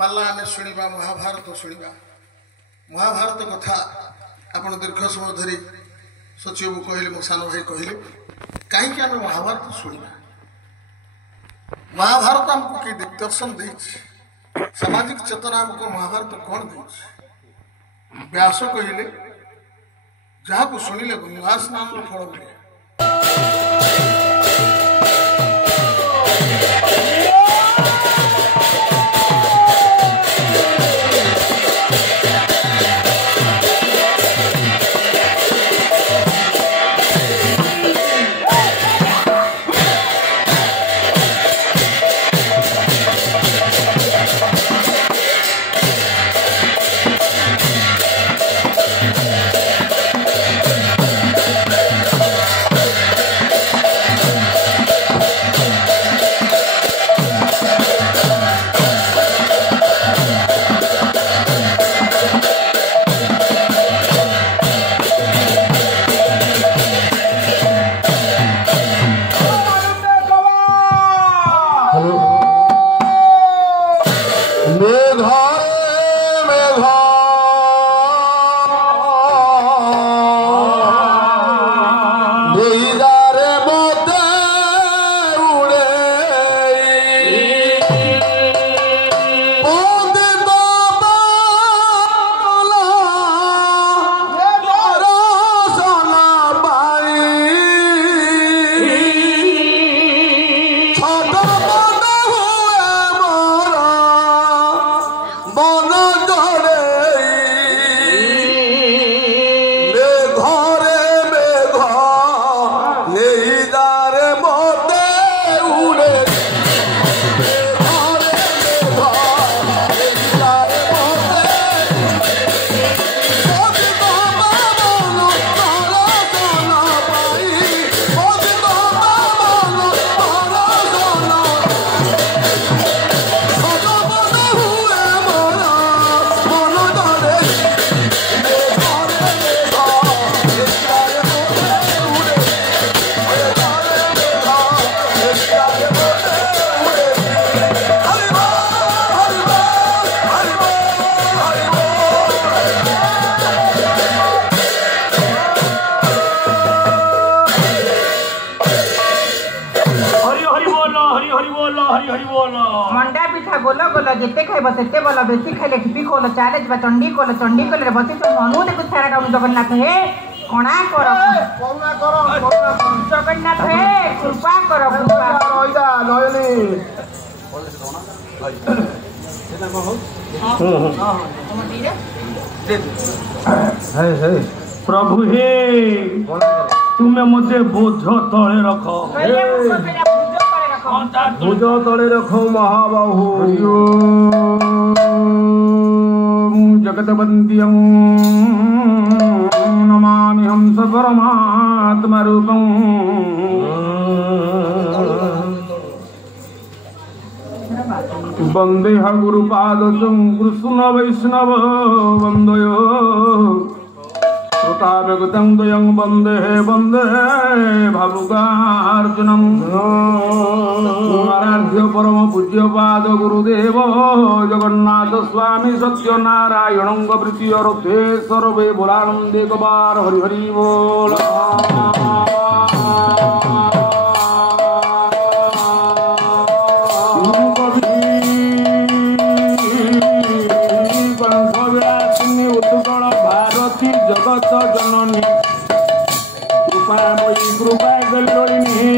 पाला आम शुणा महाभारत शुणा महाभारत कथा आपण दीर्घ समय धरी सचिव कहले मो सान भाई कहले कहीं आम महाभारत शुणा महाभारत आमको कि दिग्दर्शन दे सामाजिक चेतना आमको महाभारत कौन दे व्यास कहले जहाँ को शुणिले गंगा स्नान फल मिले जिते खाइब सेते बोल बेसी खाइले टिपी खोल चाले जा चंडी खोल रे बसी तो मनु देखु छाड़ा डाउन जगन्नाथ हे कणा करो करुणा करो जगन्नाथ हे कृपा करो कृपा ओइदा नयनी हे प्रभु हे तुम्हें मुझे बोझ तले रखो भुज तले रखो महाबाहु जगतवंद्यं नमामि हंस परमात्मा रूपं वंदे गुरुपादं कृष्ण वैष्णव वंदयो तावगतं द्वयं वन्दे वन्दे भावुकार्जुनं आराध्य परम पूज्य पाद गुरुदेव जगन्नाथ स्वामी सत्यनारायणं प्रीति अर्थे सर्वे बोलानंदे कबार हरि हरि बोल जगत जननी कृपामयी कृपा गल्लोलिनी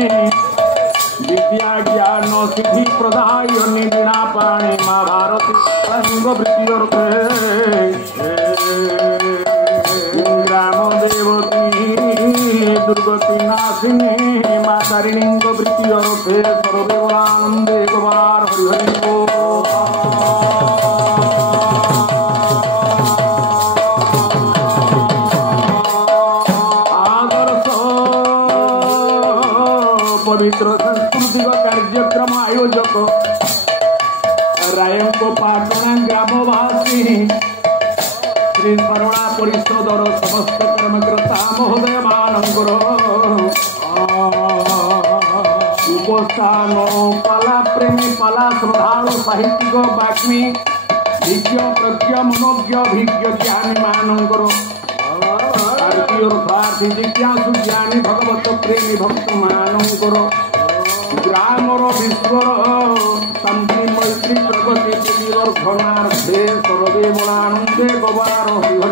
विद्या ज्ञान सिद्धि प्रदायिनी वीणा पाणी माँ भारती संग वृत्ति ग्राम देवती दुर्गति नाशिनी माँ तारिणी वृत्ति अर्थे सर्वदेवानंदे कुमार हरि हरि पवित्र सांस्कृतिक कार्यक्रम आयोजक राय पाटणा ग्रामवासी श्री करुणा परिषदर समस्त कर्मकर्ता महोदय मानकर उपस्थान पाला प्रेमी पाला श्रद्धालु साहित्यिक बाग्मी विज्ञ प्रज्ञ मनोज्ञ भिज्ञ ज्ञानी मानकर भारतीय स्वार्थी जिज्ञासु ज्ञानी भगवत प्रेमी भक्त मानकर ग्रामर विश्वर शांति मैत्री प्रगति वर्धनार्थे सर्वे गुणानंदे गवार हरि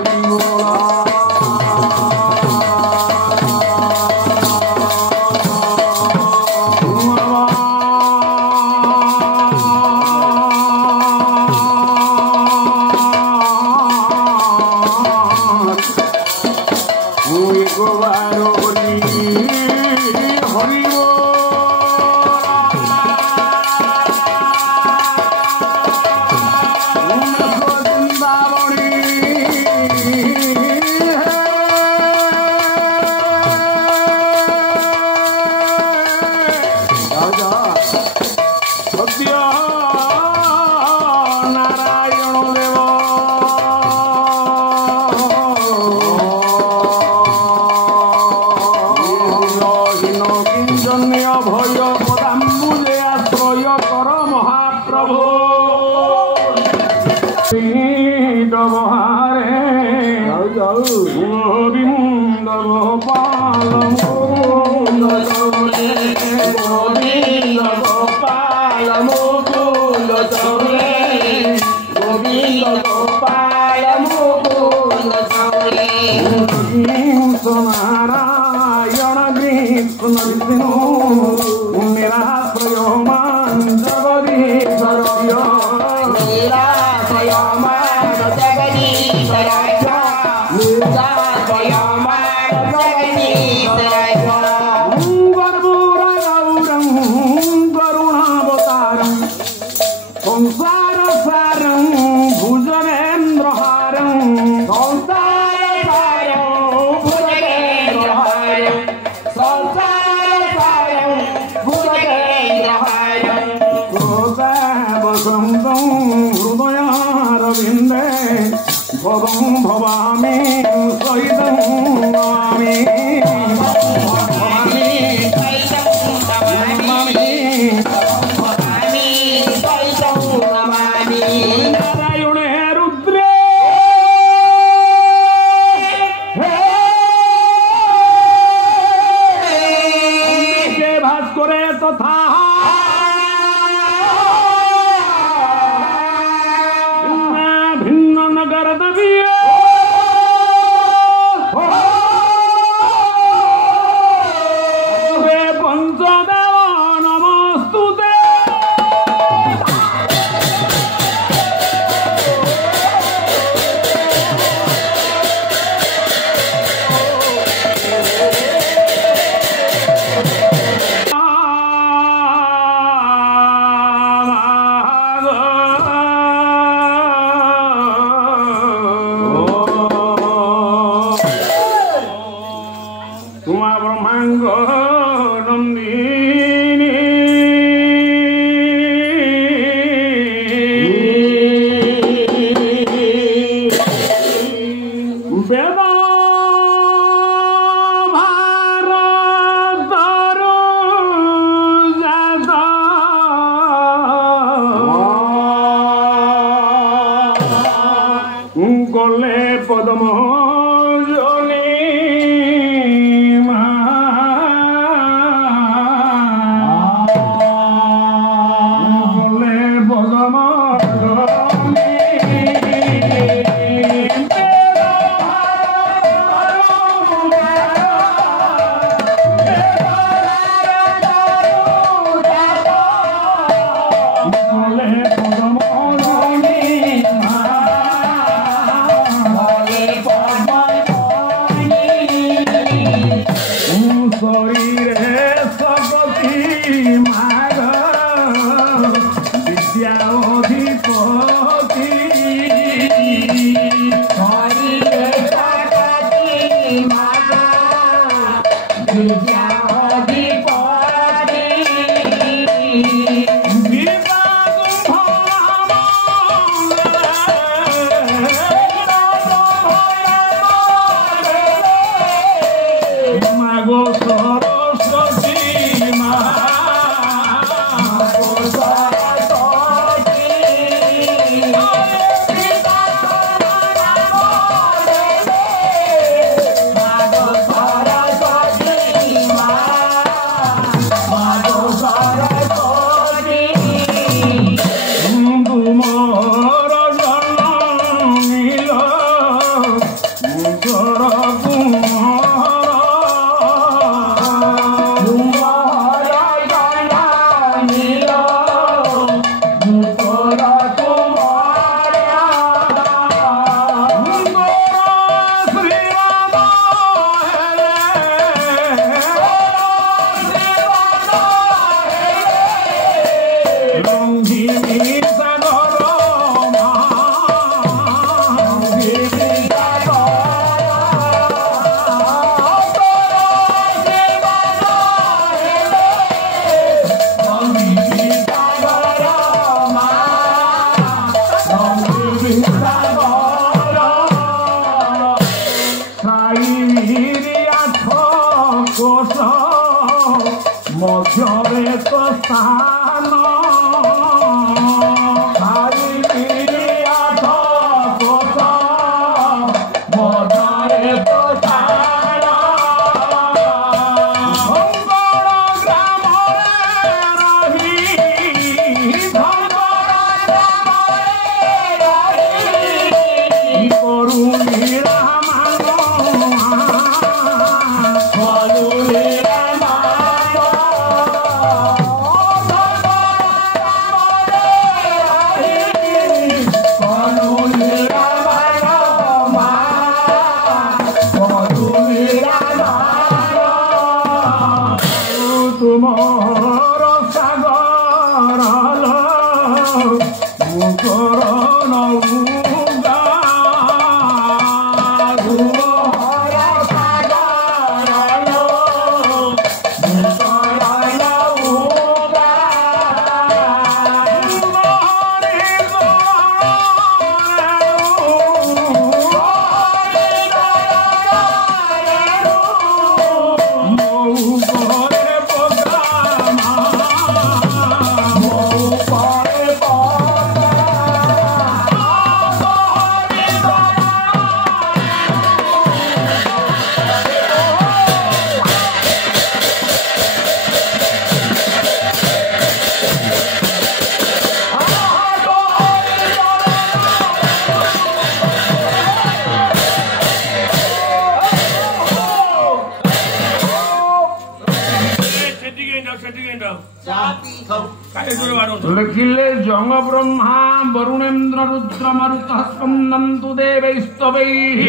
लिखिले जंग ब्रह्मा वरुणेन्द्र रुद्र मरुतः स्पन्दन्तु देवैस्तवैः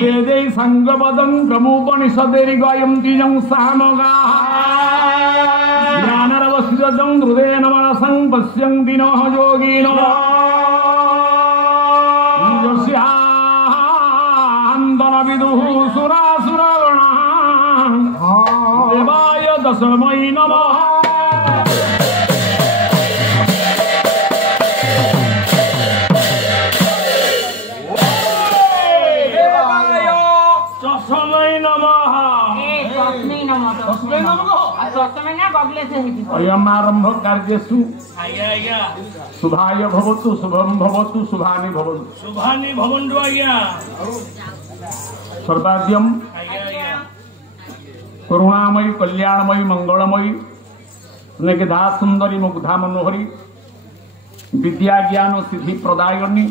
वेदै संगपदं क्रमोपनिषदैर्गायन्ति यं सामगाः ज्ञानरवसितं हृदयेन मनसं पश्यन्ति नः योगिनो यस्यान्दनविदुः सुरासुरगणाः देवाय दशमै नमः। अयमारंभ कार्यसु शुभाय भवतु शुभम भवतु शुभानि भवन्तु सर्वाद्यम करुणामयी कल्याणमयी मंगलमयी स्नेहदा सुंदरी मुग्धा मनोहरी विद्या ज्ञान सिद्धि प्रदायनी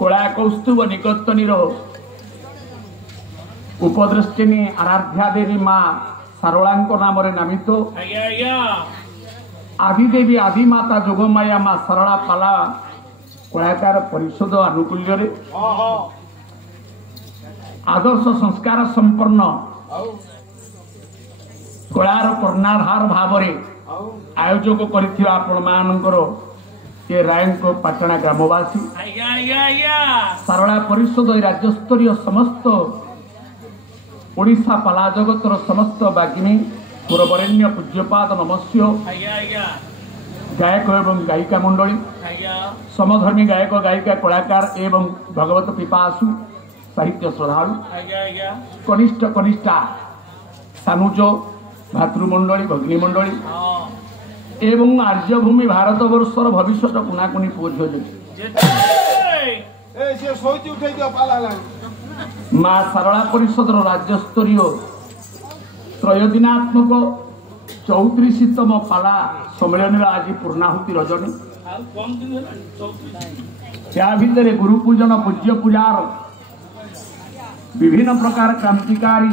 कला कौस्तुभ निकटनीर उपदृष्टिनी आराध्या देवी माँ सारलांक नाम नामित आदिदेवी आदिमाता जोगमाया माँ सरला पाला कलाकार परिषद आनुकूल्य आदर्श संस्कार संपन्न कलार कर्णाधार भाव आयोजक कर रायंक पाटणा ग्रामवासी सारला परिषद राज्यस्तरीय समस्त ओडिशा पाला जगतर समस्त बागिनी पुरवरेण्य पूज्यपाद नमस्य गायक एवं गायिका मंडली समधर्मी गायक गायिका कलाकार एवं भगवत पिपासु साहित्य श्रद्धालु कनिष्ठ कनिष्ठा सानुज भातृमंडली भगिनी मंडली एवं आर्यभूमि भारत वर्षर भविष्य कुनाकुनी पुओ झियो माँ सारला परिषद राज्यस्तरीय त्रयोदिनात्मक 34तम पाला सम्मेलन आज पूर्णाहुति रजनी या भितर गुरु पूजन पूज्य पूजार विभिन्न प्रकार क्रांतिकारी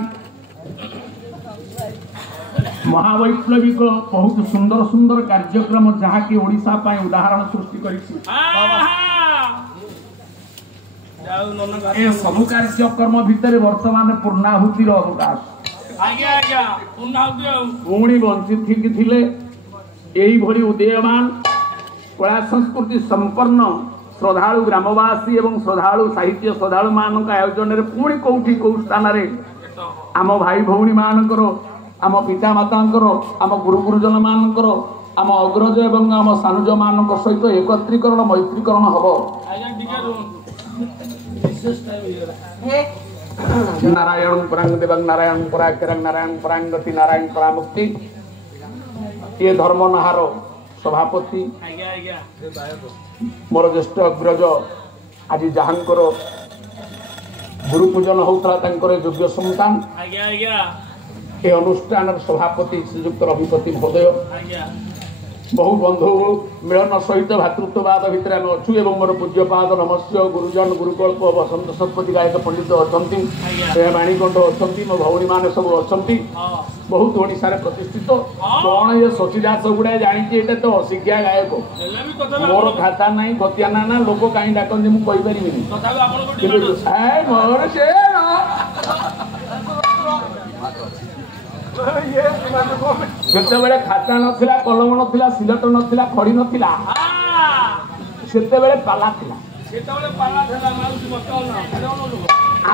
महावैप्लविक बहुत सुंदर सुंदर कार्यक्रम जहाँकि ओडिशा पाई उदाहरण सृष्टि करिछि ए सब कार्यक्रम भितर वर्तमान पूर्णाहुतिर अवकाश पुणी बंची थिले यही भली उदयमान कला संस्कृति संपन्न श्रद्धालु ग्रामवासी एवं श्रद्धालु साहित्य श्रद्धालु मान आयोजन पुणी कौटी कौ स्थान आम भाई भौणी मानकर आम पिता मातांकर आम गुरु गुरुजन मानकर आम अग्रज एवं आम सानुज मान सहित एकत्रीकरण मैत्रीकरण हम नारायण परांग देवं नारायण पराक्रम नारायण परांगति नारायण परामुक्ति ये धर्म नहार सभापति मोर ज्येष्ठ अग्रज आज जहांकर गुरु पूजन होता योग्य संतान ये अनुष्ठान सभापति श्रीयुक्त रविपति महोदय बहु बंधु मिलन सहित भातृत्ववाद भितर आम अच्छु एवं मोर पूज्यपाद नमस्य गुरुजन गुरुकल्प बसंत सतपति गायक पंडित अच्छा माणिकंठ अच्छा मो भौणी मैंने सब अच्छा बहुत ओडिशा प्रतिष्ठित कौन ये शशिदास गुड़ा जानी तो अशिक्षा गायक मोर खाता ना खतियाना ना लोक कहीं डाकती मुझे मोर से जिते खाता नथिला कलम नथिला सिलट नथिला खड़ी नथिला सेते बेले पाला थिला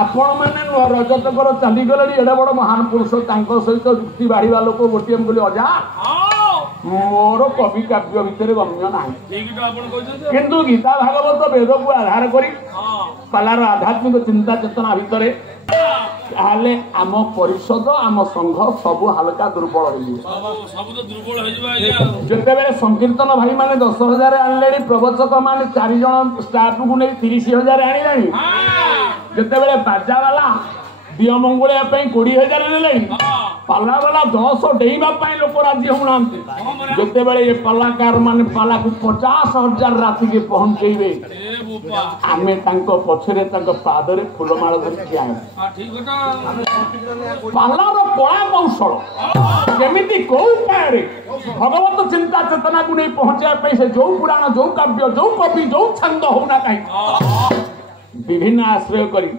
आपण मैंने रजतकर चलीगले एडे बड़ महान पुरुष सहित युक्ति बाढ़ा लोक गोटे बोली अजा मोर कवि काव्य भितर गम्य ना किंतु गीता भागवत वेद को आधार कर पालार आध्यात्मिक चिंता चेतना भितर आम परिषद आम संघ सब हल्का दुर्बल जिते संकीर्तन भाई माने 10,000 आनले प्रवचक माने 4 जन स्टाफ को नहीं 30,000 आनी जिते बाजा वाला दिय मंगुड़ा 20,000 ने पाला वाला 10 डेइबा लोक राजी होना जितेबले ये कलाकार माने पाला को 50,000 राति के पहुंचेबे आमे तांको पछरे तांको पादरे फूलमाला धरि ठिया पालार पळा कौशल केमिति को उपाय रे भगवत चिंता चेतना को नहीं पहुंचा पे से जो पुराण जो काव्य जो कवि जो छंद होना कहीं विभिन्न आश्रय करी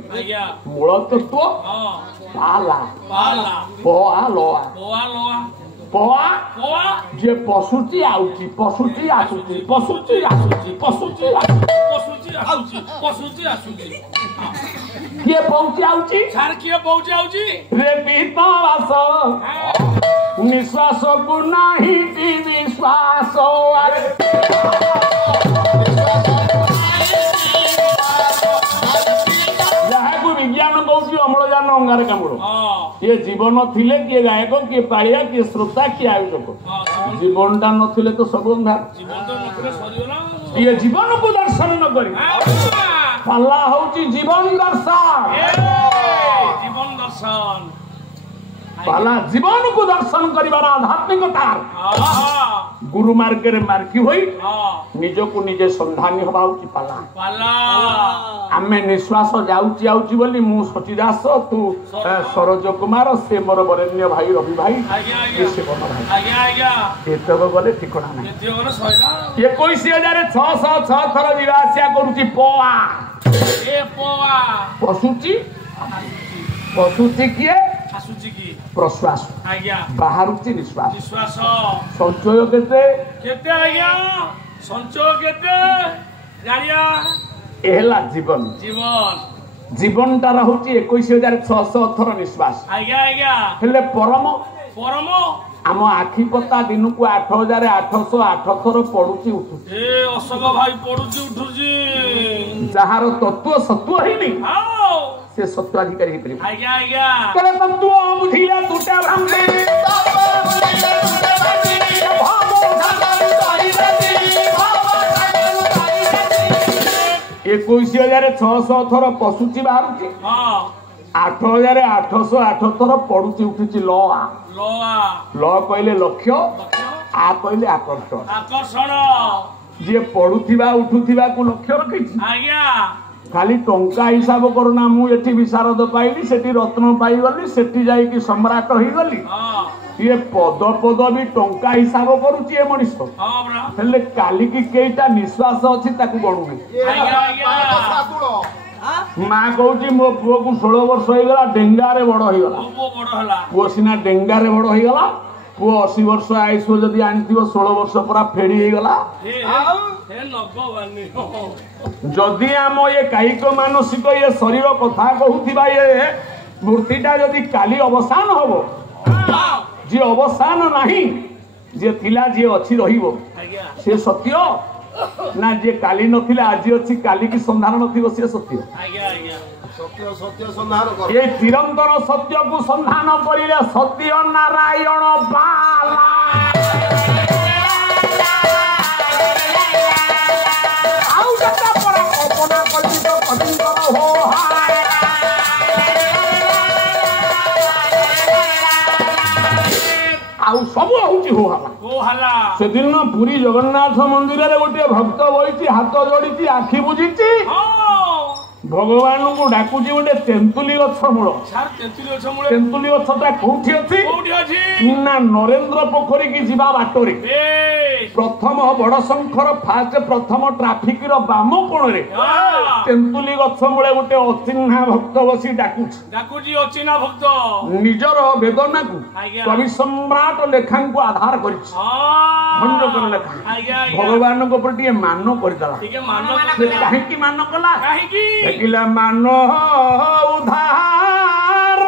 मूल तत्व पाला पोआ लोआ पोआ जे पशुची आउची पशुची आसुची पशुची आसुची पशुची आसुची किए पहुंची आउची सार किए पहुंची आउची रे विश्वास निश्वास को नाही विश्वास विज्ञान कौची अम्लजान अंगार कामड़ ये जीवन थिले किए गायक किए पाड़िया किए श्रोता किए आयोजक जीवनटा नथिले तो सब ये जीवन को दर्शन न करी पाला होची जीवन दर्शन पाला जीवन को दर्शन करिवार आध्यात्मिकता गुरु मार्ग रे मार्गी होई निज को निजे संधानी हवा होची पाला आमे निश्वास जाउची आउची बोली मु सचिदास तू सरोज कुमार से मोर वरेण्य भाई रवि भाई से बन भाई एतक गले ठिकाना नाही 21,606 थर दिवासिया करूची पोआ पशुची किए प्रश्वास बाहरुची निश्वास संचय केते संचय केते जानिया एला जीवन टा रहउची 21,600 थर निश्वास हेले परम आम आखि पता दिन को 8,808 थर पड़ुची उठुची अशोक भाई पड़ुची उठुची जहार तत्व सत्व ही नहीं से सत्वाधिकारी हे करे तत्व बुझिला टूटा भ्रमते 21,600 थर पशुची बाहरुची 8,808 थर पड़ुची उठुची ल कहले लक्ष्य आ कहले आकर्षण जे पड़ुथिबा उठुथिबा को लक्ष्य रखिछि खाली टंका हिसाब करना मु एठी विशारद पाइली सेठी रत्न पाई गली सेठी जाई कि सम्राट होई गली ये पद भी टंका हिसाब करूची ए मनिष हेले काली की केइटा निश्वास अछि ताकू गणु नै मां कहूची मो पुओ को 16 वर्ष होई गला डेंगा रे बड़ होई गला पुओ सिना डेंगा रे बड़ होई गला पुओ 80 वर्ष आइसो जदी आनिथिबो 16 वर्ष परा फेडी होई गला जदि आम ये कायिक मानसिक ये शरीर कथा कहूथिबा ये मूर्तिटा जदि काली अवसान हबो जे अवसान नाही जे थिला जे अछि रहिबो से सत्य ना जे काली नथिला आज अछि काली की संधान नथिबो से सत्य सत्य संधान कर ये चिरंतन सत्य को संधान करिले सत्य नारायण बाला सब होला से दिन पुरी जगन्नाथ मंदिर रे गोटे भक्त बइची हाथ जोड़ी आखि बुझी भगवान को डाकुची गोटे तेंतुली गछ मूल तेंतुली गछटा कोठी अछि ना नरेंद्र पोखरी की जीवा बाटरे प्रथम बड़ शंकर फास्ट प्रथम ट्राफिक रो बाम कोण रे तेंतुली गछ मूले गोटे अचिन्हा भक्त बसी डाकुची अचिन्हा भक्त निजर वेदना को कवि सम्राट लेखा को आधार करिछि भंड कर लेखा भगवान को प्रति मान करदला से काहे की मान कला देखिला मान उधार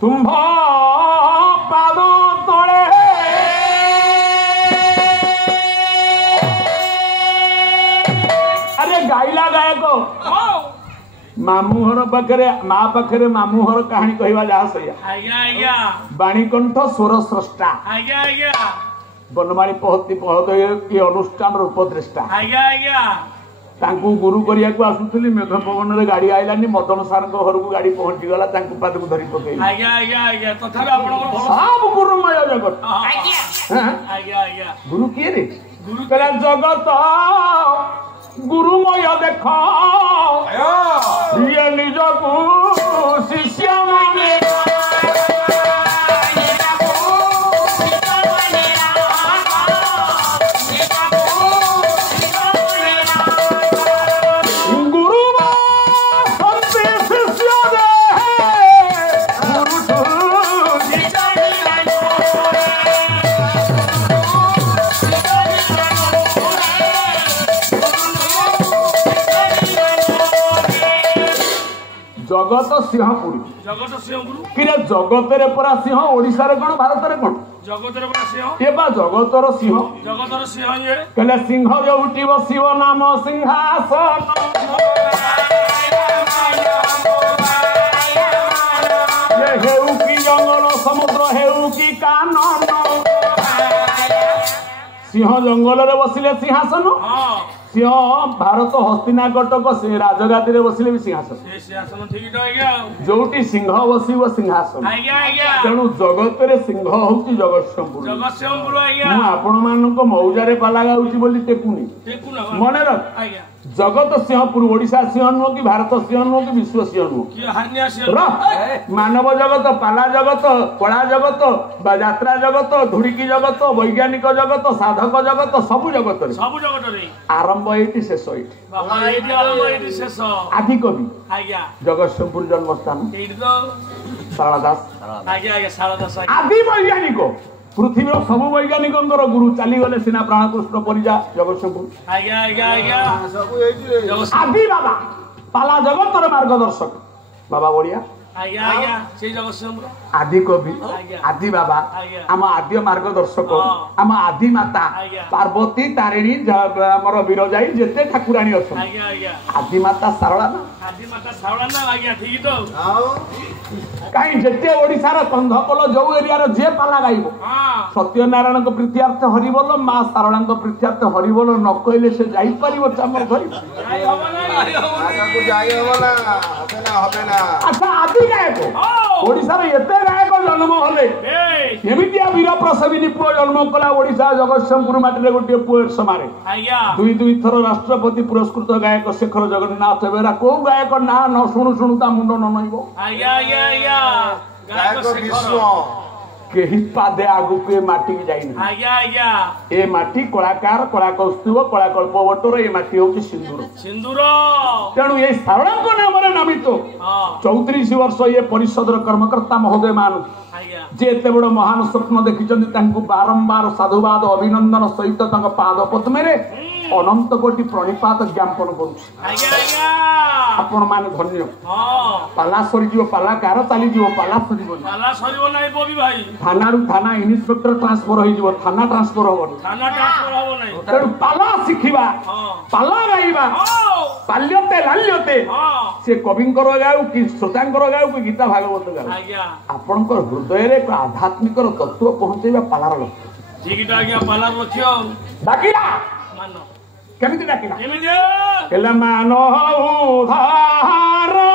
तुम्भ पाद तले अरे गाइला गायक मामू हर पाखे माँ पाखे मामू हर कहानी कहवा जहाँ सैया बाणीकंठ स्वर स्रष्टा बनमाणी पहती पहत ये अनुष्ठान उपद्रष्टा गुरु करिया को आसुली मेघ पवन रे गाड़ी आइलानी मदन सार घर को गाड़ी पहुंची गला पाद को धरी पकई सब गुरुमय जगत गुरु किए रे गुरु कहला जगत गुरुमय देख ये निज को शिष्य माने जगत सिंहपुरी कि जगत रे परा सिंह ओडिसा रे कोन भारत रे कोन जगत रे परा सिंह ए बा जगतर सिंह ये कहले सिंह जो उठी बसिव नाम सिंहासन ये हेउ की जंगल समुद्र हेउ की कानन सिंह जंगल रे बसिले सिंहासन सिंह भारत हस्तिनाकटक राजगादी रे बसिले भी सिंहासन जोटी सिंह बसिव सिंहासन तेणु जगत रे सिंह होउची जगतसिंहपुर आपण मानक मौजारे पाला गाउची बोली टेकुनी मने रख जगत सिंहपुर ओडिशा सिंह नुह कि भारत सिंह नुह कि विश्व सिंह नुह मानव जगत पाला जगत कला जगत यात्रा जगत धुड़िकी जगत वैज्ञानिक जगत साधक जगत सबु जगत आरंभ ये शेष ये आदि कवि जगतसिंहपुर जन्मस्थान शारदा दास आदि वैज्ञानिक पृथ्वी सब वैज्ञानिक गुरु चलीगले सीना प्राणकृष्ण परिजा जगतसिंहपुर आदि बाबा पाला जगत मार्गदर्शक बाबा बढ़िया आदि कवि आदि बाबा आम आदि मार्गदर्शक आम आदि माता पार्वती तारिणी आमर बिरजाई जेते ठाकुराणी अच्छा आदि माता सारला कहीं जेते ओडिशार कंधकल जो एरिया जे पाला गाइब सत्यनारायण को प्रीत्यार्थ हरिबोल माँ सारला प्रीत्यार्थ हरिबोल न कहले से जाई परिबो चामर धरि अच्छा आदि गायक ओडिशार एते गायक जन्म हले एमितिया वीर प्रसविनी पुओ जन्म कला ओडिशा जगतसिंहपुर माटी गोटे पुओ समारे दुई दुई थर राष्ट्रपति पुरस्कृत गायक शेखर जगन्नाथ बेरा को गायक ना न शुणु शुणु ता मुंड न नइबो केही पादे आगु के माटी भी जाइनी ए माटी कलाकार कला कौस्तुभ कला कल्पवटर ए माटी होची सिंदूर तेणु ये सारणांक नाम नामित 34 वर्ष ये परिषद कर्मकर्ता महोदय मान जे एते बड़ महान स्वप्न देखिचंदी तांकु बारंबार साधुवाद अभिनंदन सहित तांका पाद पद्मे रे अनंत कोटि प्रणिपात ज्ञापन करूछि आपण मान धन्य पाला सरी जीव पाला कार चाली जीव पाला सरीबो नै बोबी भाई थाना रु थाना इन्स्पेक्टर ट्रांसफर होई जीव थाना ट्रांसफर होबो नै तेणु पाला शिखिबा पाला गाइबा पाल्यते लाल्यते से कविंकर गाउ कि श्रोतांकर गाउ कि गीता भागवत गाउ आपनकर हृदय रे आध्यात्मिक तत्व पहुंचेबा पालार लक्ष्य ठीक आज्ञा पालार लक्ष्य डाकिला मानो केमिति डाकिला केमिति एला मानो उधारण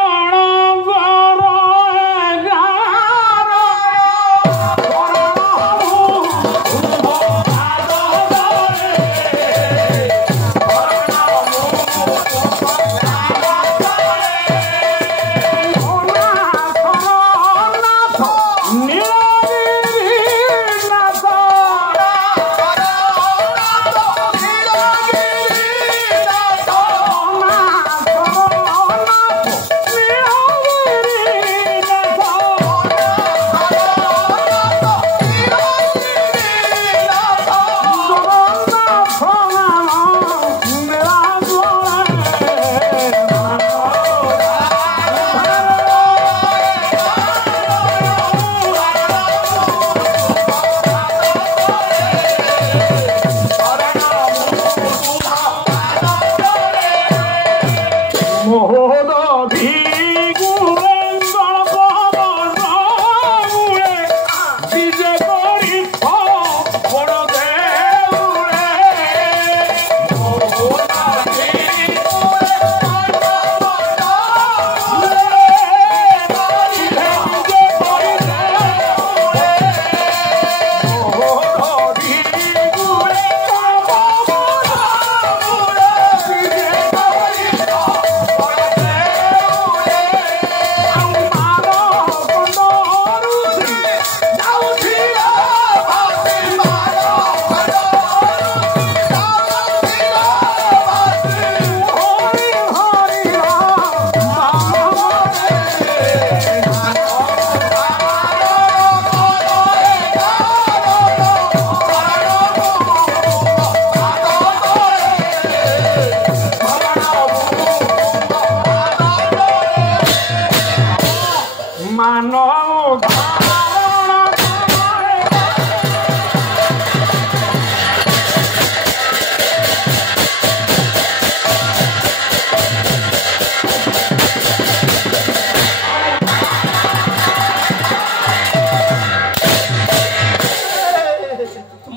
ମାନ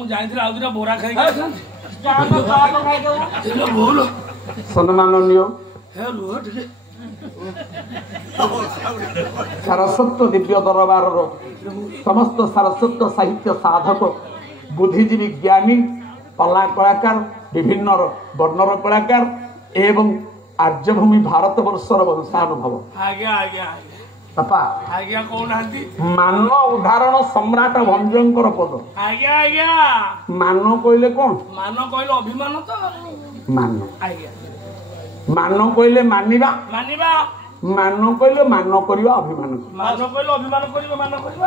ଜାଣିଥିଲି ଆଉ ଦିଟା ବରା ଖାଇକି ସମ୍ମାନନୀୟ ରୁହ ଟିକେ ସାରସ୍ୱତ ଦିବ୍ୟ ଦରବାରର ସମସ୍ତ ସାରସ୍ୱତ ସାହିତ୍ୟ ସାଧକ ବୁଦ୍ଧିଜୀବୀ ଜ୍ଞାନୀ ପାଲା କଳାକାର ବିଭିନ୍ନ ବର୍ଣ୍ଣର କଳାକାର ଏବଂ ଆର୍ଯ୍ୟଭୂମି ଭାରତବର୍ଷର ବଂଶାନୁଭବ ଆଜ୍ଞା ଆଜ୍ଞା ବାପା ଆଜ୍ଞା କହୁନାହାନ୍ତି ମାନ ଉଦାହରଣ ସମ୍ରାଟ ଭଞ୍ଜଙ୍କର ପଦ ଆଜ୍ଞା ଆଜ୍ଞା ମାନ କହିଲେ କଣ ମାନ କହିଲେ ଅଭିମାନ ତ ମାନ ଆଜ୍ଞା ମାନ କହିଲେ ମାନିବା ମାନିବା ମାନ କହିଲେ ମାନ କରିବା ଅଭିମାନ ମାନ କହିଲେ ଅଭିମାନ କରିବା ମାନ କରିବା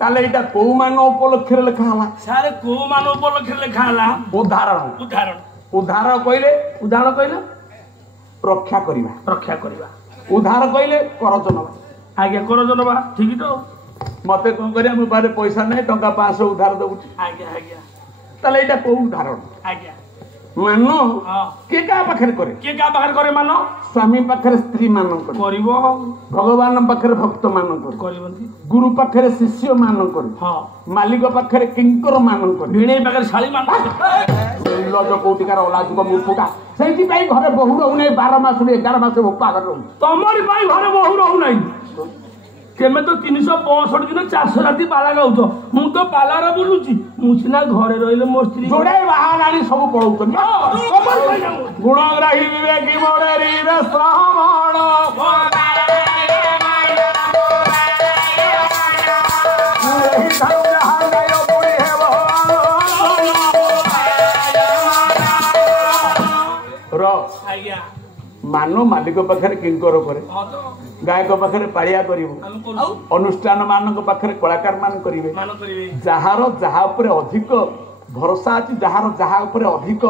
ତାହେଲେ ଏଇଟା କୋଉ ମାନ ଉପଲକ୍ଷରେ ଲେଖା ହେଲା ସାରେ କୋଉ ମାନ ଉପଲକ୍ଷରେ ଲେଖା ହେଲା ଉଦାହରଣ ଉଦାହରଣ ଉଦାହରଣ କହିଲେ ରକ୍ଷା କରିବା ଉଦାହରଣ କହିଲେ କରଜ ନବା ଆଜ୍ଞା କରଜ ନବା ଠିକ ତ ମତେ କଣ କରିବା ମୋ ପାଖରେ ପଇସା ନାହିଁ ଟଙ୍କା 500 ଉଧାର ଦଉଛି ଆଜ୍ଞା ଆଜ୍ଞା ତାହେଲେ ଏଇଟା କୋଉ ଉଦାହରଣ ଆଜ୍ଞା ମାନ ହଁ କିଏ କାହା ପାଖରେ କରେ କିଏ କାହା ପାଖରେ କରେ ମାନ ସ୍ୱାମୀ ପାଖରେ ସ୍ତ୍ରୀ ମାନଙ୍କ କରିବ ଭଗବାନ ପାଖରେ ଭକ୍ତ ମାନଙ୍କ କରିବନ୍ତି ଗୁରୁ ପାଖରେ ଶିଷ୍ୟ ମାନଙ୍କ ହଁ ମାଲିକ ପାଖରେ କିଙ୍କର ମାନଙ୍କ ଭିଣେଇ ପାଖରେ ଶାଳୀ ମାନ ଲଜ କୋଉଠିକାର ଅଲାଜୁକ ମୁଫୁକା ସେଇଥିପାଇଁ ଘରେ ବହୁ ରହୁନାହିଁ 12 ମାସରୁ 11 ମାସ ଭୋକ ଆଗରେ ରହୁଛି ତମରି ପାଇଁ ଘରେ ବହୁ ରହୁନାହିଁ କେମେ ତ 365 ଦିନ 400 ରାତି ପାଲା ଗାଉଛ ମୁଁ ତ ପାଲାରେ ବୁଲୁଛି ମୁଁ ସିନା ଘରେ ରହିଲେ ମୋ ସ୍ତ୍ରୀ ଯୋଡ଼ାଏ ବାହାନାଣି ସବୁ ପଳଉଛନ୍ତି ଗୁଣଗ୍ରାହୀ ବିବେକୀ ବଡେରୀ ଶ୍ରମଣ ଆଜ୍ଞା ମାନ ମାଲିକ ପାଖରେ କିଙ୍କର କରେ ହଁ ତ ଗାୟକ ପାଖରେ ପାଳିଆ କରିବ ଆମେ କରୁଛୁ ଅନୁଷ୍ଠାନ ମାନଙ୍କ ପାଖରେ କଳାକାର ମାନ କରିବେ ମାନ କରିବେ ଯାହାର ଯାହା ଉପରେ ଅଧିକ ଭରସା ଅଛି ଯାହାର ଯାହା ଉପରେ ଅଧିକ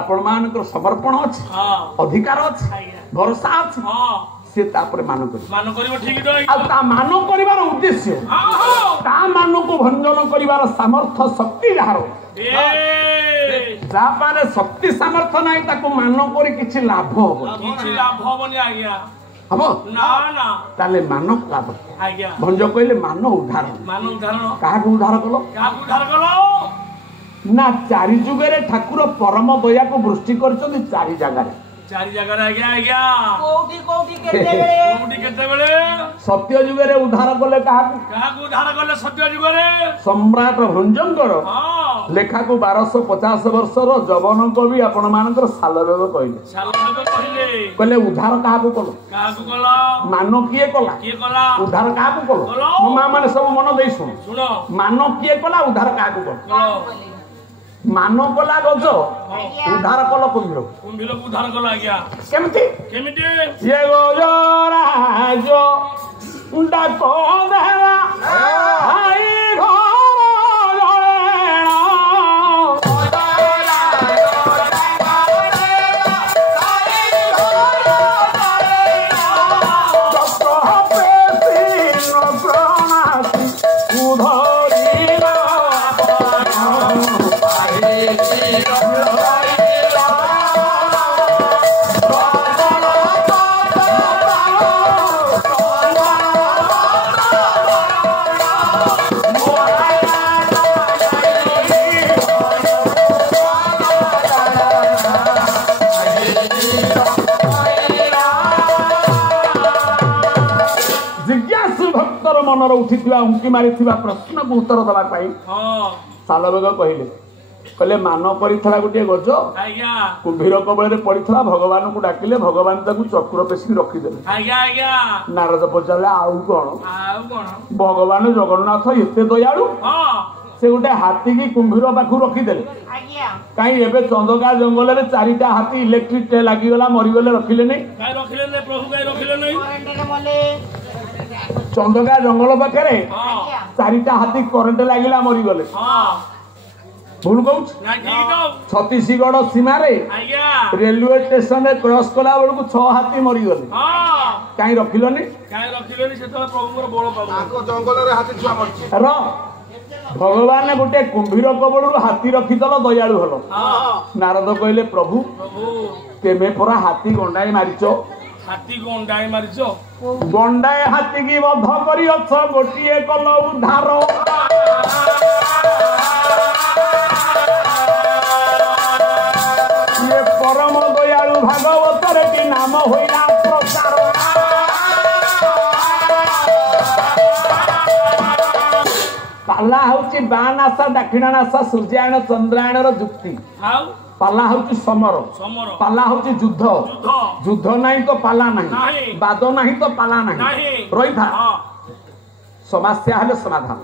ଆପଣ ମାନଙ୍କର ସମର୍ପଣ ଅଛି ହଁ ଅଧିକାର ଅଛି ଆଜ୍ଞା ଭରସା ଅଛି ହଁ ସେ ତାପରେ ମାନ କରିବ ମାନ କରିବ ଠିକ ତ ଆଉ ତା ମାନ କରିବାର ଉଦ୍ଦେଶ୍ୟ ହଁ ହଁ ତା ମାନଙ୍କୁ ଭଞ୍ଜନ କରିବାର ସାମର୍ଥ୍ୟ ଶକ୍ତି ଯାହାର ଯାହା ପାଖରେ ଶକ୍ତି ସାମର୍ଥ୍ୟ ନାହିଁ ତାକୁ ମାନ କରି କିଛି ଲାଭ ହବ କିଛି ଲାଭ ହବନି ଆଜ୍ଞା ହବ ନା ନା ତାହେଲେ ମାନ ଲାଭ ଆଜ୍ଞା ଭଞ୍ଜ କହିଲେ ମାନ ଉଦ୍ଧାର ମାନ ଉଦାହରଣ କାହାକୁ ଉଦ୍ଧାର କଲ କାହାକୁ ଉଦ୍ଧାର କଲ ନା ଚାରି ଯୁଗରେ ଠାକୁର ପରମ ଦୟାକୁ ବୃଷ୍ଟି କରିଛନ୍ତି ଚାରି ଜାଗାରେ ଚାରି ଜାଗାରେ ଆଜ୍ଞା ଆଜ୍ଞା କୋଉଠି କୋଉଠି କେତେବେଳେ କୋଉଠି କେତେବେଳେ ସତ୍ୟ ଯୁଗରେ ଉଦ୍ଧାର କଲେ କାହାକୁ କାହାକୁ ଉଦ୍ଧାର କଲେ ସତ୍ୟ ଯୁଗରେ ସମ୍ରାଟ ଭଞ୍ଜଙ୍କର ହଁ ଲେଖାକୁ 1250 ବର୍ଷର ଯବନ କବି ଆପଣ ମାନଙ୍କର ସାଲବେଗ କହିଲେ ସାଲବେଗ କହିଲେ ଉଦ୍ଧାର କାହାକୁ କଲ କାହାକୁ କଲ ମାନ କିଏ କଲା କିଏ କଲା ଉଦ୍ଧାର କାହାକୁ କଲ ମୋ ମା ମାନେ ସବୁ ମନ ଦେଇ ଶୁଣ ଶୁଣ ମାନ କିଏ କଲା ଉଦ୍ଧାର କାହାକୁ କଲ ମାନ କଲା ଗଜ ଉଦ୍ଧାର କଲ କୁମ୍ଭୀର କୁମ୍ଭୀରକୁ ଉଦ୍ଧାର କଲ ଆଜ୍ଞା କେମିତି କେମିତି ये गजराज डाक देला आई ମନର ଉଠିଥିବା ଉଙ୍କି ମାରିଥିବା ପ୍ରଶ୍ନକୁ ଉତ୍ତର ଦେବା ପାଇଁ ସାଲବେଗ କହିଲେ ମାନ କରିଥିଲା ଗୋଟିଏ ଗଜ କୁମ୍ଭୀର କବଳରେ ପଡିଥିଲା ଭଗବାନଙ୍କୁ ଡାକିଲେ ଭଗବାନ ତାକୁ ଚକ୍ର ପେଶିକି ରଖିଦେଲେ ନାରଦ ପଚାରିଲେ ଆଉ କଣ ଭଗବାନ ଜଗନ୍ନାଥ ଏତେ ଦୟାଳୁ ସେ ଗୋଟେ ହାତୀ କି କୁମ୍ଭୀର ପାଖକୁ ରଖିଦେଲେ କାହିଁ ଏବେ ଚନ୍ଦକା ଜଙ୍ଗଲରେ 4ଟା ହାତୀ ଇଲେକ୍ଟ୍ରିକ ଲାଗିଗଲା ମରିଗଲେ ରଖିଲେନି ଚନ୍ଦକା ଜଙ୍ଗଲ ପାଖରେ 4ଟା ହାତୀ କରେଣ୍ଟ ଲାଗିଲା ମରିଗଲେ ଭୁଲ କହୁଛି ଛତିଶଗଡ଼ ସୀମାରେ ରେଲୱେ ଷ୍ଟେସନରେ କ୍ରସ କଲା ବେଳକୁ 6 ହାତୀ ମରିଗଲେ କାହିଁ ରଖିଲନି କାହିଁ ରଖିଲେନି ସେତେବେଳେ ପ୍ରଭୁଙ୍କର ବଳ ପାଉ ଜଙ୍ଗଲରେ ହାତୀ ଛୁଆ ମରିଛି ର ଭଗବାନ ଗୋଟେ କୁମ୍ଭୀର କବଳରୁ ହାତୀ ରଖିଦେଲ ଦୟାଳୁ ହଲ ନାରଦ କହିଲେ ପ୍ରଭୁ ତେମେ ପରା ହାତୀ ଗଣ୍ଡାଏ ମାରିଛ ହାତୀ ଗଣ୍ଡାଏ ମାରିଛ ଗଣ୍ଡାଏ ହାତୀ କି ବଧ କରି ଅଛ ଗୋଟିଏ କଲ ଉଦ୍ଧାର ଇଏ ପରମ ଦୟାଳୁ ଭାଗବତରେ କି ନାମ ହୋଇଲା ପ୍ରଚାର ପାଲା ହଉଛି ବାଁ ନାସା ଦକ୍ଷିଣ ନାସା ସୂର୍ଯ୍ୟାୟନ ଚନ୍ଦ୍ରାୟଣର ଯୁକ୍ତି ପାଲା ହଉଛି ସମର ପାଲା ହଉଛି ଯୁଦ୍ଧ ଯୁଦ୍ଧ ନାହିଁ ତ ପାଲା ନାହିଁ ବାଦ ନାହିଁ ତ ପାଲା ନାହିଁ ରହିଥା ସମସ୍ୟା ହେଲେ ସମାଧାନ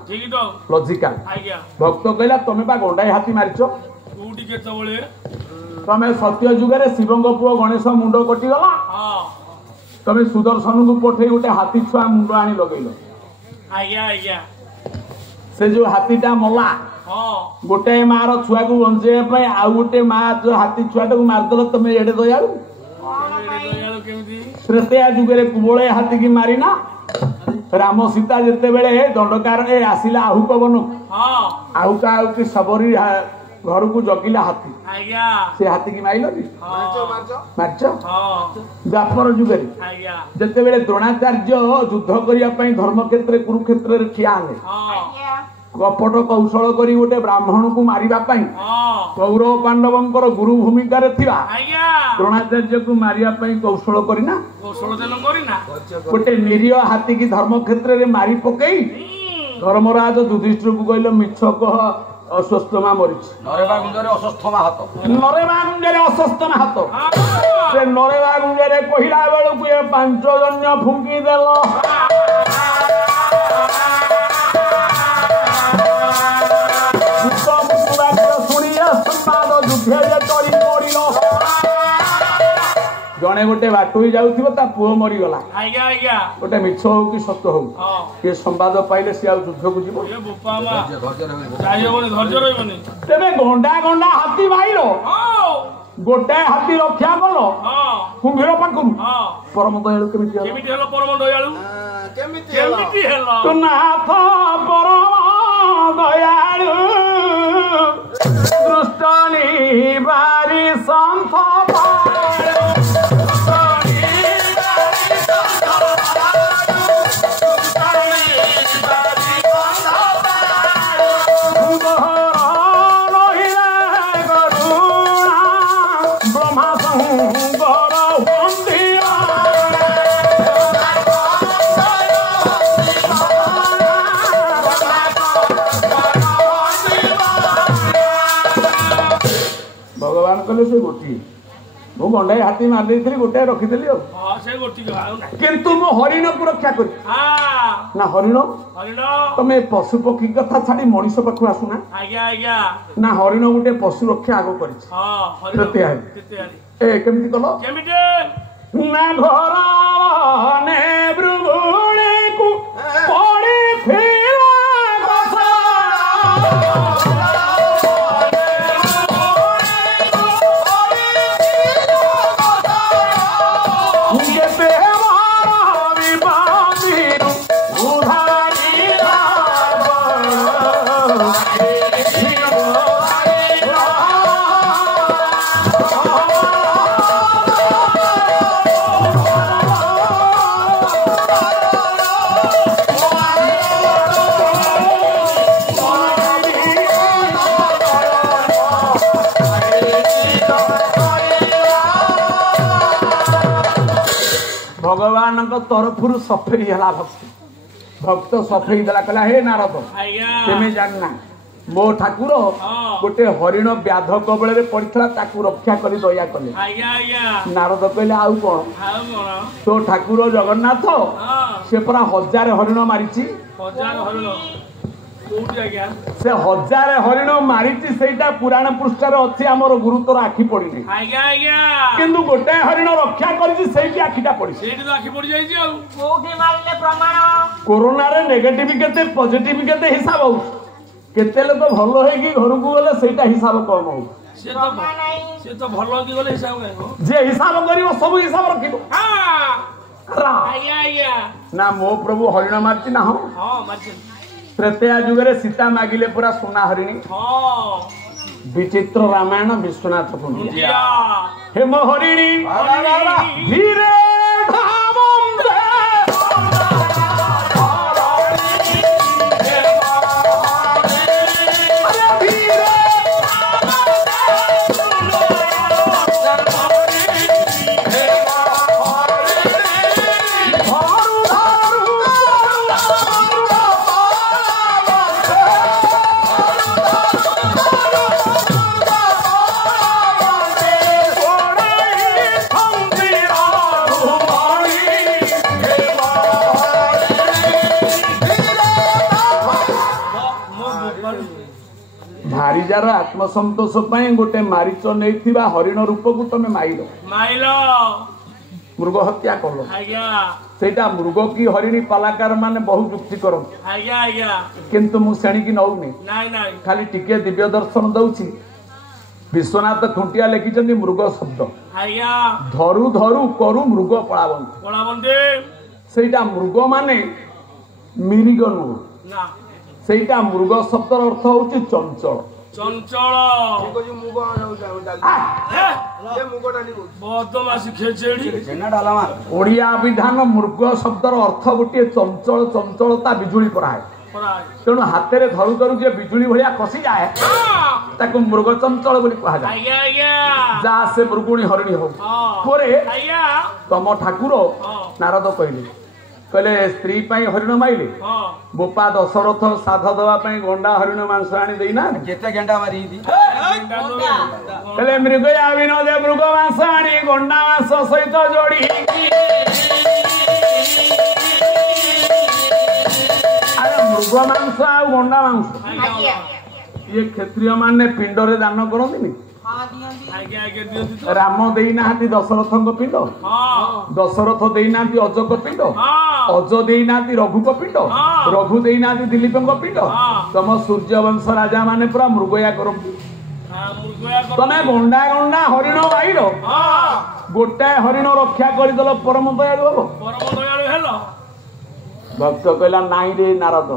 ଲଜିକାଲ ଭକ୍ତ କହିଲା ତମେ ବା ଗଣ୍ଡାଏ ହାତୀ ମାରିଛ ତମେ ସତ୍ୟ ଯୁଗରେ ଶିବଙ୍କ ପୁଅ ଗଣେଶ ମୁଣ୍ଡ କଟିଗଲା ତମେ ସୁଦର୍ଶନକୁ ପଠେଇ ଗୋଟେ ହାତୀ ଛୁଆ ମୁଣ୍ଡ ଆଣି ଲଗେଇଲ ସେ ଯୋଉ ହାତୀଟା ମଲା ଗୋଟେ ମାର ଛୁଆକୁ ବଞ୍ଚେଇବା ପାଇଁ ଆଉ ଗୋଟେ ମା ହାତୀ ଛୁଆଟାକୁ ମାରିଦେଲ ତମେ ଏଡେ ଦୟାଳୁ ତ୍ରେତୟା ଯୁଗରେ କୁବଳେ ହାତୀକି ମାରିନା ରାମ ସୀତା ଯେତେବେଳେ ଦଣ୍ଡକାର ଆସିଲା ଆହୁକ ବନ ଆହୁକା ଆହୁକି ସବରୀ ଘରକୁ ଜଗିଲା ହାତୀ ସେ ହାତୀକି ମାରିଲନି ମାରିଛ ଦ୍ୱାପର ଯୁଗରେ ଯେତେବେଳେ ଦ୍ରୋଣାଚାର୍ଯ୍ୟ ଯୁଦ୍ଧ କରିବା ପାଇଁ ଧର୍ମକ୍ଷେତ୍ରରେ କୁରୁକ୍ଷେତ୍ରରେ ଠିଆ ହେଲେ କପଟ କୌଶଳ କରି ଗୋଟେ ବ୍ରାହ୍ମଣକୁ ମାରିବା ପାଇଁ କୌରବ ପାଣ୍ଡବଙ୍କର ଗୁରୁ ଭୂମିକାରେ ଥିବା ଦ୍ରୋଣାଚାର୍ଯ୍ୟକୁ ମାରିବା ପାଇଁ କୌଶଳ କରିନା ଗୋଟେ ନିରୀହ ହାତୀକି ଧର୍ମକ୍ଷେତ୍ରରେ ମାରି ପକେଇ ଧର୍ମରାଜ ଯୁଧିଷ୍ଠିରକୁ କହିଲ ମିଛ କହ ଅଶ୍ୱସ୍ଥମା ମରିଛି ନରେବା ଗୁଞ୍ଜରେ ଅଶ୍ୱସ୍ଥମା ହାତ ସେ ନରେବା ଗୁଞ୍ଜରେ କହିଲା ବେଳକୁ ଏ 5 ଜନ୍ୟ ଫୁଙ୍କି ଦେଲ ଜଣେ ଗୋଟେ ବାଟୋଇ ଯାଉଥିବ ତା ପୁଅ ମରିଗଲା ଗୋଟେ ମିଛ ହଉ କି ସତ୍ୟ ହଉ ଏ ସମ୍ବାଦ ପାଇଲେ ସେ ଆଉ ଯୁଦ୍ଧକୁ ଯିବ ତେବେ ଗଣ୍ଡା ଗଣ୍ଡା ହାତୀ ମାଇଲ ଗୋଟାଏ ହାତୀ ରକ୍ଷା କଲ କୁମ୍ଭୀର ପାଖରୁ ପରମ ଦୟାଳୁ କେମିତି ହେଲା ପରମ ଦୟାଳୁ ନାଥ ପରମ ଦୟାଳୁ ଦୃଷ୍ଟନି ବାରି ସନ୍ଥ ଭଗବାନ କହିଲେ ସେ ଗୋଟିଏ ମୁଁ ଗଣ୍ଡାଏ ହାତୀ ମାରି ଦେଇଥିଲି ଗୋଟାଏ ରଖିଦେଲି ଆଉ କିନ୍ତୁ ମୁଁ ହରିଣକୁ ରକ୍ଷା କରି ନା ହରିଣ ତମେ ପଶୁ ପକ୍ଷୀ କଥା ଛାଡି ମଣିଷ ପାଖକୁ ଆସୁନା ନା ହରିଣ ଗୋଟେ ପଶୁ ରକ୍ଷା ଆଗ କରିଛି କେମିତି କଲ ନା ଘର ଭଗବାନଙ୍କ ତରଫରୁ ସଫେଇ ହେଲା ଭକ୍ତ ସଫେଇ ଦେଲା କହିଲା ହେ ନାରଦ ତମେ ଜାଣିନା ମୋ ଠାକୁର ଗୋଟେ ହରିଣ ବ୍ୟାଧ କବଳରେ ପଡିଥିଲା ତାକୁ ରକ୍ଷା କରି ଦୟା କଲେ ନାରଦ କହିଲେ ଆଉ କଣ ତୋ ଠାକୁର ଜଗନ୍ନାଥ ସେ ପରା 1000 ହରିଣ ମାରିଛି ସେ 1000 ହରିଣ ମାରିଛି ସେଇଟା ପୁରାଣ ପୃଷ୍ଠାରେ ଅଛି ଆମର ଗୁରୁତର ଆଖି ପଡିନି କିନ୍ତୁ ଗୋଟାଏ ହରିଣ ରକ୍ଷା କରିଛି ସେଇଠି ଆଖିଟା ପଡିଛି କୋରୋନାରେ ନେଗେଟିଭ କେତେ ପଜିଟିଭ କେତେ ହିସାବ ହଉଛି କେତେ ଲୋକ ଭଲ ହେଇକି ଘରକୁ ଗଲେ ସେଇଟା ହିସାବ କମ ହଉଛି ଯେ ହିସାବ କରିବ ସବୁ ହିସାବ ରଖିବ ଆଜ୍ଞା ଆଜ୍ଞା ନା ମୋ ପ୍ରଭୁ ହରିଣ ମାରିଛି ନା ହଁ ହଁ ମାରିଛନ୍ତି ତ୍ରେତେୟା ଯୁଗରେ ସୀତା ମାଗିଲେ ପୁରା ସୁନା ହରିଣୀ ହଁ ବିଚିତ୍ର ରାମାୟଣ ବିଶ୍ୱନାଥ କୁଞ୍ଜିଆ କୁଞ୍ଜିଆ ହେମ ହରିଣୀ ଧୀରେ ଧାମନ୍ତେ ଭାରିଜାର ଆତ୍ମସନ୍ତୋଷ ପାଇଁ ଗୋଟେ ମାରିଚ ନେଇଥିବା ହରିଣ ରୂପକୁ ତମେ ମାଇଲ ମାଇଲ ମୃଗ ହତ୍ୟା କଲ ଆଜ୍ଞା ସେଇଟା ମୃଗ କି ହରିଣୀ କଳାକାର ମାନେ ବହୁ ଯୁକ୍ତି କରନ୍ତି ଆଜ୍ଞା ଆଜ୍ଞା କିନ୍ତୁ ମୁଁ ସେଣିକି ନଉନି ନାଇଁ ନାଇଁ ଖାଲି ଟିକେ ଦିବ୍ୟ ଦର୍ଶନ ଦଉଛି ବିଶ୍ୱନାଥ ଖୁଣ୍ଟିଆ ଲେଖିଛନ୍ତି ମୃଗ ଶବ୍ଦ ଆଜ୍ଞା ଧରୁ ଧରୁ କରୁ ମୃଗ ପଳାବନ୍ତି ପଳାବନ୍ତି ସେଇଟା ମୃଗ ମାନେ ମିରିଗ ନୁହଁ ନା ସେଇଟା ମୃଗ ଶବ୍ଦର ଅର୍ଥ ହଉଛି ଚଞ୍ଚଳ ଚଞ୍ଚଳ ବଦମାସି ଖେଚେଡି ଓଡିଆ ଅଭିଧାନ ମୃଗ ଶବ୍ଦର ଅର୍ଥ ଗୋଟିଏ ଚଞ୍ଚଳ ଚଞ୍ଚଳତା ବିଜୁଳି କରାଏ ତେଣୁ ହାତରେ ଧରୁ ଧରୁ ଯିଏ ବିଜୁଳି ଭଳିଆ କଷିଯାଏ ତାକୁ ମୃଗ ଚଞ୍ଚଳ ବୋଲି କୁହାଯାଏ ଆଜ୍ଞା ଆଜ୍ଞା ଯାହା ସେ ମୃଗୁଣୀ ହରିଣୀ ହଉ ପରେ ଆଜ୍ଞା ତମ ଠାକୁର ନାରଦ କହିଲେ ସ୍ତ୍ରୀ ପାଇଁ ହରିଣ ମାଇଲେ ବୋପା ଦଶରଥ ସାଧ ଦବା ପାଇଁ ଗଣ୍ଡା ହରିଣ ମାଂସ ଆଣି ଦେଇନା କେତେ ଗେଣ୍ଡା ମାରି ହେଲେ ମୃଗୟା ବିନୋଦେ ମୃଗ ମାଂସ ଆଣି ଗଣ୍ଡା ମାଂସ ସହିତ ଯୋଡି ଆରେ ମୃଗ ମାଂସ ଆଉ ଗଣ୍ଡା ମାଂସ ଇଏ କ୍ଷତ୍ରିୟ ମାନେ ପିଣ୍ଡରେ ଦାନ କରନ୍ତିନି ରାମ ଦେଇନାହାନ୍ତି ଦଶରଥଙ୍କ ପିଣ୍ଡ ଦଶରଥ ଦେଇନାହାନ୍ତି ଅଜଙ୍କ ପିଣ୍ଡ ଅଜ ଦେଇନାହାନ୍ତି ରଘୁଙ୍କ ପିଣ୍ଡ ରଘୁ ଦେଇନାହାନ୍ତି ଦିলীପଙ୍କ ପିଣ୍ଡ ତମ ସୂର୍ଯ୍ୟବଂଶ ରାଜା ମାନେ ପୁରା ମୃଗୟା କରନ୍ତି ତମେ ଗଣ୍ଡା ଗଣ୍ଡା ହରିଣ ବାଇଲ ଗୋଟାଏ ହରିଣ ରକ୍ଷା କରିଦେଲ ପରମ ଦୟାଳୁ ହବ ଭକ୍ତ କହିଲା ନାଇଁ ରେ ନାରଦ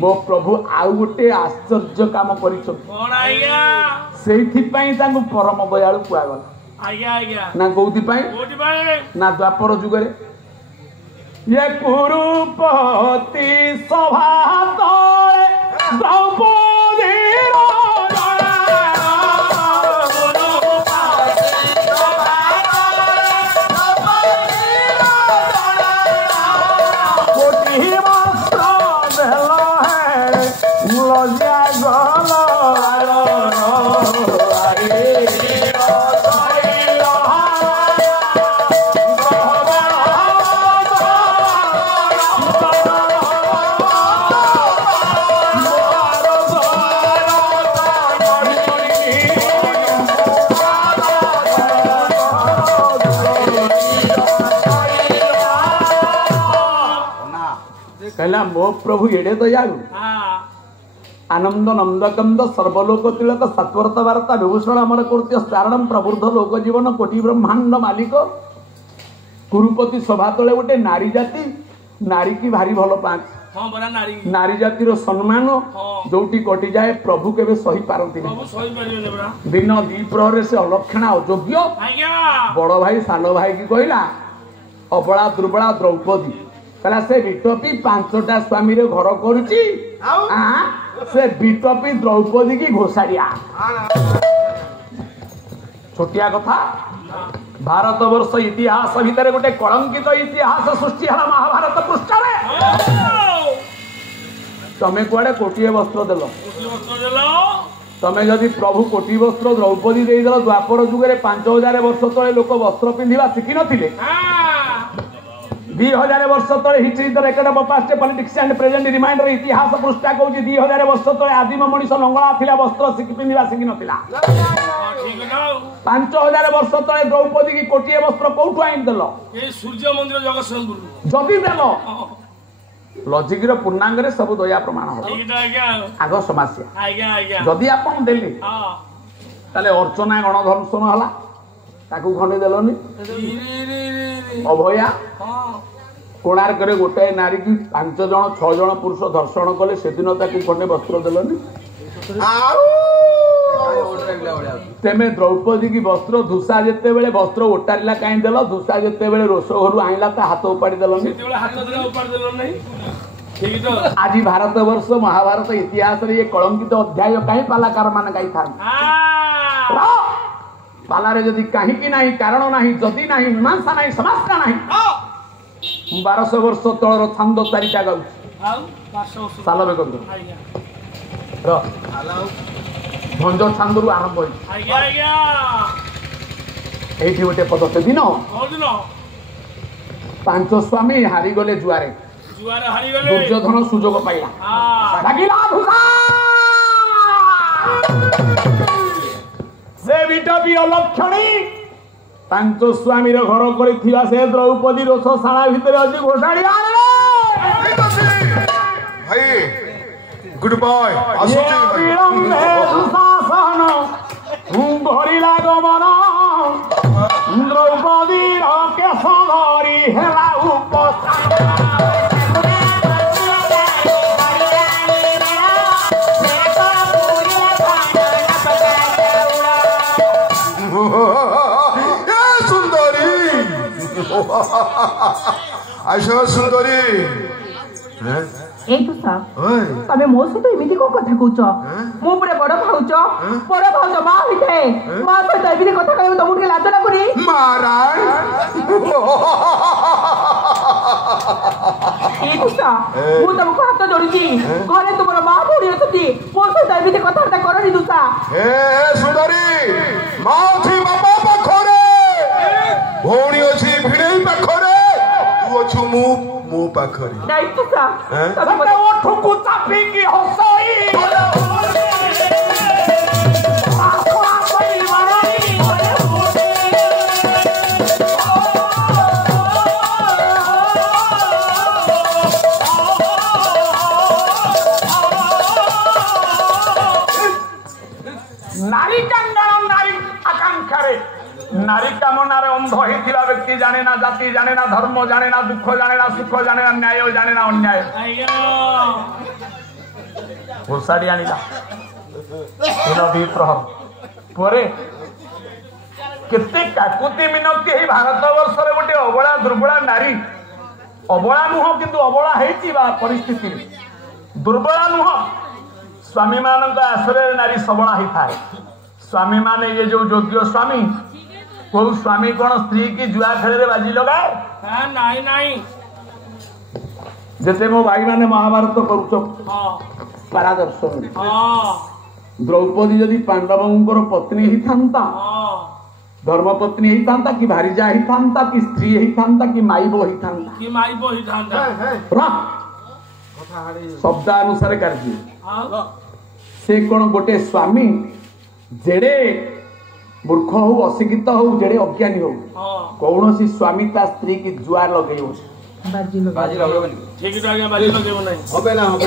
ମୋ ପ୍ରଭୁ ଆଉ ଗୋଟେ ଆଶ୍ଚର୍ଯ୍ୟ କାମ କରିଛନ୍ତି ସେଇଥିପାଇଁ ତାଙ୍କୁ ପରମ ଦୟାଳୁ କୁହାଗଲା ନା କୋଉଥିପାଇଁ ନା ଦ୍ୱାପର ଯୁଗରେ ଇଏ କୁରୁପତି ସଭା ତଳେ ଦ୍ରୌପଦୀର कहला मो प्रभु एडे दयालु आनंद नंदकंद सर्वलोक तिलक सत्वर्त वार्ता विभूषण अमर कृत्य चारणम प्रबुद्ध लोक जीवन कोटि ब्रह्मांड मालिक कुरुपति सभा तले गोटे नारी जाति नारी की भारी भल पाँच नारी जातिर सम्मान जोटी कटि जाए प्रभु केबे सही पारती दिन द्विप्रहर से अलक्षणा अयोग्य बड़ भाई सान भाई की कहला अबला दुर्बला द्रौपदी कहला से विटपी 5टा स्वामी रे घर करुची से विटपी द्रौपदी की घोषाड़िया छोटिया कथा भारत वर्ष इतिहास भितर गोटे कलंकित इतिहास सृष्टि है महाभारत पृष्ठ तमें कुआड़े कोटिए वस्त्र देल तमें जदि प्रभु कोटि वस्त्र द्रौपदी देदेल द्वापर जुगे 5000 वर्ष तले लोक वस्त्र पिंधा शिखी नथिले 2000 वर्ष तले history the record of past politics and present reminder इतिहास पृष्ठा कहूँ 2000 वर्ष तले आदिम मनीष लंगड़ा थिला वस्त्र पिंधा शिखी नथिला 5000 वर्ष तले द्रौपदी की कोटिए वस्त्र कोठु आइन देल सूर्य मंदिर जगतसिंहपुर जदि देल लॉजिक रो पूर्णांग रे सब दया प्रमाण हो आग समस्या जदि आपन देले ताले अर्चना गणधर्षण हला ताकू खंडे देलनी अभया कोणार्क गोटाए नारी की 5 जन 6 जन पुरुष दर्शन कले से दिन ताकि खंडे वस्त्र देलनि तेमे द्रौपदी की वस्त्र धूसा जेते बेले वस्त्र ओटारिला काई देल धूसा जेते बेले रोष घर आइला ता हाथ उपाड़ी देलनि आज भारत वर्ष महाभारत इतिहास रे ये कलंकित अध्याय कहीं पालाकार मान गाई था पालारे जदि कहीं की नहीं कारण नहीं जदि नहीं मीमांसा नहीं समाज नहीं 1200 वर्ष तलर छंद चारिटा गाउछ साल बेग भंज छंदरू आरंभ होई गोटे पद से दिन 5 स्वामी हारीगले जुआरे दुर्योधन सुजोग पाइला से बिटा भी अलक्षणी 5 स्वामी घर कर से द्रौपदी रोषशाला भितर अच्छी घोषाणी भाई गुड बॉय भरिला गमन द्रौपदी केश धरी हेला आशा सुंदरी এই তো স্যার তবে মো সହିତ এমিতি কোন কথা কହୁଛ ମୁଁ ପୁରା ବଡ ଭାଉଜ ମା ହେଇଥାଏ ମା ସହିତ ଏମିତି କଥା କହିବ ତମକୁ ଟିକେ ଲାଜ ଲାଗୁନି महाराज এই তো ସ୍যাର ମୁଁ ତମକୁ ହାତ ଯୋଡୁଛି ଘରେ ତୁମର ମା ଭଉଣୀ ଅଛନ୍ତି ମୋ ସହିତ ଏମିତି କଥାବାର୍ତ୍ତା କରନି ଦୁସା ए सुंदरी माँ थी बाबा पाखरे भौणी अछि भिड़ई पाखरे तू अछु मु पाखरे ନାଇଁ ଦୁସା तबे ओठକୁ ଚାପିକି ହସଇ नारी चंदन नारी आकांक्षा नारी कामनार अंध होता व्यक्ति जाने ना जाति जाने ना धर्म जाने ना दुख जाने ना सुख जाने ना न्याय जाने ना अन्याय घोषाड़ी आनिला प्रहर पर केते काकुति मिनती भारत वर्ष गोटे अबला दुर्बला नारी अबला नुह किंतु अबला है परिस्थिति दुर्बला नुह स्वामी मान आश्रय नारी सबला ही थाए स्वामी मान ये जो योग्य स्वामी को स्वामी कौन स्त्री की जुआ खेल बाजी लगाए नहीं नहीं जैसे मो भाई माने महाभारत करुच पारादर्शन द्रौपदी यदि पांडवों पत्नी ही था धर्मपत्नी ही था कि भारीजा ही था कि स्त्री ही था कि माइबो ही था शब्दानुसार कार्य से कौन गोटे स्वामी जेड़े मूर्ख हो अशिक्षित हो जेड़े अज्ञानी हो कौन सी स्वामी ता स्त्री की जुआ लगे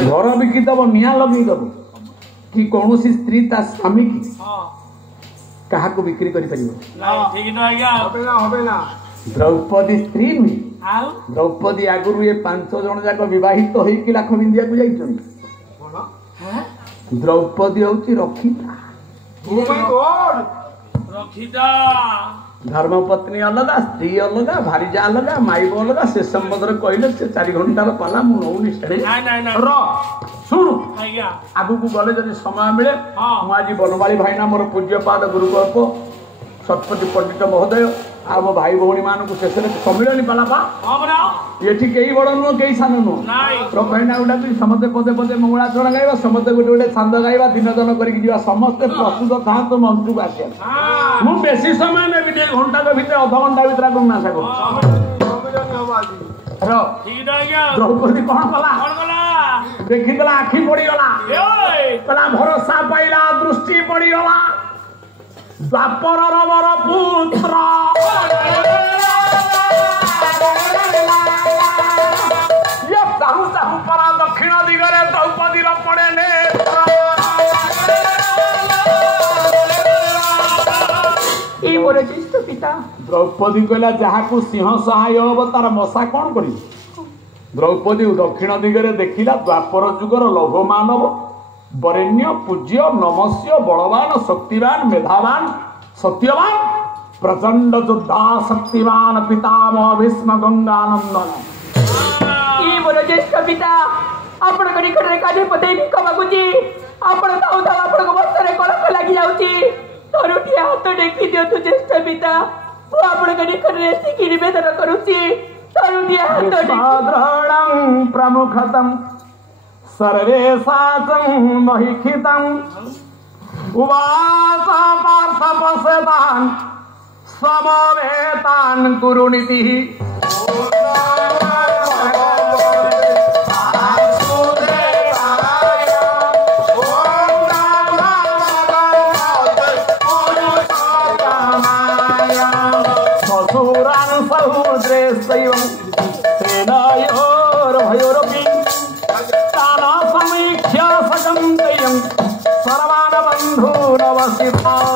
घर बिकिदब निया लगेदब कि कौन सी स्त्री ता स्वामी की क्या बिक्री कर द्रौपदी स्त्री नुहे द्रौपदी आगुरी ये 5 जन जाक विवाहित होगी लाख बिंदिया को जाइछन द्रौपदी हूँ रक्षिता धर्मपत्नी अलग स्त्री अलग भारीजा अलग माइब अलग से संबंध कहले से 4 घंटार पाला मुझे शुणु आगु को गले जब समय मिले मुझे बनमाली भाईना मोर पूज्यपाद गुरुगल्प सतपति पंडित महोदय आ मो भाई भौणी मान को शेष सम्मिलन पाला ये कई बड़ नुह कई सान नुह भाईना गुड़ा समस्ते पदे पदे मंगलाचरण गाइबा समस्ते गोटे गोटे छंद गाइबा दिनदन कर समस्ते प्रस्तुत था तो मंच को आस मु बेसी समय ने 1 घंटा भितर अध घंटा भितर कम आशा द्रौपदी कौन कला देखीला आखि पड़ीगला भरोसा पाइला दृष्टि पड़ीगला द्वापर मोर पुत्र ये चाहू चाहू परा दक्षिण दिगरे द्रौपदी पड़े मोर ज्येष्ठ पिता द्रौपदी कहला जहाँ को सिंह सहाय हम तार मशा कौन कर द्रौपदी दक्षिण दिगरे देखिला द्वापर जुगर लौह मानव वरेण्य पूज्य नमस्य बलवान शक्तिवान मेधावान सत्यवान प्रचंड योद्धा शक्तिमान पितामह भीष्म गंगानंदन बोलो ज्येष्ठ पिता आपण निकट रे काजे पदे भिक मागुची आपण ताऊ ताऊ आपण बस्तरे कलक लागि जाउची तरुटी हाथ टेकी दियो तु ज्येष्ठ पिता वो आपण निकट रे सिकी निवेदन करूची तरुटी हाथ द्रढं प्रमुखतम सर्वेशाचं महिखितं उवास पार्थ पश्यतान् समवेतान् कुरुनितिः सेनायोर्भयोरपि तान् समीक्ष्य सजन्तयं सर्वान् बन्धूनवसितान्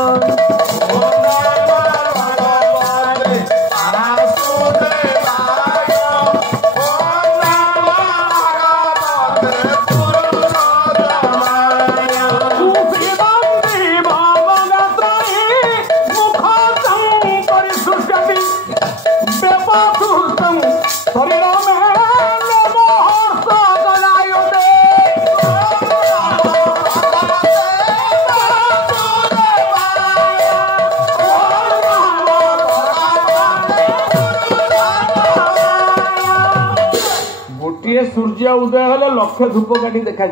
सूर्य उदय हेले लक्ष्य धूपकाठी देखा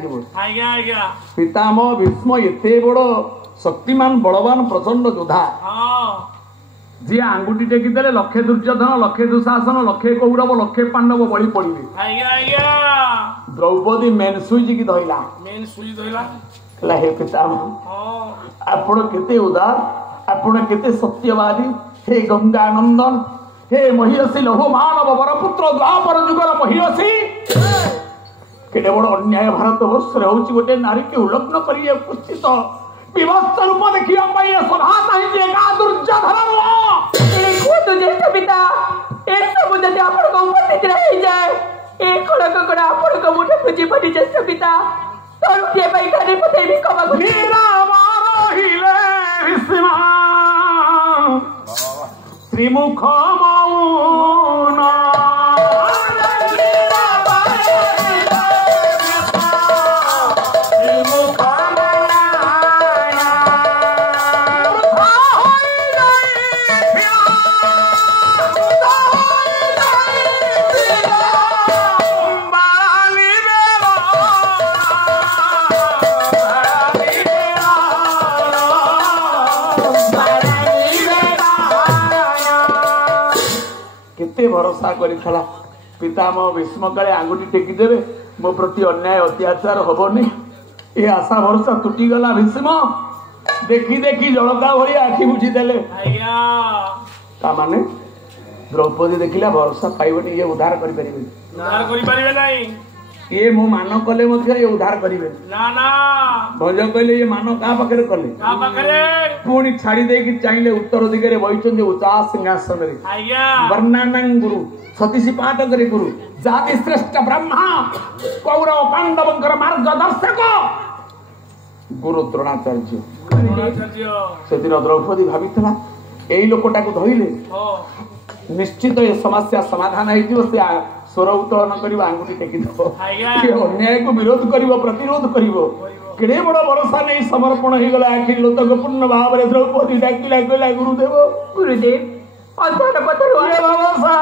पितामह भीष्म एते बड़ शक्तिमान बलवान प्रचंड योद्धा जी आंगुठी टेकी देले लक्षे दुर्योधन लक्षे दुशासन लक्षे कौरव लक्षे पांडव बलि पड़े द्रौपदी मेन सुई की धइला कहला हे पितामह आपण केते उदार आपण केते सत्यवादी हे गंगानंदन हे महिषी लौह मानव वरपुत्र द्वापर जुगर महिषी केते बड़ अन्याय भारत वर्ष होची गोटे नारी के उल्लग्न करिए उपस्थित विभत्स रूप देखिया पाइए सभा नहीं जे का दुर्योधन देखो तो ज्येष्ठ पिता एक सब जदि आपण को उपस्थित रही जाए एक खड़क कड़ा आपण को मुठे खुजी पड़ी ज्येष्ठ पिता तोर के भाई खाली पते भी कबा वीरा मारो हिले विस्मा श्रीमुख मौन भरोसा करिथला पितामह भीष्म काले आंगुठी टेकी देवे मो प्रति अन्याय अत्याचार हबनी ए आशा भरोसा टूटी गला भीष्म देखी देखी जलका भरी आखि बुझी देले ता माने द्रौपदी देखिला भरोसा पाइबनी ये उद्धार करि परिबे नहीं ये मो मान कले मध्य ये उद्धार करिवे ना ना भज कहले ये मान का पाखरे कले पुणी छाड़ी दे कि चाहिले उत्तर दिगरे बइचन जे उचा सिंहासन रे वर्णनं गुरु सतीसी पाठ करे गुरु जाति श्रेष्ठ ब्रह्मा कौरव पांडवंकर मार्गदर्शक गुरु द्रोणाचार्य से दिन द्रौपदी भाबितला एई लोकटा को धइले निश्चित ये समस्या समाधान हेतिबो से स्वर उत्तोलन करिबो आंगुठी टेकी दबो ये अन्याय को विरोध करिबो प्रतिरोध करिबो केड़े बड़ भरोसा नहीं समर्पण हो गला आखिर लोतक पूर्ण भाव रे द्रौपदी डाकिला कहला गुरुदेव अध्यान पत्र ये भरोसा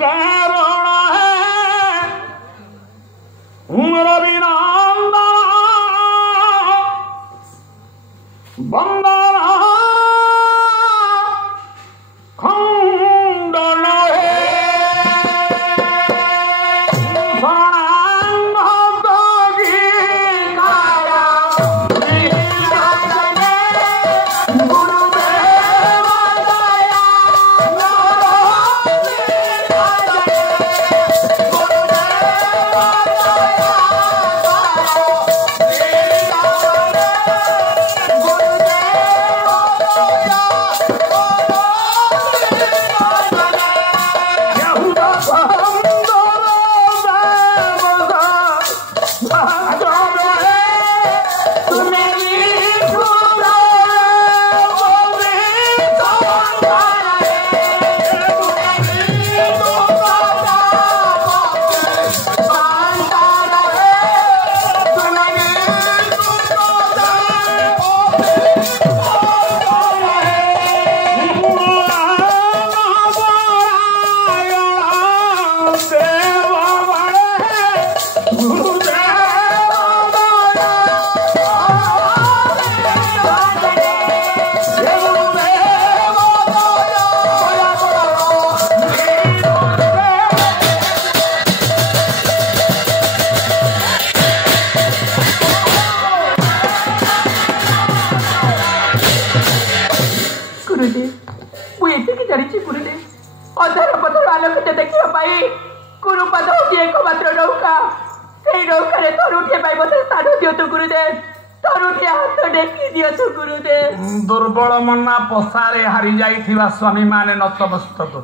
कारण है रविनंदन बंदना खंडन है गुरुदेव मुझे जानी गुरुदेव अधार पथर आलोकित देखा गुरुपद हूँ एकमात्र नौका से नौकार तरुटिया मत स्थान दिंतु गुरुदेव तरुटिया हाथ टेकी दिंतु गुरुदेव दुर्बल मना पशारे हारी जाइथिबा स्वामी माने नतमस्तक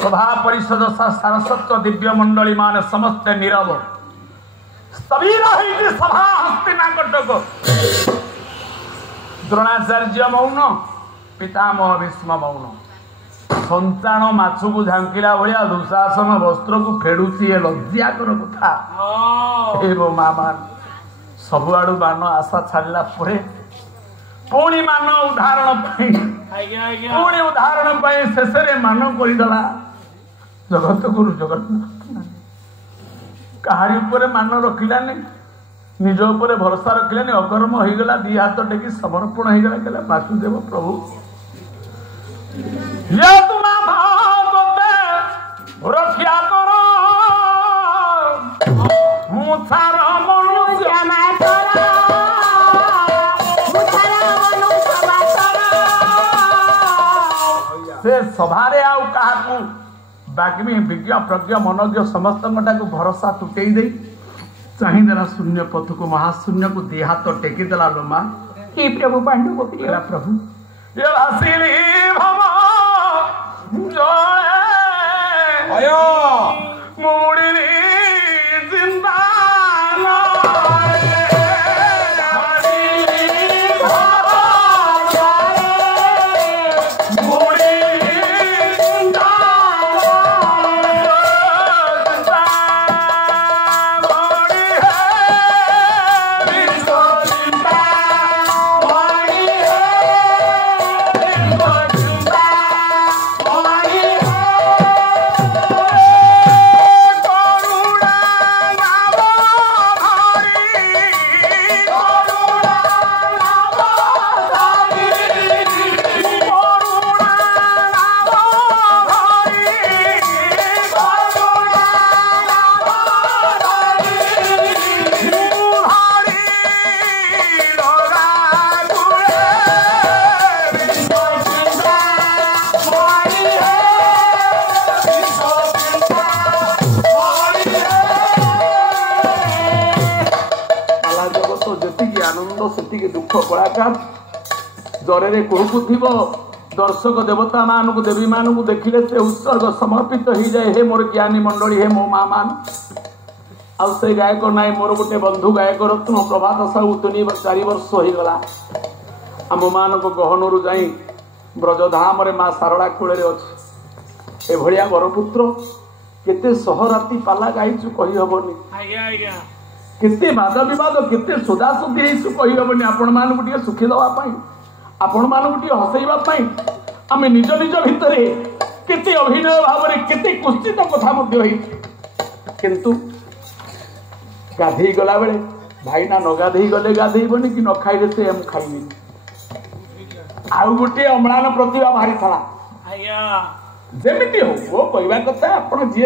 सभा परिषद सारस्वत दिव्य मंडली माने समस्ते नीरव स्तवीर होइति सभा हस्तिनाकटक द्रोणाचार्य मौन पितामह भीष्म मौन संतान माछु को झांकिला भलिया दुशासन वस्त्र को फेडुची ए लज्जाकर कथा ए मो मामान सबुआडू मान आशा छाड़ला परे पुणी मान उदाहरण पुणी उदाहरण शेष मान करदेला जगत गुरु जगन्नाथ कहारी उपरे मान रखिलानी निज उपरे भरोसा रखिलानी अकर्म हो गला दी हाथ टेकी समर्पण हो गला कहला वासुदेव प्रभु ये तुमा भागवते रक्षा करो मुछार मनुष्य से सभारे आउ काहाकू बाग्मी विज्ञ प्रज्ञ मनज्ञ समस्त भरोसा तुटेई दे चाहिदेला शून्य पथ को महाशून्य को दी हाथ टेकी देला लो मां हे प्रभु पांडु को प्रिय प्रभु ये भासिली भव जोड़े आयो मुड़ी जिंदा दुख कलाकार जरे कहूथिव दर्शक देवता मान को देवी मान को देखिले से उत्सर्ग समर्पित हो जाए हे मोर ज्ञानी मंडली हे मो माँ मान आउ से गायक नाई मोर गोटे बंधु गायक रत्न प्रभात साहू 4 वर्ष हो गला आम मान गहन जाई ब्रजधाम माँ सारला कूल अच्छे एभलिया बरपुत्र केते सहराती पाला गाइचु कही हबनी केते वाद विवाद केते सोदासुदी हेसु कही हबनी आपण मान को सुखी दवाई आपण मान को हसैवा आम निज निज भितर केते अभिनय भाव में केते कुश्चित कथा किंतु गाधे गला बेले भाईना न गाधे गले गाधेबनी कि न खाइले से हम खाइबी आउ गोटे अम्लान प्रतिभा बाहरी था जमीती हो वो कहवा कथा आप जी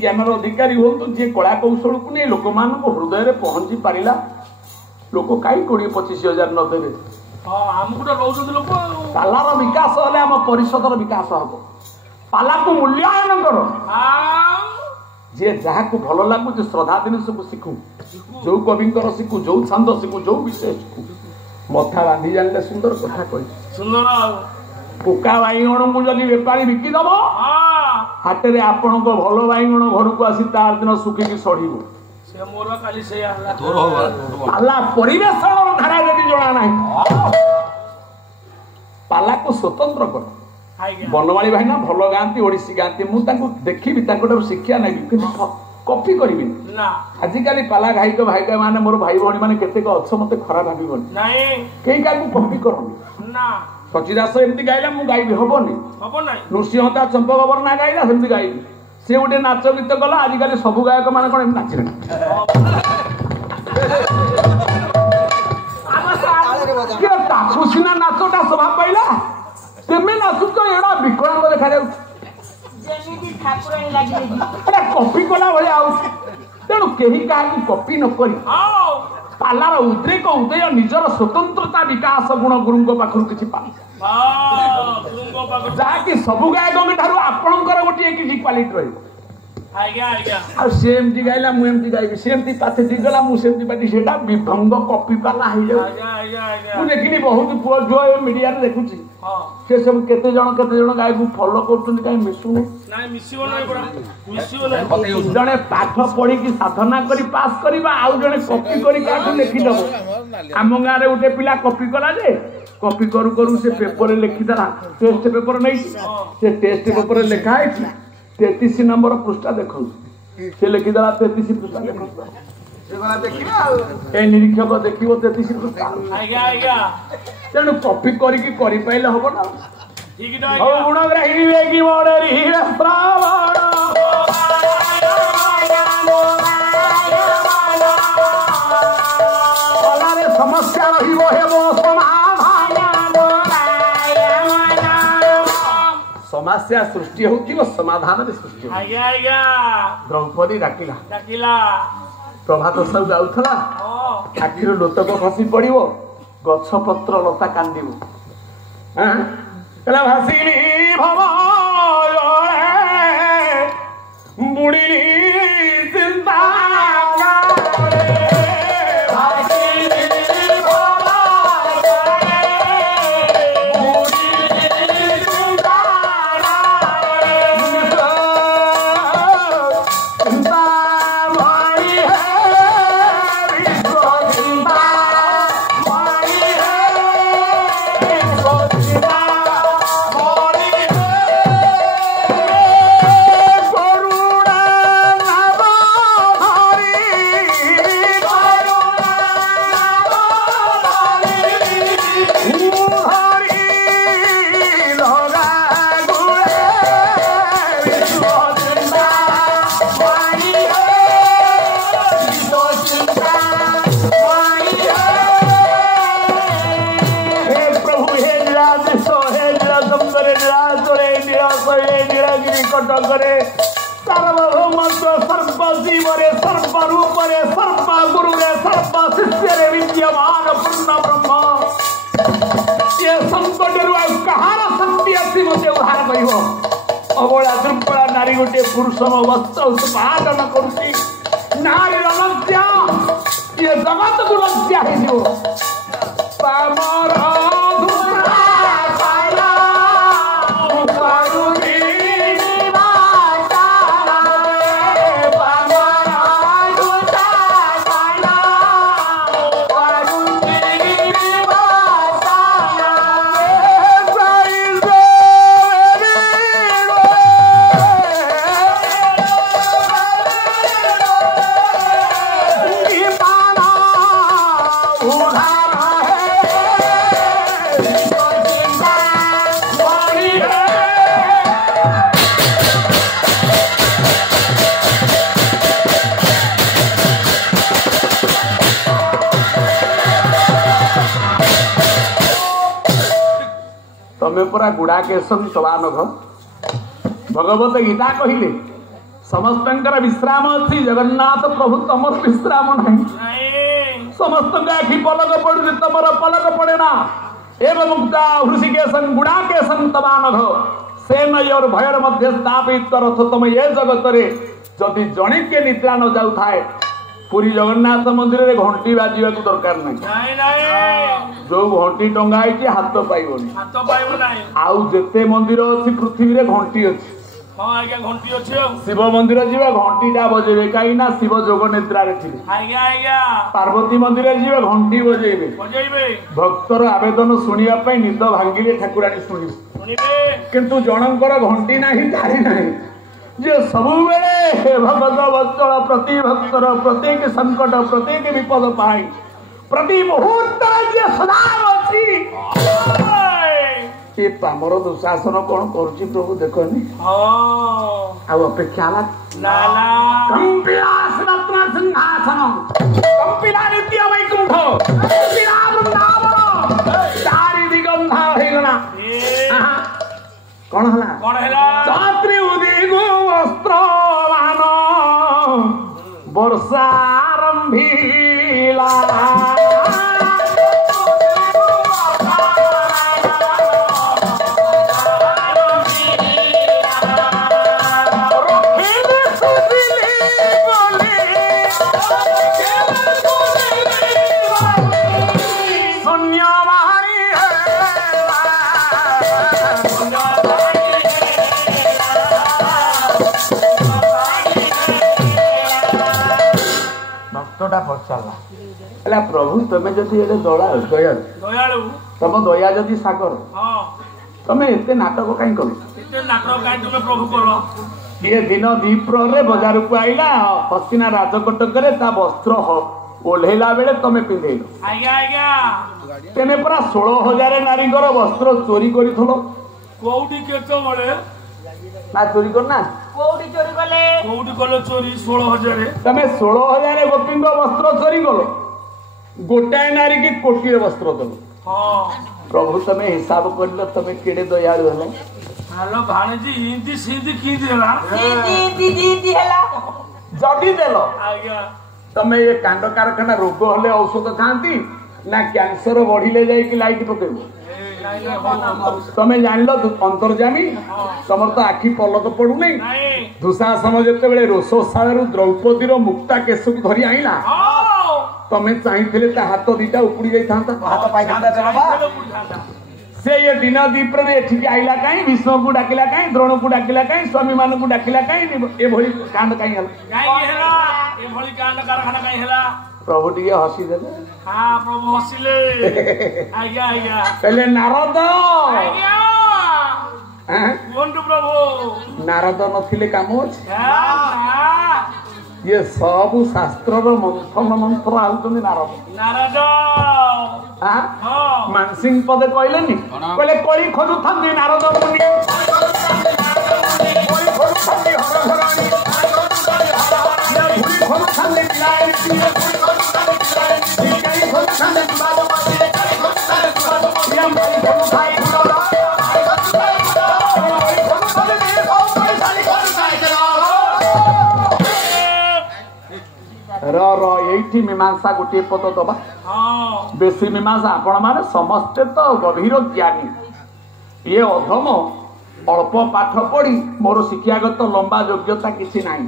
ज्ञान अधिकारी हूँ जी कला कौशल को नहीं लोक मान हृदय में पहुंची पारा लोक कहीं 20-25 हजार न देवे पालार विकास हेले आम परिषदर विकास हम पाला को मूल्यांकन कर जी जहाँ को भल लगुच श्रद्धा जिनिस को शिखु जो कवि शिखु जो छंद शिखु जो विषय शिखु मथा बांधी जाने सुंदर कथा कही सुंदर पोका बैगण को जब बेपारी बिकिदब हाथ में आपण भल बैगण घर को आसी तार दिन सुखिकी सड़ब पाला परिवेश धारा जब जना ना पाला को स्वतंत्र कर बनवाड़ी भाईना भल गाँती ओडिसी गाँती मुझे देखी शिक्षा नहीं कॉपी करी आजिकल पाला गायक भाई मैंने मोर भाई भाई मैंने केते अच्छ मत खराब भावन कई क्या कॉपी करनी सचिदास एमती गाइला मु गाइबी हबनी नृसिंहता चंपक वर्णा गाइला सेमती गाइबी सी गोटे नाच गीत गला आजिकल सब गायक मैंने कौन नाचे सीना नाचटा स्वभाव पाइला तेमे नाचुच एड़ा विकलांग देखा कॉपी कला भाया तेणु कहीं क्या कॉपी नक पालार उद्रेक उदय निजर स्वतंत्रता विकास गुण गुरु पाखर किसी ଯାହାକି ସବୁ ଗାୟକଙ୍କ ଠାରୁ ଆପଣଙ୍କର ଗୋଟିଏ କିଛି କ୍ୱାଲିଟି ରହିବ। ଆଉ ସେ ଏମିତି ଗାଇଲା ମୁଁ ଏମିତି ଗାଇବି, ସେ ଏମିତି ପାଥେଟିକ୍ ଗଲା ମୁଁ ସେମିତି ପାଟି, ସେଇଟା ବିଭଙ୍ଗ କପି ପାଲା ହେଇଯାଉଛି। ମୁଁ ଦେଖିନି ବହୁତ ପୁଅ ଝିଅ ଏ ମିଡିଆରେ ଦେଖୁଛି, ସେ ସବୁ କେତେ ଜଣ ଗାୟକୁ ଫଲୋ କରୁଛନ୍ତି, କାହିଁ ମିଶୁନି। ଜଣେ ପାଠ ପଢିକି ସାଧନା କରି ପାସ୍ କରିବା, ଆଉ ଜଣେ କପି କରି କାହାକୁ ଲେଖିଦବ। ଆମ ଗାଁରେ ଗୋଟେ ପିଲା କପି କଲା ଯେ କପି କରୁ କରୁ ସେ ପେପରରେ ଲେଖିଦେଲା, ଟେଷ୍ଟ ପେପର ନେଇଛି, ସେ ଟେଷ୍ଟ ପେପରରେ ଲେଖା ହେଇଛି 33 ନମ୍ବର ପୃଷ୍ଠା ଦେଖନ୍ତୁ, ସେ ଲେଖିଦେଲା 33 ପୃଷ୍ଠା ଦେଖନ୍ତୁ। ଏ ନିରୀକ୍ଷକ ଦେଖିବ 33 ପୃଷ୍ଠା, ତେଣୁ କପି କରିକି କରିପାଇଲେ ହବ ନା। ଗୁଣଗ୍ରାହୀ କି ମଡ଼େରି ସମସ୍ୟା ରହିବ ହେବ ସମସ୍ୟା ସୃଷ୍ଟି ହଉଥିବ, ସମାଧାନରେ ସୃଷ୍ଟି। ଦ୍ରୌପଦୀ ଡାକିଲା, ପ୍ରଭାତ ସବୁ ଯାଉଥିଲା, ଆଖିରୁ ଲୋତକ ଖସି ପଡିବ, ଗଛ ପତ୍ର ଲତା କାନ୍ଦିବ। ଭାସିଲି ଭବ ବୁଣିଲି ଚିନ୍ତା ଅବଳା ଦୁର୍ବଳା ନାରୀ ଗୋଟିଏ ପୁରୁଷର ବସ୍ତ୍ର ଉତ୍ପାଦନ କରୁଛି, ନାରୀର ଲଜ୍ଜା ଇଏ ଜଗତକୁ ଲଜ୍ଜା ହେଇଯିବ। ପରା ଗୁଡାକେ ସବାନଘ ଭଗବତ ଗୀତା କହିଲେ ସମସ୍ତଙ୍କର ବିଶ୍ରାମ ଅଛି, ଜଗନ୍ନାଥ ପ୍ରଭୁ ତମର ବିଶ୍ରାମ ନାହିଁ। ସମସ୍ତଙ୍କ ଆଖି ପଲକ ପଡୁଛି, ତମର ପଲକ ପଡେ ନା। ଏବଂ ମୁକ୍ତା ହୃଷିକେଶନ ଗୁଡାକେଶନ ତବାନଘ ସେ ନୟର ଭୟର ମଧ୍ୟ ସ୍ଥାପିତ ରଥ ତମ ଏ ଜଗତରେ ଯଦି ଜଣେ କିଏ ନିଦ୍ରା ନ ଯାଉଥାଏ, ପୁରୀ ଜଗନ୍ନାଥ ମନ୍ଦିରରେ ଘଣ୍ଟି ବାଜିବାକୁ ଦରକାର ନାହିଁ। ଯୋଉ ଘଣ୍ଟି ଟଙ୍ଗା ହେଇଛି ହାତ ପାଇବନି। ଆଉ ଯେତେ ମନ୍ଦିର ଅଛି ପୃଥିବୀରେ ଘଣ୍ଟି ଅଛି। ଶିବ ମନ୍ଦିର ଯିବେ ଘଣ୍ଟିଟା ବଜେଇବେ, କାହିଁକି ନା ଶିବ ଯୋଗ ନିଦ୍ରାରେ ଥିଲେ। ପାର୍ବତୀ ମନ୍ଦିର ଯିବେ ଘଣ୍ଟି ବଜେଇବେ, ଭକ୍ତର ଆବେଦନ ଶୁଣିବା ପାଇଁ ନିଦ ଭାଙ୍ଗିଲେ ଠାକୁରାଣୀ ଶୁଣିବେ। କିନ୍ତୁ ଜଣଙ୍କର ଘଣ୍ଟି ନାହିଁ, ଧାରି ନାହିଁ, ଯେ ସବୁବେଳେ ଭଗତ ବତ୍ସଳ ପ୍ରତି ଭକ୍ତର ପ୍ରତ୍ୟେକ ସଂକଟ ପ୍ରତ୍ୟେକ ବିପଦ ପାଇଁ ପ୍ରତି ମୁହୂର୍ତ୍ତରେ ଯେ ସଦା ଅଛି। ଏ ପାମର ଦୁଶାସନ କଣ କରୁଛି ପ୍ରଭୁ ଦେଖନି। ଆଉ ଅପେକ୍ଷା ହେଲା କମ୍ପିଲା ରତ୍ନ ସିଂହାସନ, କମ୍ପିଲା ନିତ୍ୟ ବୈକୁଣ୍ଠ, ଚାରି ଦିଗନ୍ଧା ହେଇଗଲା। କଣ ହେଲା? ଛାତ୍ରୀ ଉଦିଗୁ ଅସ୍ତ୍ରମାନ ବର୍ଷା ଆରମ୍ଭିଲା। ହେଲା ପ୍ରଭୁ ତମେ ଯଦି ଏତେ ଦୟାଳୁ ଦୟାଳୁ ତମ ଦୟା ଯଦି ସାଗର ହଁ ତମେ ଏତେ ନାଟକ କାହିଁ କରୁଛ? ଏତେ ନାଟକ କାହିଁ ତୁମେ ପ୍ରଭୁ କର? କିଏ ଦିନ ଦ୍ୱିପ୍ରହରେ ବଜାରକୁ ଆଇଲା ହସିନା ରାଜକଟକରେ ତା ବସ୍ତ୍ର ଓହ୍ଲେଇଲା ବେଳେ ତମେ ପିନ୍ଧେଇଲ। ଆଜ୍ଞା ଆଜ୍ଞା ତେମେ ପରା 16,000 ନାରୀଙ୍କର ବସ୍ତ୍ର ଚୋରି କରିଥିଲ କୋଉଠି କେତେବେଳେ ନା ଚୋରି କରିନା? କୋଉଠି ଚୋରି କଲେ? କୋଉଠି କଲେ ଚୋରି? 16,000 ତମେ 16,000 ଗୋପୀଙ୍କ ବସ୍ତ୍ର ଚୋରି କଲ, ଗୋଟାଏ ନାରୀ କି କୋଟିଏ ବସ୍ତ୍ର ଦେଲ। ହଁ ପ୍ରଭୁ ତମେ ହିସାବ କରିଲ ତମେ କେଡେ ଦୟାଳୁ ହେଲ। ହାଲୋ ଭାଣିଜି ଇନ୍ତି ସିନ୍ତି କିନ୍ତି ହେଲା? ଜିତି ହେଲା। ଯଦି ଦେଲ ଆଜ୍ଞା ତମେ ଏ କାଣ୍ଡ କାରଖାନା ରୋଗ ହେଲେ ଔଷଧ ଖାଆନ୍ତି ନା କ୍ୟାନ୍ସର ବଢିଲେ ଯାଇକି ଲାଇଟ୍ ପକେଇବ? ତମେ ଜାଣିଲ ଅନ୍ତର୍ଯାମୀ ତମର ତ ଆଖି ପଲକ ପଡୁନି। ଦୁଃଶାସନ ଯେତେବେଳେ ରୋଷଶାଳାରୁ ଦ୍ରୌପଦୀର ମୁକ୍ତା କେଶକୁ ଧରି ଆଇଲା ତମେ ଚାହିଁଥିଲେ ତା ହାତ ଦିଟା ଉପୁଡି ଯାଇଥାନ୍ତା, ହାତ ପାଇଥାନ୍ତା। ସେ ଏ ଦିନ ଦ୍ୱିପ୍ରରେ ଏଠିକି ଆଇଲା କାହିଁ? ଭୀଷ୍ମକୁ ଡାକିଲା କାହିଁ? ଦ୍ରୋଣକୁ ଡାକିଲା କାହିଁ? ସ୍ୱାମୀ ମାନଙ୍କୁ ଡାକିଲା କାହିଁ? ଏଭଳି କାଣ୍ଡ କାହିଁ ହେଲା? ଏଭଳି କାଣ୍ଡ କାରଖାନା କାହିଁ ହେଲା? ପ୍ରଭୁ ଟିକେ ହସିଦେଲେ। ହଁ ପ୍ରଭୁ ହସିଲେ। ଆଜ୍ଞା ଆଜ୍ଞା କହିଲେ ନାରଦ ଆଜ୍ଞା କୁହନ୍ତୁ ପ୍ରଭୁ। ନାରଦ ନଥିଲେ କାମ ଅଛି? ଇଏ ସବୁ ଶାସ୍ତ୍ରର ମନ୍ଥନ ମନ୍ତ୍ର ଆଉଛନ୍ତି ନାରଦ। ନାରଦ ମାନସିଂ ପଦେ କହିଲେନି? କହିଲେ କଳି ଖୋଜୁଥାନ୍ତି ନାରଦ ମୁନି, କଳି ଖୋଜୁଥାନ୍ତି ହରଧରଣୀ, ଭୁଳି ଖୋଜୁଥାନ୍ତି এইটি মীমাংসা গোটিଏ পଦ ଦବା। ବେଶୀ ମୀମାଂସା ଆପଣ ମାନେ ସମସ୍ତେ ତ ଗଭୀର ଜ୍ଞାନୀ, ଇଏ ଅଧମ ଅଳ୍ପ ପାଠ ପଢି ମୋର ଶିକ୍ଷାଗତ ଲମ୍ବା ଯୋଗ୍ୟତା କିଛି ନାହିଁ।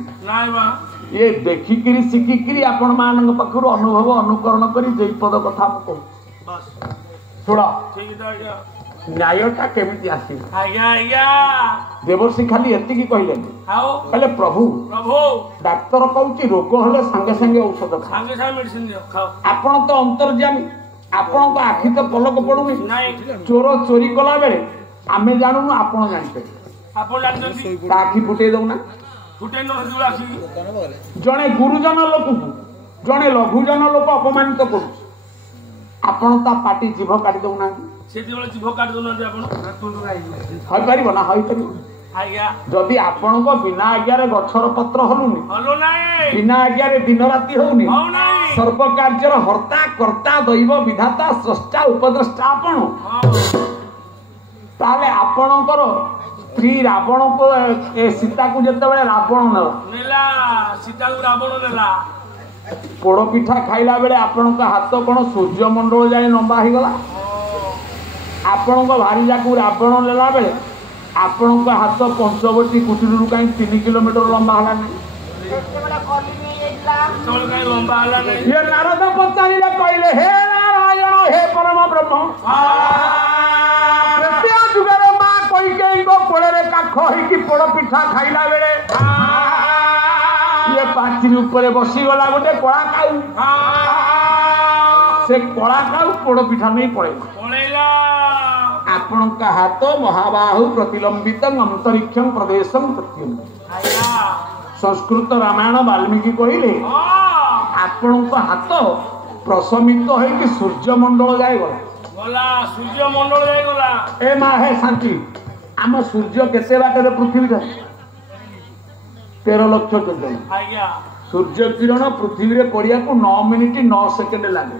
ଇଏ ଦେଖିକିରି ଶିଖିକିରି ଆପଣ ମାନଙ୍କ ପାଖରୁ ଅନୁଭବ ଅନୁକରଣ କରି ଯେଇ ପଦ କଥା ମୁଁ କହୁଛି। ଶୁଣ ନ୍ୟାୟଟା କେମିତି ଆସିବ? ଦେବର୍ଷି ଖାଲି ଏତିକି କହିଲେନି, କହିଲେ ପ୍ରଭୁ ଡାକ୍ତର କହୁଛି ରୋଗ ହେଲେ ସାଙ୍ଗେ ସାଙ୍ଗେ ଔଷଧ ଖାଅ, ଆପଣ ତ ଅନ୍ତର୍ଯାମୀ, ଆପଣଙ୍କ ଆଖି ତ ପଲକ ପଡୁନି। ଚୋର ଚୋରି କଲା ବେଳେ ଆମେ ଜାଣୁନୁ, ଆପଣ ଜାଣିପାରିବେ, ତା ଆଖି ଫୁଟେଇ ଦଉନା। ଜଣେ ଗୁରୁଜନ ଲୋକକୁ ଜଣେ ଲଘୁଜନ ଲୋକ ଅପମାନିତ କରୁଛି, ଆପଣ ତା ପାଟି ଜିଭ କାଟି ଦଉନାହାନ୍ତି? ହୋଇପାରିବ ନା? ହୋଇପାରିବ। ଯଦି ଆପଣଙ୍କ ବିନା ଆଜ୍ଞାରେ ଗଛର ପତ୍ର ହଲୁନି, ବିନା ଆଜ୍ଞାରେ ଦିନ ରାତି ହଉନି, ସର୍ବ କାର୍ଯ୍ୟର ହର୍ତ୍ତା କର୍ତ୍ତା ଦୈବ ବିଧାତା ସ୍ରଷ୍ଟା ଉପଦ୍ରଷ୍ଟା ଆପଣ, ତାହେଲେ ଆପଣଙ୍କର ସ୍ତ୍ରୀ ରାବଣକୁ ସୀତାକୁ ଯେତେବେଳେ ରାବଣ ନେଲା, ପୋଡ ପିଠା ଖାଇଲା ବେଳେ ଆପଣଙ୍କ ହାତ କଣ ସୂର୍ଯ୍ୟମଣ୍ଡଳ ଯାଏ ଲମ୍ବା ହେଇଗଲା? ଆପଣଙ୍କ ଭାରିଜାକୁ ରାବଣ ନେଲା ବେଳେ ଆପଣଙ୍କ ହାତ ପଞ୍ଚବଟୀ କୁଟୀରରୁ କାହିଁ 3 କିଲୋମିଟର ଲମ୍ବା ହେଲାନି? ଇଏ ନାରଦ ପଚାରିଲେ, କହିଲେ ହେ ନାରାୟଣ, ହେ ପରମ ବ୍ରହ୍ମ, ଯୁଗରେ ମା କୈକେୟୀଙ୍କ କୋଳରେ କାଖ ହେଇକି ପୋଡ ପିଠା ଖାଇଲା ବେଳେ ଇଏ ପାଚିରି ଉପରେ ବସିଗଲା ଗୋଟେ କଳା କାଉ, ସେ କଳା କାଉ ପୋଡ ପିଠା ନେଇ ପଳେଇଲା। ଆପଣଙ୍କ ହାତ ମହାବାହୁ ପ୍ରତିଲମ୍ବିତ ଅନ୍ତରିକ୍ଷଂ ପ୍ରଦେଶଂ ସତ୍ୟଂ। ସଂସ୍କୃତ ରାମାୟଣ ବାଲ୍ମୀକି କହିଲେ ଆପଣଙ୍କ ହାତ ପ୍ରଶମିତ ହେଇକି ସୂର୍ଯ୍ୟମଣ୍ଡଳ ଯାଏ ଗଲା। ଏ ମା ହେ ଶାନ୍ତି, ଆମ ସୂର୍ଯ୍ୟ କେତେ ବାଟରେ ପୃଥିବୀରେ? 13 ଲକ୍ଷ ଯୋଜନ। ସୂର୍ଯ୍ୟ କିରଣ ପୃଥିବୀରେ ପଡ଼ିବାକୁ 9 ମିନିଟ୍ 9 ସେକେଣ୍ଡ ଲାଗେ।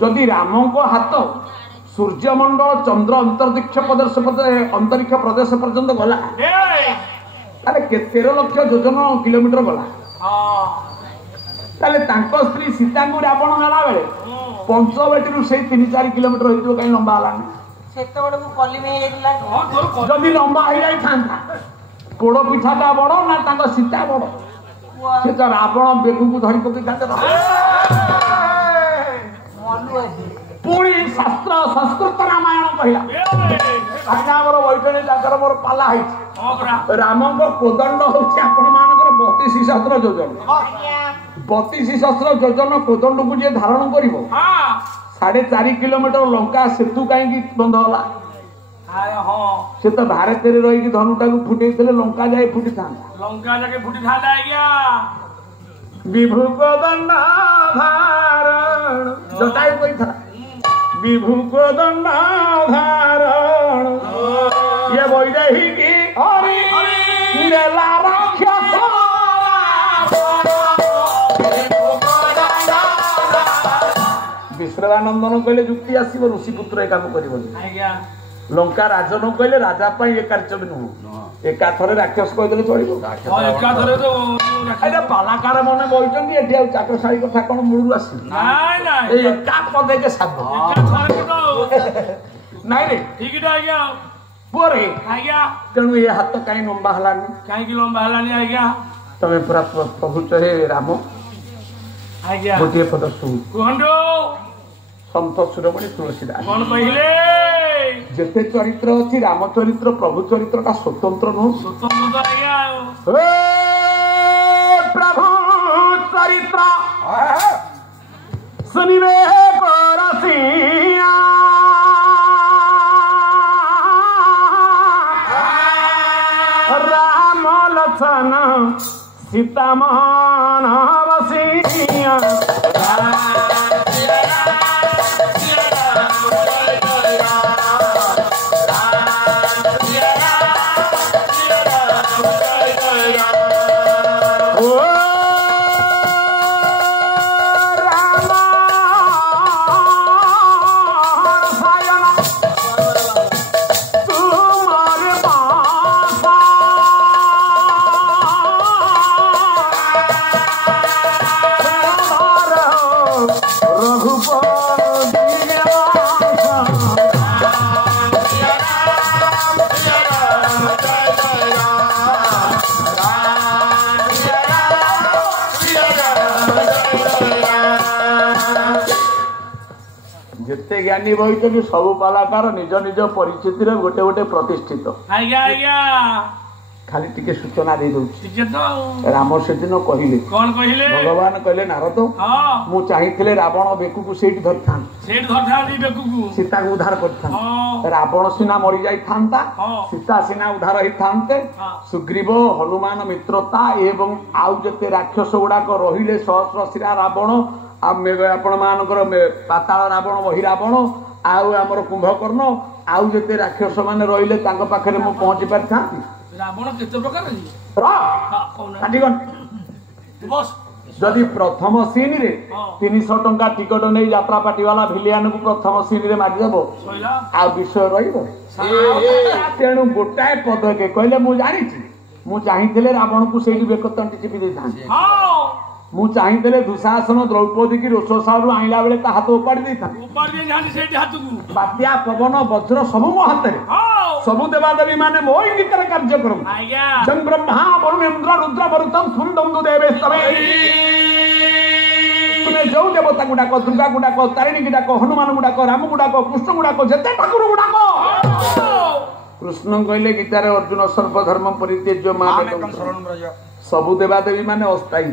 ଯଦି ରାମଙ୍କ ହାତ ସୂର୍ଯ୍ୟମଣ୍ଡଳ ଚନ୍ଦ୍ର ଅନ୍ତରିକ୍ଷ ପ୍ରଦେଶ ପର୍ଯ୍ୟନ୍ତ ଗଲା, ତାହେଲେ 13 ଲକ୍ଷ ଯୋଜନ କିଲୋମିଟର ଗଲା। ତାହେଲେ ତାଙ୍କ ସ୍ତ୍ରୀ ସୀତାଙ୍କୁ ରାବଣ ନେଲା ବେଳେ ପଞ୍ଚବଟୀରୁ ସେଇ 3-4 କିଲୋମିଟର ହେଇଥିବ, କାହିଁ ଲମ୍ବା ହେଲାନି? ଯଦି ଲମ୍ବା ହେଇଯାଇଥାନ୍ତା, ପୋଡ ପିଠାଟା ବଡ ନା ତାଙ୍କ ସୀତା ବଡ? ସେ ତ ରାବଣ ବେଗୁକୁ ଧରି ପକେଇଥାନ୍ତେ। ପୁଣି ଶାସ୍ତ୍ର ସଂସ୍କୃତ ରାମାୟଣ କହିଲା, ଆମର ବୈଠଣୀ ଜାଗାର ମୋର ପାଲା ହେଇଛି, ରାମଙ୍କ କୋଦଣ୍ଡ ହଉଛି ଆପଣ ମାନଙ୍କର 32,000 ଯୋଜନ। 32,000 ଯୋଜନ କୋଦଣ୍ଡକୁ ଯିଏ ଧାରଣ କରିବ 4.5 କିଲୋମିଟର ଲଙ୍କା ସେତୁ କାହିଁକି ବନ୍ଦ ହେଲା? ସେ ତ ଭାରତରେ ରହିକି ଧନୁଟାକୁ ଫୁଟେଇଥିଲେ ଲଙ୍କା ଯାଏ ଫୁଟିଥାନ୍ତା। ଆଜ୍ଞା ବିଭୁ କୋଦଣ୍ଡ ଧାରଣ ଜଟାୟୁ କହିଥିଲା ବିଭୁ କୋଦଣ୍ଡ ଧାରଣ ଇଏ ବୈଦେହୀକି ହରି ନେଲା ରାକ୍ଷସ ବିଶ୍ରବାନନ୍ଦନ କହିଲେ ଯୁକ୍ତି ଆସିବ ଋଷିପୁତ୍ର ଏ କାମ କରିବନି। ଲଙ୍କା ରାଜନ କହିଲେ ରାଜା ପାଇଁ ଏ କାର୍ଯ୍ୟ ବି ନୁହଁ ଏକାଥରେ ରାକ୍ଷସ କହିଦେଲେ ଚଳିବ। ପାଲାକାର ମାନେ ବହିଛନ୍ତି ଏଠି ଆଉ ଚାକରଶାଳୀ କଥା କଣ ମୂଳରୁ ଆସିବ ଏକା ପଦେକେ ସାଧ ନାଇଁ ରେ ପୁଅରେ ତେଣୁ ଏ ହାତ କାହିଁ ଲମ୍ବା ହେଲାନି? କାହିଁକି ଲମ୍ବା ହେଲାନି ଆଜ୍ଞା? ତମେ ପୁରା କହୁଛ ହେ ରାମ ଗୋଟିଏ ପଦ ଶୁଣୁ କୁହନ୍ତୁ ସନ୍ଥ ଶିରୋମଣି ତୁଳସୀଦାସ କଣ କହିଲେ? ଯେତେ ଚରିତ୍ର ଅଛି ରାମ ଚରିତ୍ର ପ୍ରଭୁ ଚରିତ୍ରଟା ସ୍ୱତନ୍ତ୍ର ନୁହଁ। ସ୍ୱତନ୍ତ୍ର ଆଜ୍ଞା ପ୍ରଭୁ ଚରିତ୍ର ଶୁଣିବେ ପରସିଆ ରାମ ଲକ୍ଷ୍ମଣ ସୀତା ମାନ ବସିଆ ଯେତେ ଜ୍ଞାନୀ ବହିଛନ୍ତି ସବୁ କଳାକାର ନିଜ ନିଜ ପରିସ୍ଥିତିରେ ଗୋଟେ ଗୋଟେ ପ୍ରତିଷ୍ଠିତ। ଖାଲି ଟିକେ ସୂଚନା ଦେଇ ଦଉଛି ରାମ ସେଦିନ କହିଲେ କଣ କହିଲେ? ଭଗବାନ କହିଲେ ନାରଦ ମୁଁ ଚାହିଁଥିଲେ ରାବଣ ବେକୁକୁ ସେଇଠି ଧରିଥାନ୍ତି ସୀତାକୁ ଉଦ୍ଧାର କରିଥାନ୍ତି। ରାବଣ ସିନା ମରି ଯାଇଥାନ୍ତା ସୀତା ସିନା ଉଦ୍ଧାର ହେଇଥାନ୍ତେ। ସୁଗ୍ରୀବ ହନୁମାନ ମିତ୍ରତା ଏବଂ ଆଉ ଯେତେ ରାକ୍ଷସ ଗୁଡାକ ରହିଲେ ସହସ୍ର ଶିରା ରାବଣ ଆପଣ ମାନଙ୍କର ପାତାଳ ରାବଣ ମହି ରାବଣ ଆଉ ଆମର କୁମ୍ଭକର୍ଣ୍ଣ ଆଉ ଯେତେ ରାକ୍ଷସ ମାନେ ରହିଲେ ତାଙ୍କ ପାଖରେ ମୁଁ ପହଞ୍ଚି ପାରିଥାନ୍ତି। ରାବଣ କେତେ ପ୍ରକାର ଯଦି ପ୍ରଥମ ସିନରେ 300 ଟଙ୍କା ଟିକଟ ନେଇ ଯାତ୍ରା ପାର୍ଟି ବାଲା ଭିଲିଆନକୁ ପ୍ରଥମ ସିନରେ ମାରିଦେବ ଆଉ ବିଷୟ ରହିବ। ତେଣୁ ଗୋଟାଏ ପଦକେ କହିଲେ ମୁଁ ଜାଣିଛି ମୁଁ ଚାହିଁଥିଲେ ରାବଣକୁ ସେଇଠି ବେକ ତଣ୍ଟି ଚିପି ଦେଇଥାନ୍ତି। ମୁଁ ଚାହିଁଥିଲେ ଦୁଃଶାସନ ଦ୍ରୌପଦୀ କି ରୋଷସାଳରୁ ଆଣିଲା ବେଳେ ତା ହାତ ଉପାଡ଼ି ଦେଇଥାନ୍ତି। ବାତ୍ୟା ପବନ ବଜ୍ର ସବୁ ମୋ ହାତରେ ସବୁ ଦେବାଦେବୀ ମାନେ ମୋ ଇଙ୍ଗିତରେ କାର୍ଯ୍ୟ କରନ୍ତି। ଜଂ ବ୍ରହ୍ମା ବରୁଣେନ୍ଦ୍ର ରୁଦ୍ର ମରୁତଂ ସ୍ୱନ୍ଦନ୍ତୁ ଦେବେ ତମେ ତୁମେ ଯୋଉ ଦେବତାକୁ ଡାକ ଦୁର୍ଗାକୁ ଡାକ ତାରିଣୀକୁ ଡାକ ହନୁମାନଙ୍କୁ ଡାକ ରାମକୁ ଡାକ କୃଷ୍ଣକୁ ଡାକ ଯେତେ ଠାକୁରକୁ ଡାକ। କୃଷ୍ଣ କହିଲେ ଗୀତାରେ ଅର୍ଜୁନ ସର୍ବଧର୍ମ ପରିତ୍ୟଜ୍ୟ ମାମେକଂ ଶରଣଂ ବ୍ରଜ। ସବୁ ଦେବାଦେବୀ ମାନେ ଅସ୍ଥାୟୀ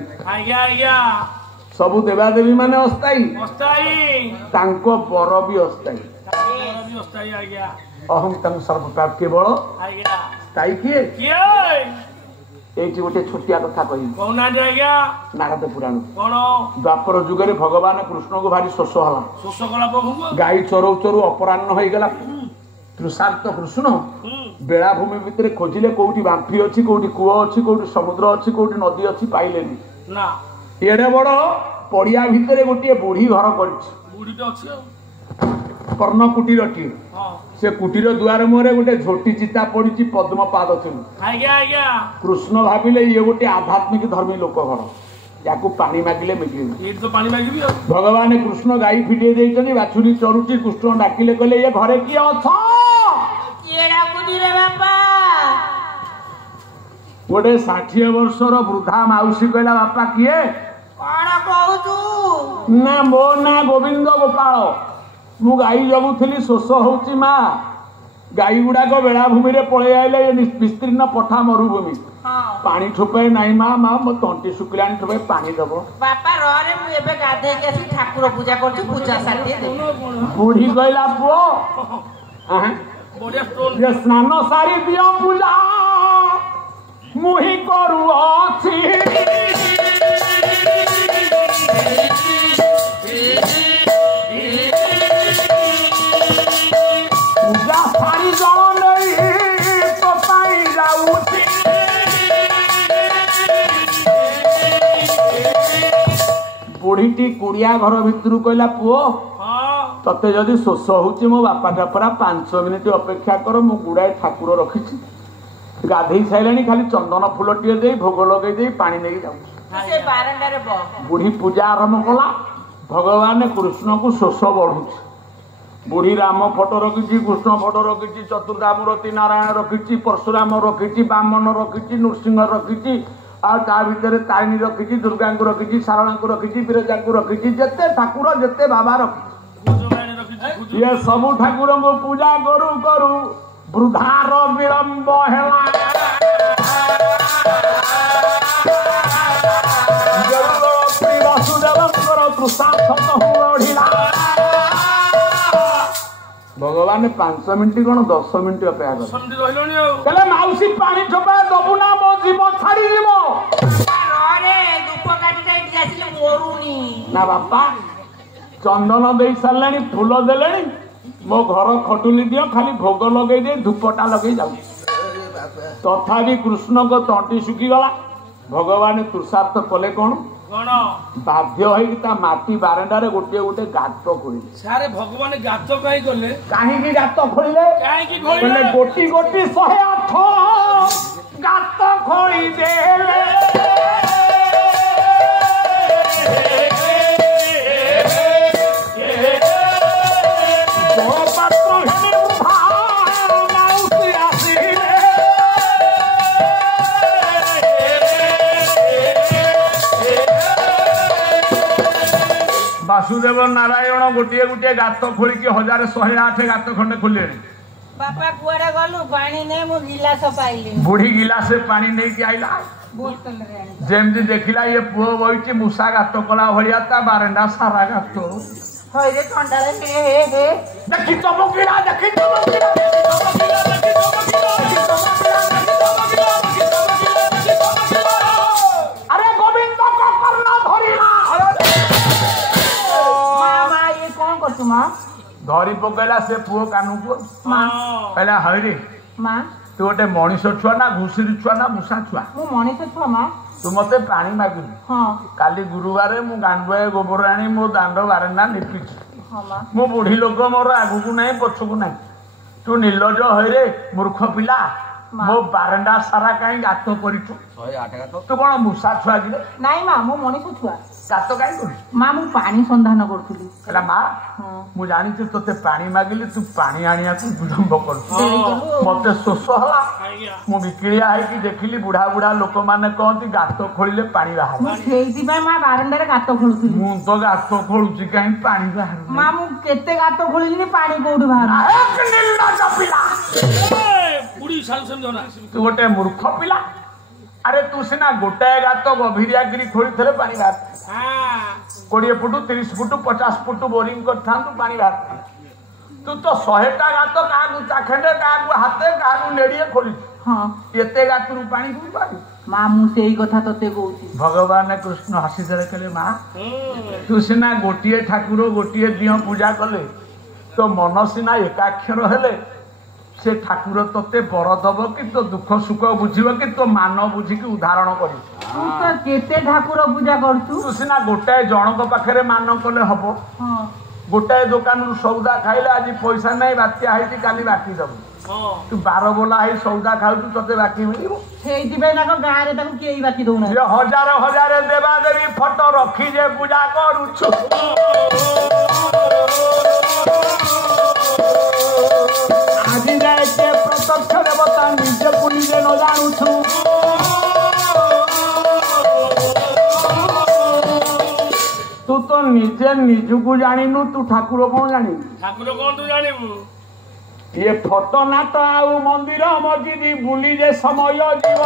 ସବୁ ଦେବାଦେବୀ ମାନେ ଅସ୍ଥାୟୀ ତାଙ୍କ ବର ବି ଅସ୍ଥାୟୀ। ଅହଂ ତଂ ସର୍ବପ୍ରାପ କେବଳ ସ୍ଥାୟୀ କିଏ? ଏଇଠି ଗୋଟେ ଛୋଟିଆ କଥା କହିବି ନାରଦ ପୁରାଣ। ଦ୍ୱାପର ଯୁଗରେ ଭଗବାନ କୃଷ୍ଣଙ୍କୁ ଭାରି ଶୋଷ ହେଲା। ଗାଈ ଚରଉ ଚରଉ ଅପରାହ୍ନ ହେଇଗଲା। ତୃଷାର୍ତ କୃଷ୍ଣ ବେଳାଭୂମି ଭିତରେ ଖୋଜିଲେ କୋଉଠି ବାମ୍ଫି ଅଛି କୋଉଠି କୂଅ ଅଛି କୋଉଠି ସମୁଦ୍ର ଅଛି କୋଉଠି ନଦୀ ଅଛି ପାଇଲେନି। ଏଡେ ବଡ ପଡିଆ ଭିତରେ ଗୋଟିଏ ବୁଢୀ ଘର କରିଛି କର୍ଣ୍ଣ କୁଟୀରଟିଏ। ସେ କୁଟୀର ଦୁଆର ମୁହଁରେ ଗୋଟେ ଝୋଟି ଚିତା ପଡିଛି ପଦ୍ମ ପାଦ ଚିହ୍ନ। କୃଷ୍ଣ ଭାବିଲେ ଇଏ ଗୋଟେ ଆଧ୍ୟାତ୍ମିକ ଧର୍ମୀ ଲୋକ ଘର ୟାକୁ ପାଣି ମାଗିଲେ ମିଳିବ। ଭଗବାନ କୃଷ୍ଣ ଗାଈ ଫିଟେଇ ଦେଇଛନ୍ତି ବାଛୁରୀ ଚରୁଛି। କୃଷ୍ଣ ଡାକିଲେ କହିଲେ ଇଏ ଘରେ କିଏ ଅଛ? ଗୋଟେ 60 ବର୍ଷର ବୃଦ୍ଧା ମାଉସୀ କହିଲା ବାପା କିଏ? ନା ମୋ ନା ଗୋବିନ୍ଦ ଗୋପାଳ ମୁଁ ଗାଈ ଜଗୁଥିଲି ଶୋଷ ହଉଛି ମା। ଗାଈ ଗୁଡାକ ବେଳାଭୂମିରେ ପଳେଇ ଆଇଲେ ବିସ୍ତୀର୍ଣ୍ଣ ପଠା ମରୁଭୂମି पानी ठोपे नहीं माँ माँ मो तंटी शुक्ला ठोपे पानी दब बापा रे मु एबे गाधे के आसी ठाकुर पूजा करछु पूजा साथी दे बुढ़ी कहला पुओ ये स्नान सारी दियो पूजा मुही करू अछि पूजा सारी जण नहीं तो पाई जाउछि बुढ़ीटी कुड़िया घर भितर कहला पुओ तते जदि शोष होची मो बापा परा 5 मिनिट अपेक्षा कर मु गुड़ाए ठाकुर रखी गाधे सारे खाली चंदन फूल टे दे भोग लगे दे पानी नहीं जाऊँ बुढ़ी पूजा आरंभ कला भगवान कृष्ण को शोष बढ़ुची बुढ़ी राम फोटो रखी कृष्ण फोटो रखी चतुर्धामूर्ति नारायण रखी परशुराम रखी बामन रखी नृसिंह रखी आ भीतर तारिणी रखी दुर्गा को रखी सारणा को रखी बिरजा को रखी जिते ठाकुर जिते बाबा रखी ये सबू ठाकुर को पूजा करू करू वृद्धार विलंब है भगवान 5 मिनिट कौन 10 मिनिट अपेक्षा कर मौसी पानी ठोपा दबु ना मो जीव छाड़ी जीव ना बापा चंदन दे सारे फूल देले मो घर खटुली दियो खाली भोग लगे दे धूपटा लगे जाऊ तथापि कृष्ण को तंटी सुखी गला भगवान तुषार्थ कले कौन बाध्य होता माटी बारंडारे गोटे गोटे गात खोल सारे भगवान गात कहीं गात खोलिले गोटी गोटी 108 गात खोली देले वासुदेव नारायण गोटे गोटे गात खोलिकी 1108 गात खंडे खोले बापा कुआडे गलु पानी ने मु गिलास पाइली बुढ़ी गिलास पानी नहीं के आइला बोतल रे जेमती देखिला ये पुओ बइची मुसा गात कला भलिया ता बारंडा सारा गात होय रे ठंडा रे हे देखि चमकीला देखि चमकीला अरे गोविंद को करना धरिला मामा ये कौन करतु मां धरी पकेला से पुओ कानू को मां कहला हरे मां तू गोटे मनीष छुआ ना घुषुरी छुआ ना मूषा छुआ मु मनीष छुआ मां तू मते पानी मागिलु हां काली गुरुवार मु गांडुए गोबर आनी मो दांड बारंडा निपिची हां मां मो बुढ़ी लोक मोर आगु नहीं पछकु नहीं तू निर्लज हरे मूर्ख पिला मो बारंडा सारा कहीं गात करिछु 108 गात तू कोन मूषा छुआ गिरे नहीं मां मु मनीष छुआ गात काई करी मां मु पानी संधान करथुली कहला मां मु जानि छु तोते पानी मागिले तू पानी आनिया तू विलंब कर मते शोष हला मु बिकिलिया है कि देखिली बुढ़ा बुढ़ा लोक माने कहती गात खोलिले पानी बाहर मु सेइति बा मां बारंडा रे गात खोलुथुली मु तो गात खोलुची कहीं पानी बाहर मां मु केते गात खोलिनी पानी कोउडी बाहर एक निर्लज पिला बुढ़ी साल समझोना तू गोटे मूर्ख पिला अरे तू सिना गोटाए गात गभीरिया गिरी खोली थरे पानी बाहर 20 फुट 30 फुट 50 फुट बोरिंग कर पानी बाहर तू तो 100टा गात क्या चाखेंडे क्या हाथे क्या नेड़िए खोली एते गातरू पानी तू पानी मां मु सेई कथा तते कहूची भगवान कृष्ण हसी दे कहले मां तू सिना गोटिए ठाकुर गोटिए दियो पूजा कले तो मन सिना एकाक्षर हेले से ठाकुर तते बर दब कि तो दुख सुख बुझिब कि तो मान बुझी कि उदाहरण करी तू तो केते ठाकुर पूजा करतु तू सिना गोटाए जनक पाखरे मान कले हबो गोटाए दुकान सौदा खाइले आज पैसा नहीं बात्या है काली बाकी दबु तू 12 बोला है सौदा खाऊ तते बाकी मिलिबो सेइति बे ना गां रे ताकू केई बाकी दउना ये हजार हजार देवा देवी फोटो रखी जे पूजा करूछु आज जाए के प्रत्यक्ष देवता निजे पुलिजे न जानुछु तू तो निजे निजु को जानिनु तू ठाकुर कौन जानी ठाकुर कौन तू जानिबु ये फोटो ना तो आउ मंदिर मस्जिद बुली जे समय जीव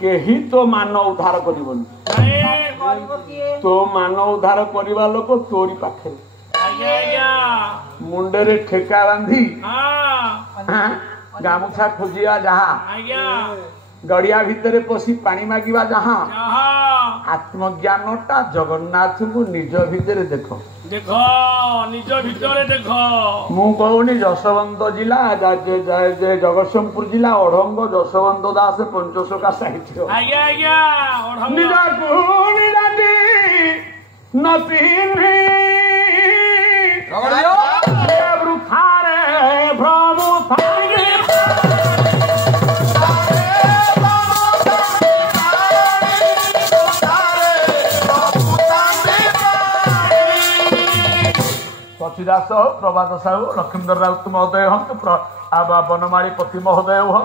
केही तो मान उद्धार करबनी तो मान उद्धार करवा लोक तोरी पाखे मुंडे ठेका बांधी गामुछा खोजिया जहा गड़िया भितर पशि पानी मागिवा जहा आत्मज्ञानटा जगन्नाथ को निज भितर देख निज भितर देख मु कहूनी जशवंत जिला जगतसिंहपुर जिला अढ़ंग जशवंत दास पंचशोका साहित्य निज दास हो प्रभात साहू लक्ष्मीधर राउत महोदय हूँ बनमाड़ी पति महोदय हूँ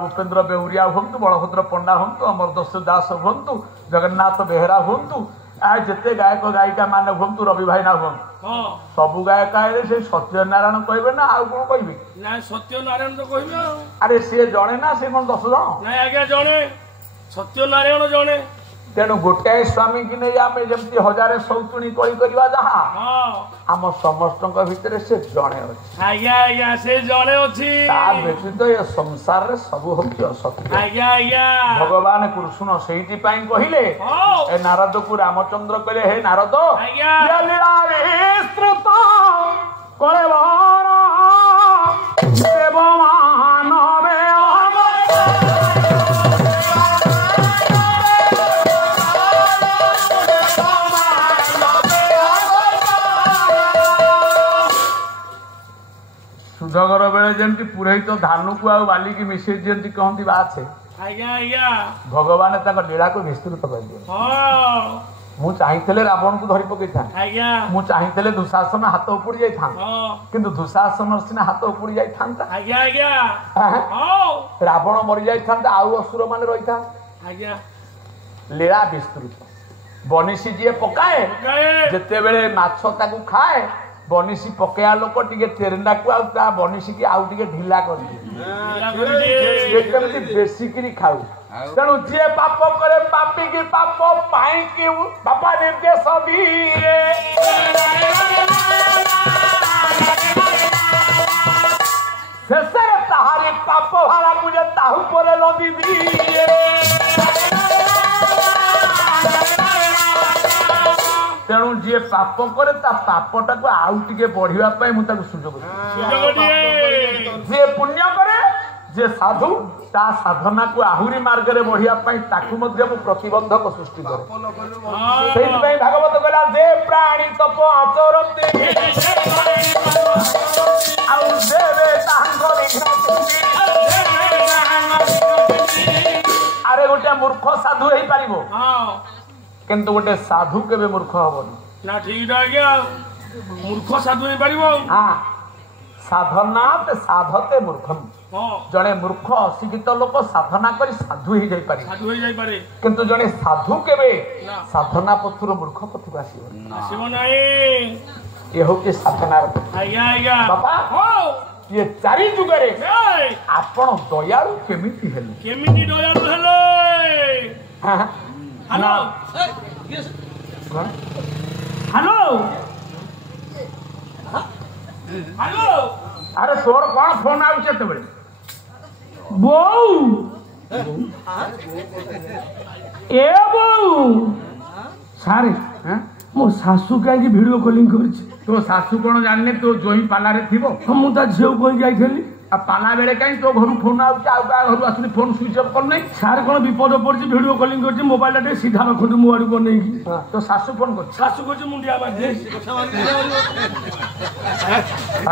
भूपेन्द्र बेउरिया हूँ बलभद्र पंडा हूँ अमरदस्यु दास हूँ जगन्नाथ बेहरा हूँ जिते गायक गायिका मान हूँ रवि भाईना हूँ सबू गायक से सत्यनारायण कहे ना आउ कौन कह सत्यनारायण तो कह अरे सी जड़े ना सी कौन 10 जन आज्ञा जड़े सत्यनारायण जड़े तेणु गोटाए स्वामी की नहीं आम जमी 1000 शौचुणी कली करवा जहा आम समस्त भितर से जड़े अच्छे व्यतीत ये संसार रे सब होती असत्य भगवान कृष्ण से कहले ए नारद को रामचंद्र कहले हे नारद सुधगर बेले जमी पुरोहित धानु को आ बाली की मिसई दिखती कहती बात भगवान लीला को विस्तृत कर दिए मु चाहिए रावण को धरी पकई था मु चाहिए दुशासन हाथ उपड़ी जाता किंतु दुशासन सीना हाथ उपड़ी जाता रावण मरी जाता आउ असुर मान रही था लीला विस्तृत बनिशी जी पकाए जिते बेले माछ ताकू खाए बनिशी पकया लोक टे तेरेंडा को आ बनिशी की आउ टे ढिला कर बेसिकी खाऊ तेणु जी पाप करे पापी की पाप पाई की बापा निर्देश दिए शेष ताहारी पाप भाड़ा मुझे ताहू पर लदी दिए तेणु जी पाप करे पापटा को आउ टे बढ़ापी मुझे सुजोग जी पुण्य करे जे साधु ता साधना को आहुरी मार्ग में बढ़ापी ताकू प्रतिबंधक सृष्टि करे भागवत कहला जे प्राणी तप आचरती अरे गोटे मूर्ख साधु हो पार किंतु गोटे साधु के मूर्ख हबनी ना ठीक आज्ञा मूर्ख साधु हो पार हाँ साधना साधते मूर्खम जड़े मूर्ख अशिक्षित लोक साधना कर साधु ही जाई पारे किंतु जड़े साधु केबे साधना पथुर मूर्ख पथु आसीबो ये हो कि साधना बाबा ये चारि जुगरे आपण दयालु केमिति दयालु हेले हेलो हेलो हेलो अरे तोर कौन फोन आउचे तबे बौ ए बौ सारे मो सासू कहीं वीडियो कॉलिंग कर तो सासू कौन जानने तो जोई पालारे थिबो हम ता झियो कोई जाइथली आ पाला बेले कहीं तो घर फोन आउचे आ घर आसुनी फोन स्विच ऑफ कर नहीं सारे कौन विपद पड़छ वीडियो कॉलिंग कर मोबाइल टे सीधा रखु मो आडू बनै की तो सासू फोन कर सासू को मुंडिया बाजे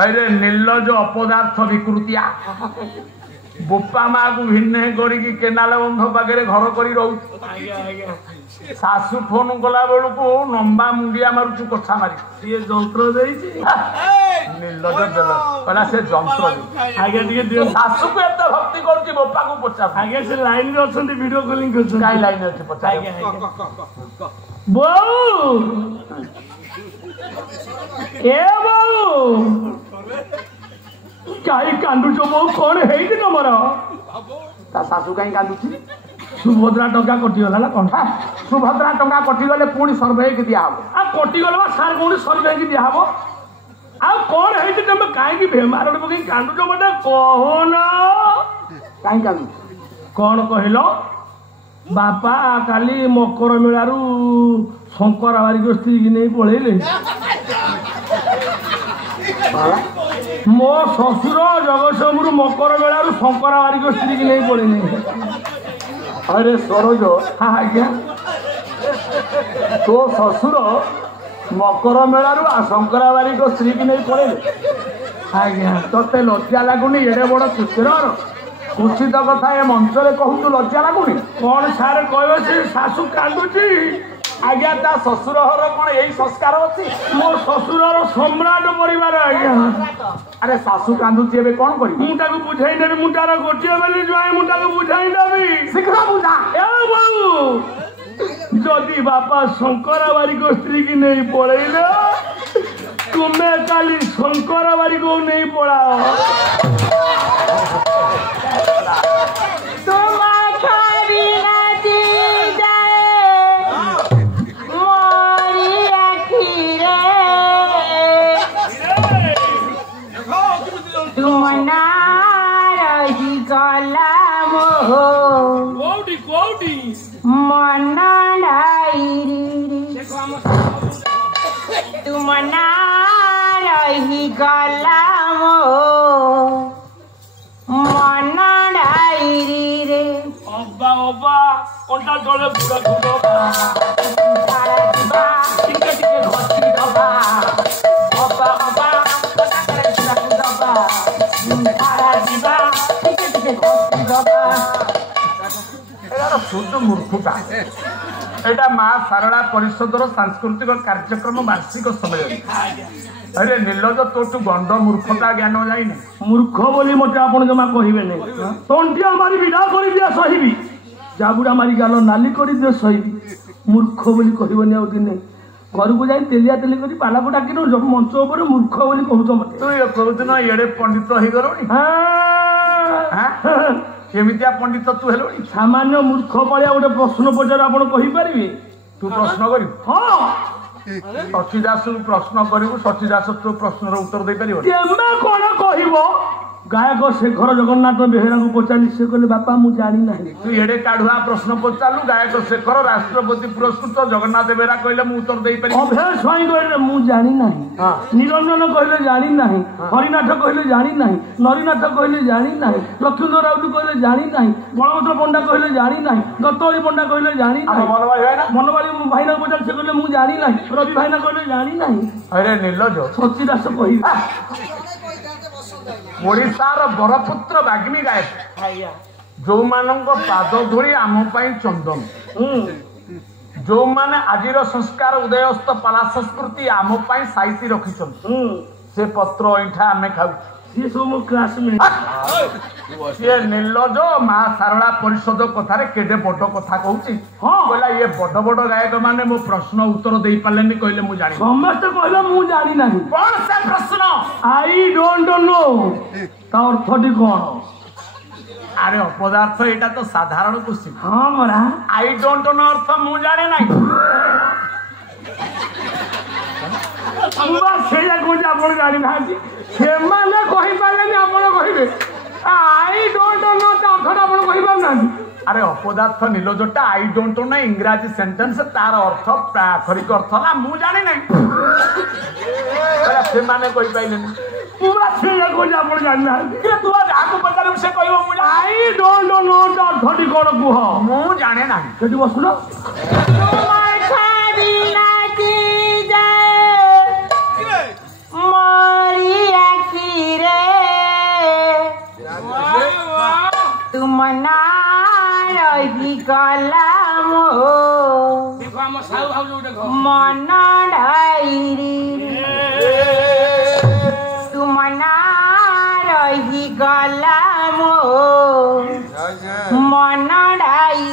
अरे निर्लज अपदार्थ विकृतिया बोपा माँ को भिन्न करी केनाल बंध पाखे घर कर शाशु फोन कला बेलू को लंबा मुंडिया मारुचु कथा मारी ये जंत्र देइछि निर्लज कहला से जंत्र आगे दिए शाशु को एत भक्ति करूची बापा को पचा आगे से लाइन रे अछंती वीडियो कॉलिंग करछन काई लाइन अछि पचा बहु ए बहु काई कांदु जो बहु कोन हेइ कि तमरा ता शाशु काई कांदुची सुभद्रा टंका कटिगला ना कौन सुभद्रा टंका कटिगले पुणी सर्वे के दिया हबो आ कटिगला सार कोन सर्वे के दिया हबो आ कोन हेइ कि तमे काई कि बेमार पकई कांदु जो मते कहो ना काई कांदु कौन कहिलो बापा काली मकर मेलारू शंकर बारी को स्त्री की नहीं पळेले मो ससुर जगतसिंहपुर मकर मेलारू शंकर बारी को स्त्री की नहीं पळेले अरे सरोज हाँ आज्ञा तो ससुर मकर मेलारू आ शंकरा बारी को स्त्री की नहीं पळेले आज्ञा तते लज्जा लागुनी एडे बड़ कुचर कुचित कथा ए मंच रे कहू तू लज्जा लागुनी कौन सारे कहबे से सासू कांदुची आज्ञा ता ससुर हर कोन एई संस्कार अछि मो ससुरर सम्राट परिवार आज्ञा अरे सासू कांदुची एबे कोन करी मुटाको बुझाई देबी मुटार गोटिए बेली जोई मुटाको बुझाई देबी शीघ्र बुझा ए बाबू जदि बापा शंकर बारी को स्त्री की नहीं पळेले तुम्हें काली शंकर बारी को नहीं पढ़ाओ शुद्ध मूर्खता एटा माँ सारला परिषदर सांस्कृतिक कार्यक्रम वार्षिक समय अरे निर्लज तोटू गंड मूर्खता ज्ञान जाइने मूर्ख बोली मते आपण जमा कहिबे नै तंटिया मारी विदा करि दिया सहिबी जाबुडा मारी गालो नाली करि दियो सहिबी मूर्ख बोली कहबनी आ दिने घर को जाई तेलिया तेली करी पाला को डाकिनो मंच ऊपर मूर्ख बोली कहउछ मते तू ये कहउछ न एडे पंडित हे गरोनी हां केमितिया पंडित तू हेलोनी सामान्य मूर्ख पळिया गोटे प्रश्न पचार आपण कहि परिबे तू प्रश्न करी हां सचिदास प्रश्न करू सचिदास तू प्रश्न उत्तर दे पारिबो केमे कोन कहिबो गायक शेखर जगन्नाथ बेहेरा को पचारि से कहले बापा मु जानी नाही तू एडे काढुआ प्रश्न पचालु गायक शेखर राष्ट्रपति पुरस्कृत जगन्नाथ बेहेरा कहले मु उत्तर दे पारि अभय स्वाई कहले मु जानी नाही निरंजन कहले जानी नाही हरिनाथ कहले जानी नाही नरीनाथ कहले जानी नाही लक्ष्मण राउत कहले जानी नाही बलभद्र पंडा कहले जानी नाही दत्तवली पंडा कहले जानी नाही मनवाली भाईना पचार से कहले मु जानी नाही रवि भाईना कहले जानी नाही अरे निर्लज सचिदास कहि ओडिशार बरपुत्र बाग्मी गायक जो मानक पाद धूली आम चंदन जो माने आजिर संस्कार उदयस्त पाला संस्कृति आम साइती रखिछन से पत्र ऐठा आमे खाउ ये सब मो क्लासमेट ये निर्लज माँ सारला परिषद कथारे केडे बड़ कथा कहूची कहला ये बड़ बड़ गायक माने मो प्रश्न उत्तर दे पालेनी कहले मु जानि समस्त कहले मु जानि नाही कोन से प्रश्न आई डोंट नो ता अर्थटी कोन अरे अपदार्थ एटा तो साधारण क्वेश्चन हां मरा आई डोंट नो अर्थ मु जाने नाही ସେଇଆ କହୁଛି ଆପଣ ଜାଣିନାହାନ୍ତି ସେମାନେ କହିପାରିଲେନି ଆପଣ କହିବେ ଆଇ ଡୋଣ୍ଟ ନୋ ତା ଅର୍ଥଟା ଆପଣ କହିପାରୁନାହାନ୍ତି अरे अपदार्थ निर्लजटा आई डोंट नो इंग्राजी सेंटेंस तार अर्थ प्राखरिक अर्थ ना मु जाने नहीं से माने कहि पाइलेनी पूरा ସେଇଆ କହୁଛି ଆପଣ ଜାଣିନାହାନ୍ତି कि तू जाको पचार से कहबो मु आई डोंट नो ତା ଅର୍ଥଟି କ'ଣ କୁହ मु जाने नाही ସେଠି ବସୁନ तुम ना रही कलम मन डायरी तुम ना रही गला मो मन डायरी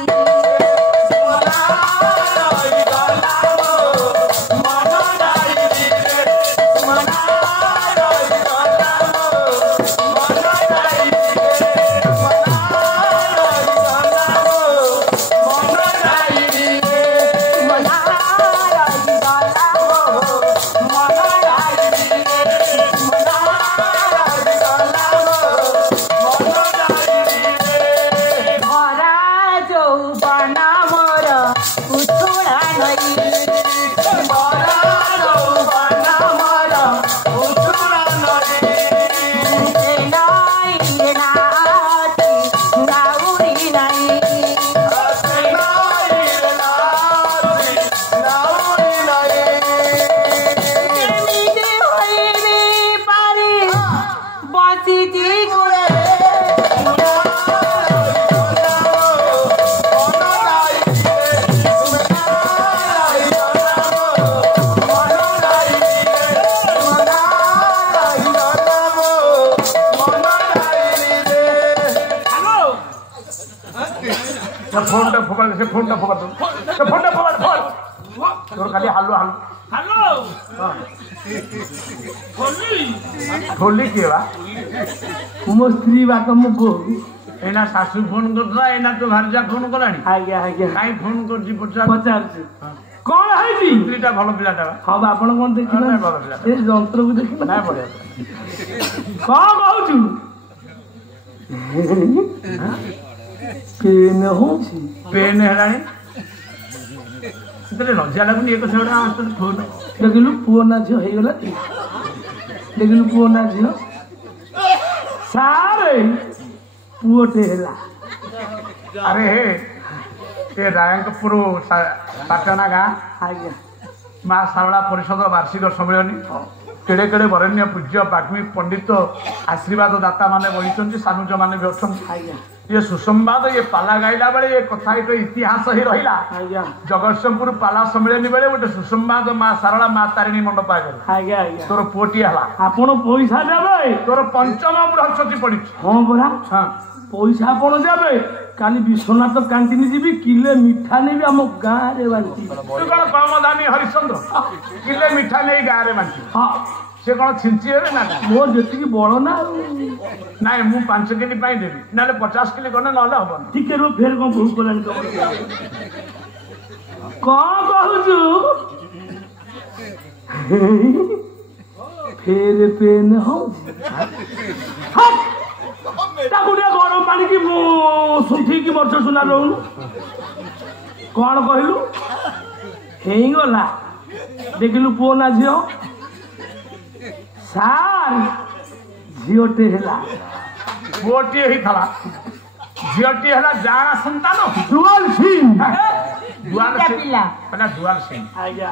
फोनटा फोका तोर खाली हालो हालो हेलो खोली के बा मो स्त्री बात मो बोहू एना सासू फोन करता एना तो भार्या फोन कलानी आज्ञा आज्ञा काई फोन करजी पचार कौन है जी स्त्रीटा भलो पिलाटा हाँ आपण कौन देखिला भलो पिला ए जंत्र को देखिला ना बढ़िया कौन कहू पेन होची पेन हेलानी इतने लज्जा लगुनी एक सेवडा आस्तन फोन देखिलु पुओ ना झियो हे गेला देखिलु पुओ ना झियो सारे पुओटे हेला अरे हे ए रायंकपुर पाटना गाँ आज्ञा माँ सारला परिषद वार्षिक सम्मेलन केड़े केड़े वरेण्य पूज्य वाग्मी पंडित आशीर्वाद दाता माने बहिचंती सानुज माने भी अछंती आज्ञा ये सुसंवाद ये पाला गाइला बेले ये कथा एक इतिहास ही रहिला आज्ञा जगतसिंहपुर पाला सम्मेलन बेले गोटे सुसंवाद माँ सारला माँ तारिणी मंडप आगे आज्ञा आज्ञा तोर पुओटी हला आपण पैसा देबे तोर पंचम बृहस्पति पड़ी हाँ बरा हाँ पैसा आपण देबे काली विश्वनाथ कैंटीन जीवी किले मिठा नेबी हम गाँ रे बांटी तू कौन कम दामी हरिश्चंद्र किले मिठा नहीं गाँ रे बांटी हाँ से कौन छिंची हे ना मोर जी बड़ ना ना मु 5 किलो पाई देवी ना 50 किलो गने ना हम ठीक है फेर कौन भूल कलानी कौन कहू फेर पेन हो गरम पानी की सुठी की मर्च सुना रहू कौन कहलु हेगला देखिलु पुओ ना झियो सार झियोटे हेला पुओटी ही थला झियोटी हेला जाना संतान डुअल सिम दुआल से पिला पना दुआल से आज्ञा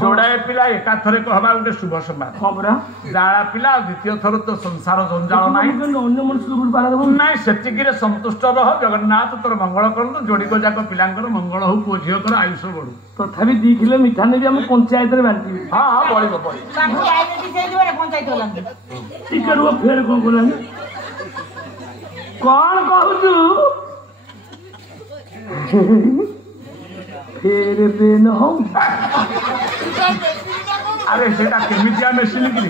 जोड़ाए पिला एका थरे कहबा गोटे शुभ संवाद खबरा जाड़ा पिला द्वितीय थर तो संसार जंजाल नाही अन्य मनुष्य गुरु पारा देबो नाही सेतिकिरे संतुष्ट रह जगन्नाथ तोर मंगल करन जोड़ी को जाक पिलांकर मंगल हो पुओ झियो कर आयुष बढु तथापि 2 किलो मिठा नेबी हम पंचायत रे बांटी हां हां बढिबो बढि बाकी आइले कि से जोरे पंचायत होला टिकर वो फेर को बोलानी कौन कहू फेर पेन हो अरे सेटा केमितिया मेसिन की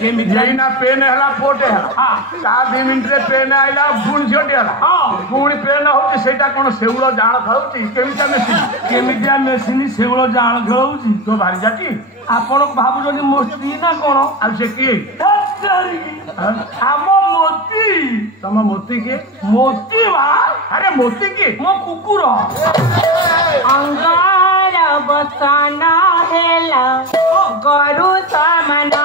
केमितिया ना पेन हला पोटे हला हां का 2 मिनिट रे पेन आइला गुण झोटी हला हां गुण पेन होती सेटा कोन सेउलो जाळ खाउती केमितिया मेसिन सेउलो जाळ खेलउची तो भारी जाटी आपण भाबुजनी मोस्ती ना कोन आ से की हम मोती तम मोती के मोती बा अरे मोती की मो कुकुर अंगार बसना हेला गरु सामना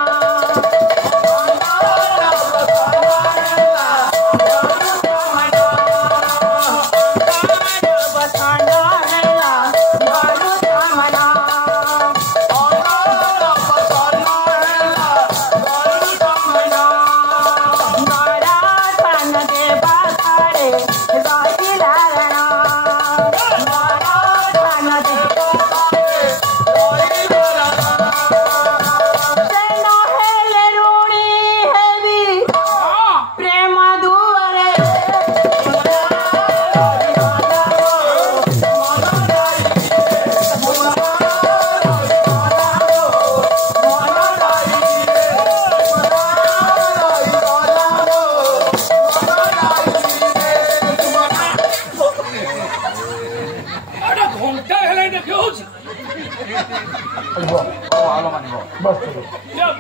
Bye.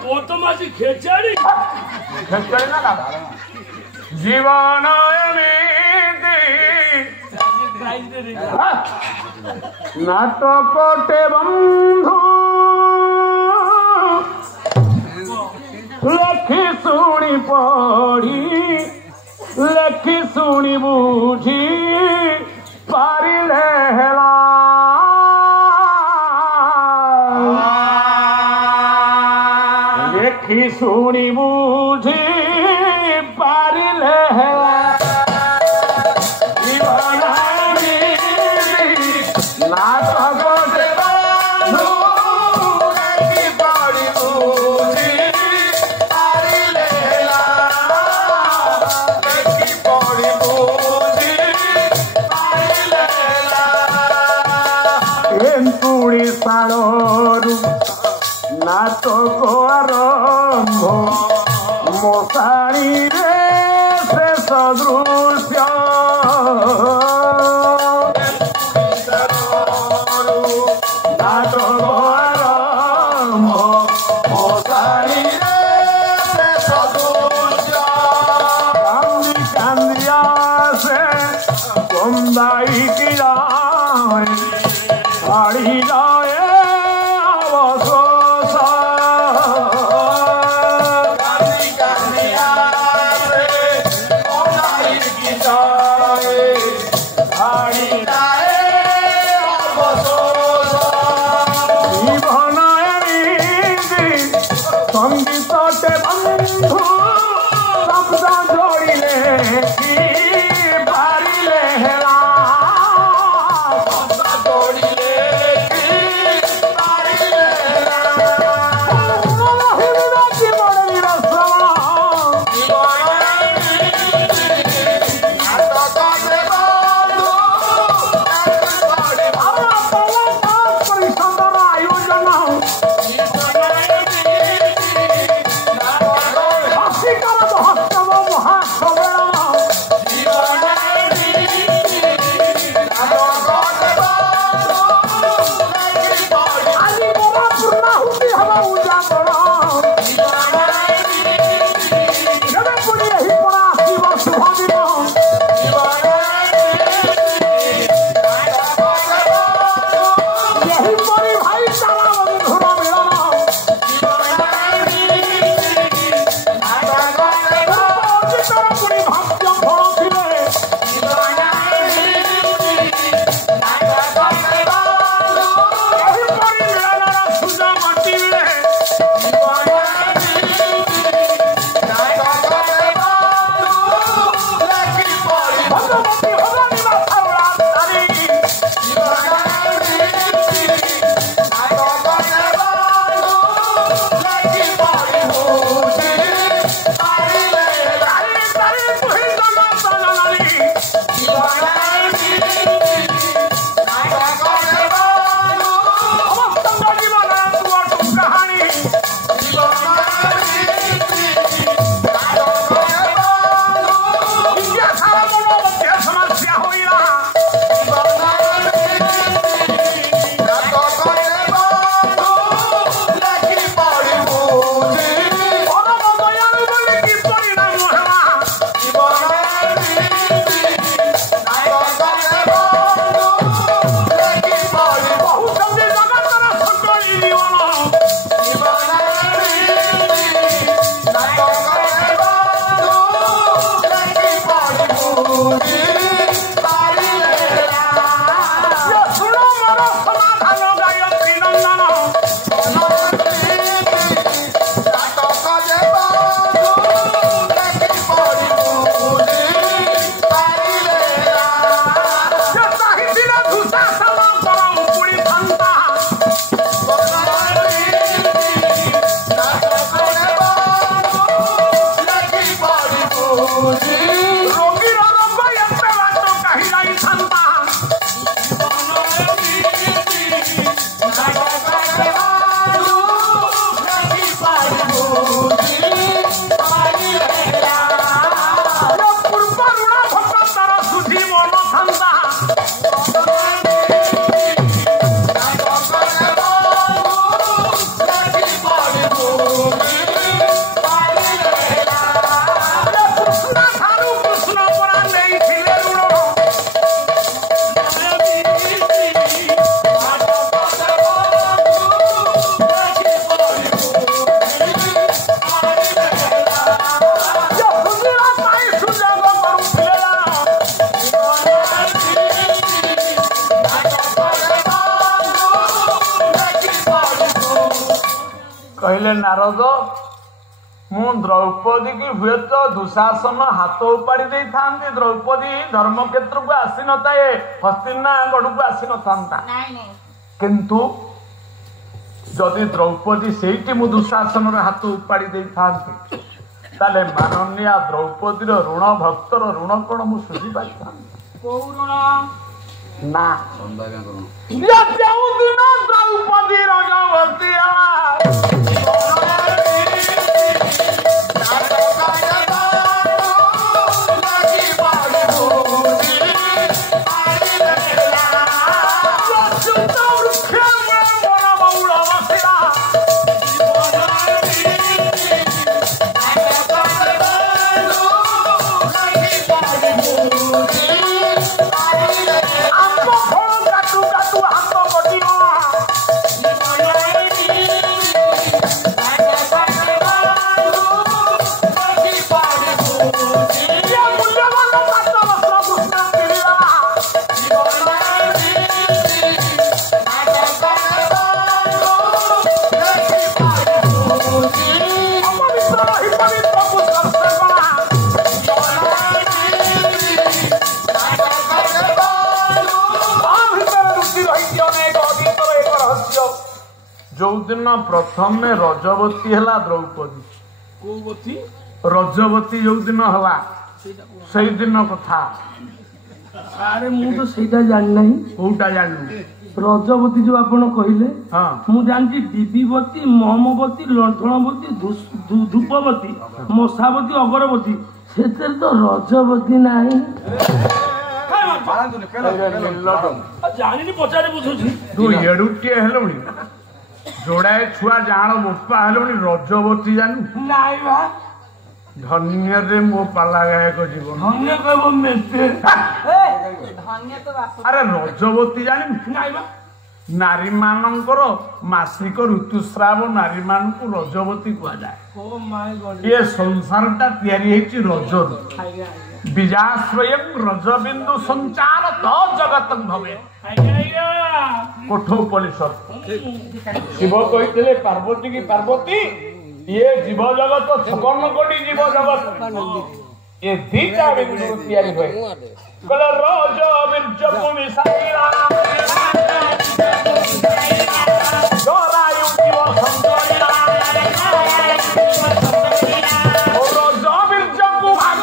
বর্তমাসি খেচাড়ি না দাদা জীবন নাটকটে বন্ধু লেখি শুনি পড়ি লেখি শুনি বুঝি পারিলে হেলা লেখি শুনি বুঝি পারিলে হেলা নাটকটে বন্ধু লেখি পড়ি বুঝি পারিলে হেলা লেখি পড়ি বুঝি পারিলে হেলা এন্তুড়ি সাড়ରୁ নাটক আরম্ভ মশাণীরে শেষ দୃଶ୍ୟ নাটক আরম্ভ মশাণীরে শেষ দৃশ্য কান্দি কান্দি আসে কন্দাইকি যায় ছাড়ি যায় অবশেষ কান্দি কান্দি আসে কন্দাইকি যায় ছাড়ি যায় অবশেষ জীবন এমিতি সঙ্গীততে বন্ধু শব্দ জড়িলে কি পারিলে হেলা শব্দ জড়িলে কি পারিলে হেলা জীবনের রসম নাটকটে বন্ধু পরিষদর আয়োজন হাসিকর মহোৎসব মহাসম্মেলন আଜି বড় পূর্ণাহুতি হব উজাগর যেবে পুরি ଏହି ପଣା ଆସିବ ଶୁଭ ଦିନ ଏହିପରି ଭାଇଚାରା ବନ୍ଧୁର ମିଳନ ଅଜିତର ପୁଣି ଭାଗ୍ୟ ଫଳ ଥିଲେ ଏହିପରି ମିଳନର ସୁଯୋଗ ମାଟିଲେ कहले नारद मु द्रौपदी की हुए तो दुशासन हाथ उपाड़ी दे था द्रौपदी धर्म क्षेत्र को आसी न था हस्तिनागढ़ को आसी न था किंतु जदि द्रौपदी से मु दुशासन हाथ उपाड़ी दे था ताले माननीय द्रौपदी ऋण भक्तर ऋण कौन मु सुझी पाई ना द्रौपदी रजवती जो दिन प्रथम रजवती है द्रौपदी रजवती जो दिन है दिन कथा अरे मु तो सेटा जान नहीं कोटा जान रजवती जो आपण कहले हाँ मु जानची दिव्यवती मोहमवती लंठणवती धूपवती मशावती अगरवती से तो रजवती नहीं जानी पचारे बुझुछी तू एडुटे हेलोनी जोड़ाए छुआ जान मोपा हेलोनी रजवती जानू नाई बा धन्य रे मो पाला गायक जीवन धन्य कहबो मेते धन्य तो बापू अरे रजवती जानी नाई बा नारी मानकर मासिक ऋतुस्राव नारी मान को रजवती कह जाए ओ माय गॉड ये संसार टा तैयारी हेची रजर बीजाश्रयं रजबिंदु संचार तो जगत भवे कठोपनिषद शिव कहते पार्वती की पार्वती ये जीव जगत 56 कोटी जीव जगत ये दीटा बिंदु तैयारी हुए कल रज बीर्ज भूमि साईरा जरायु जीव संतरिया रज बीर्ज को भाग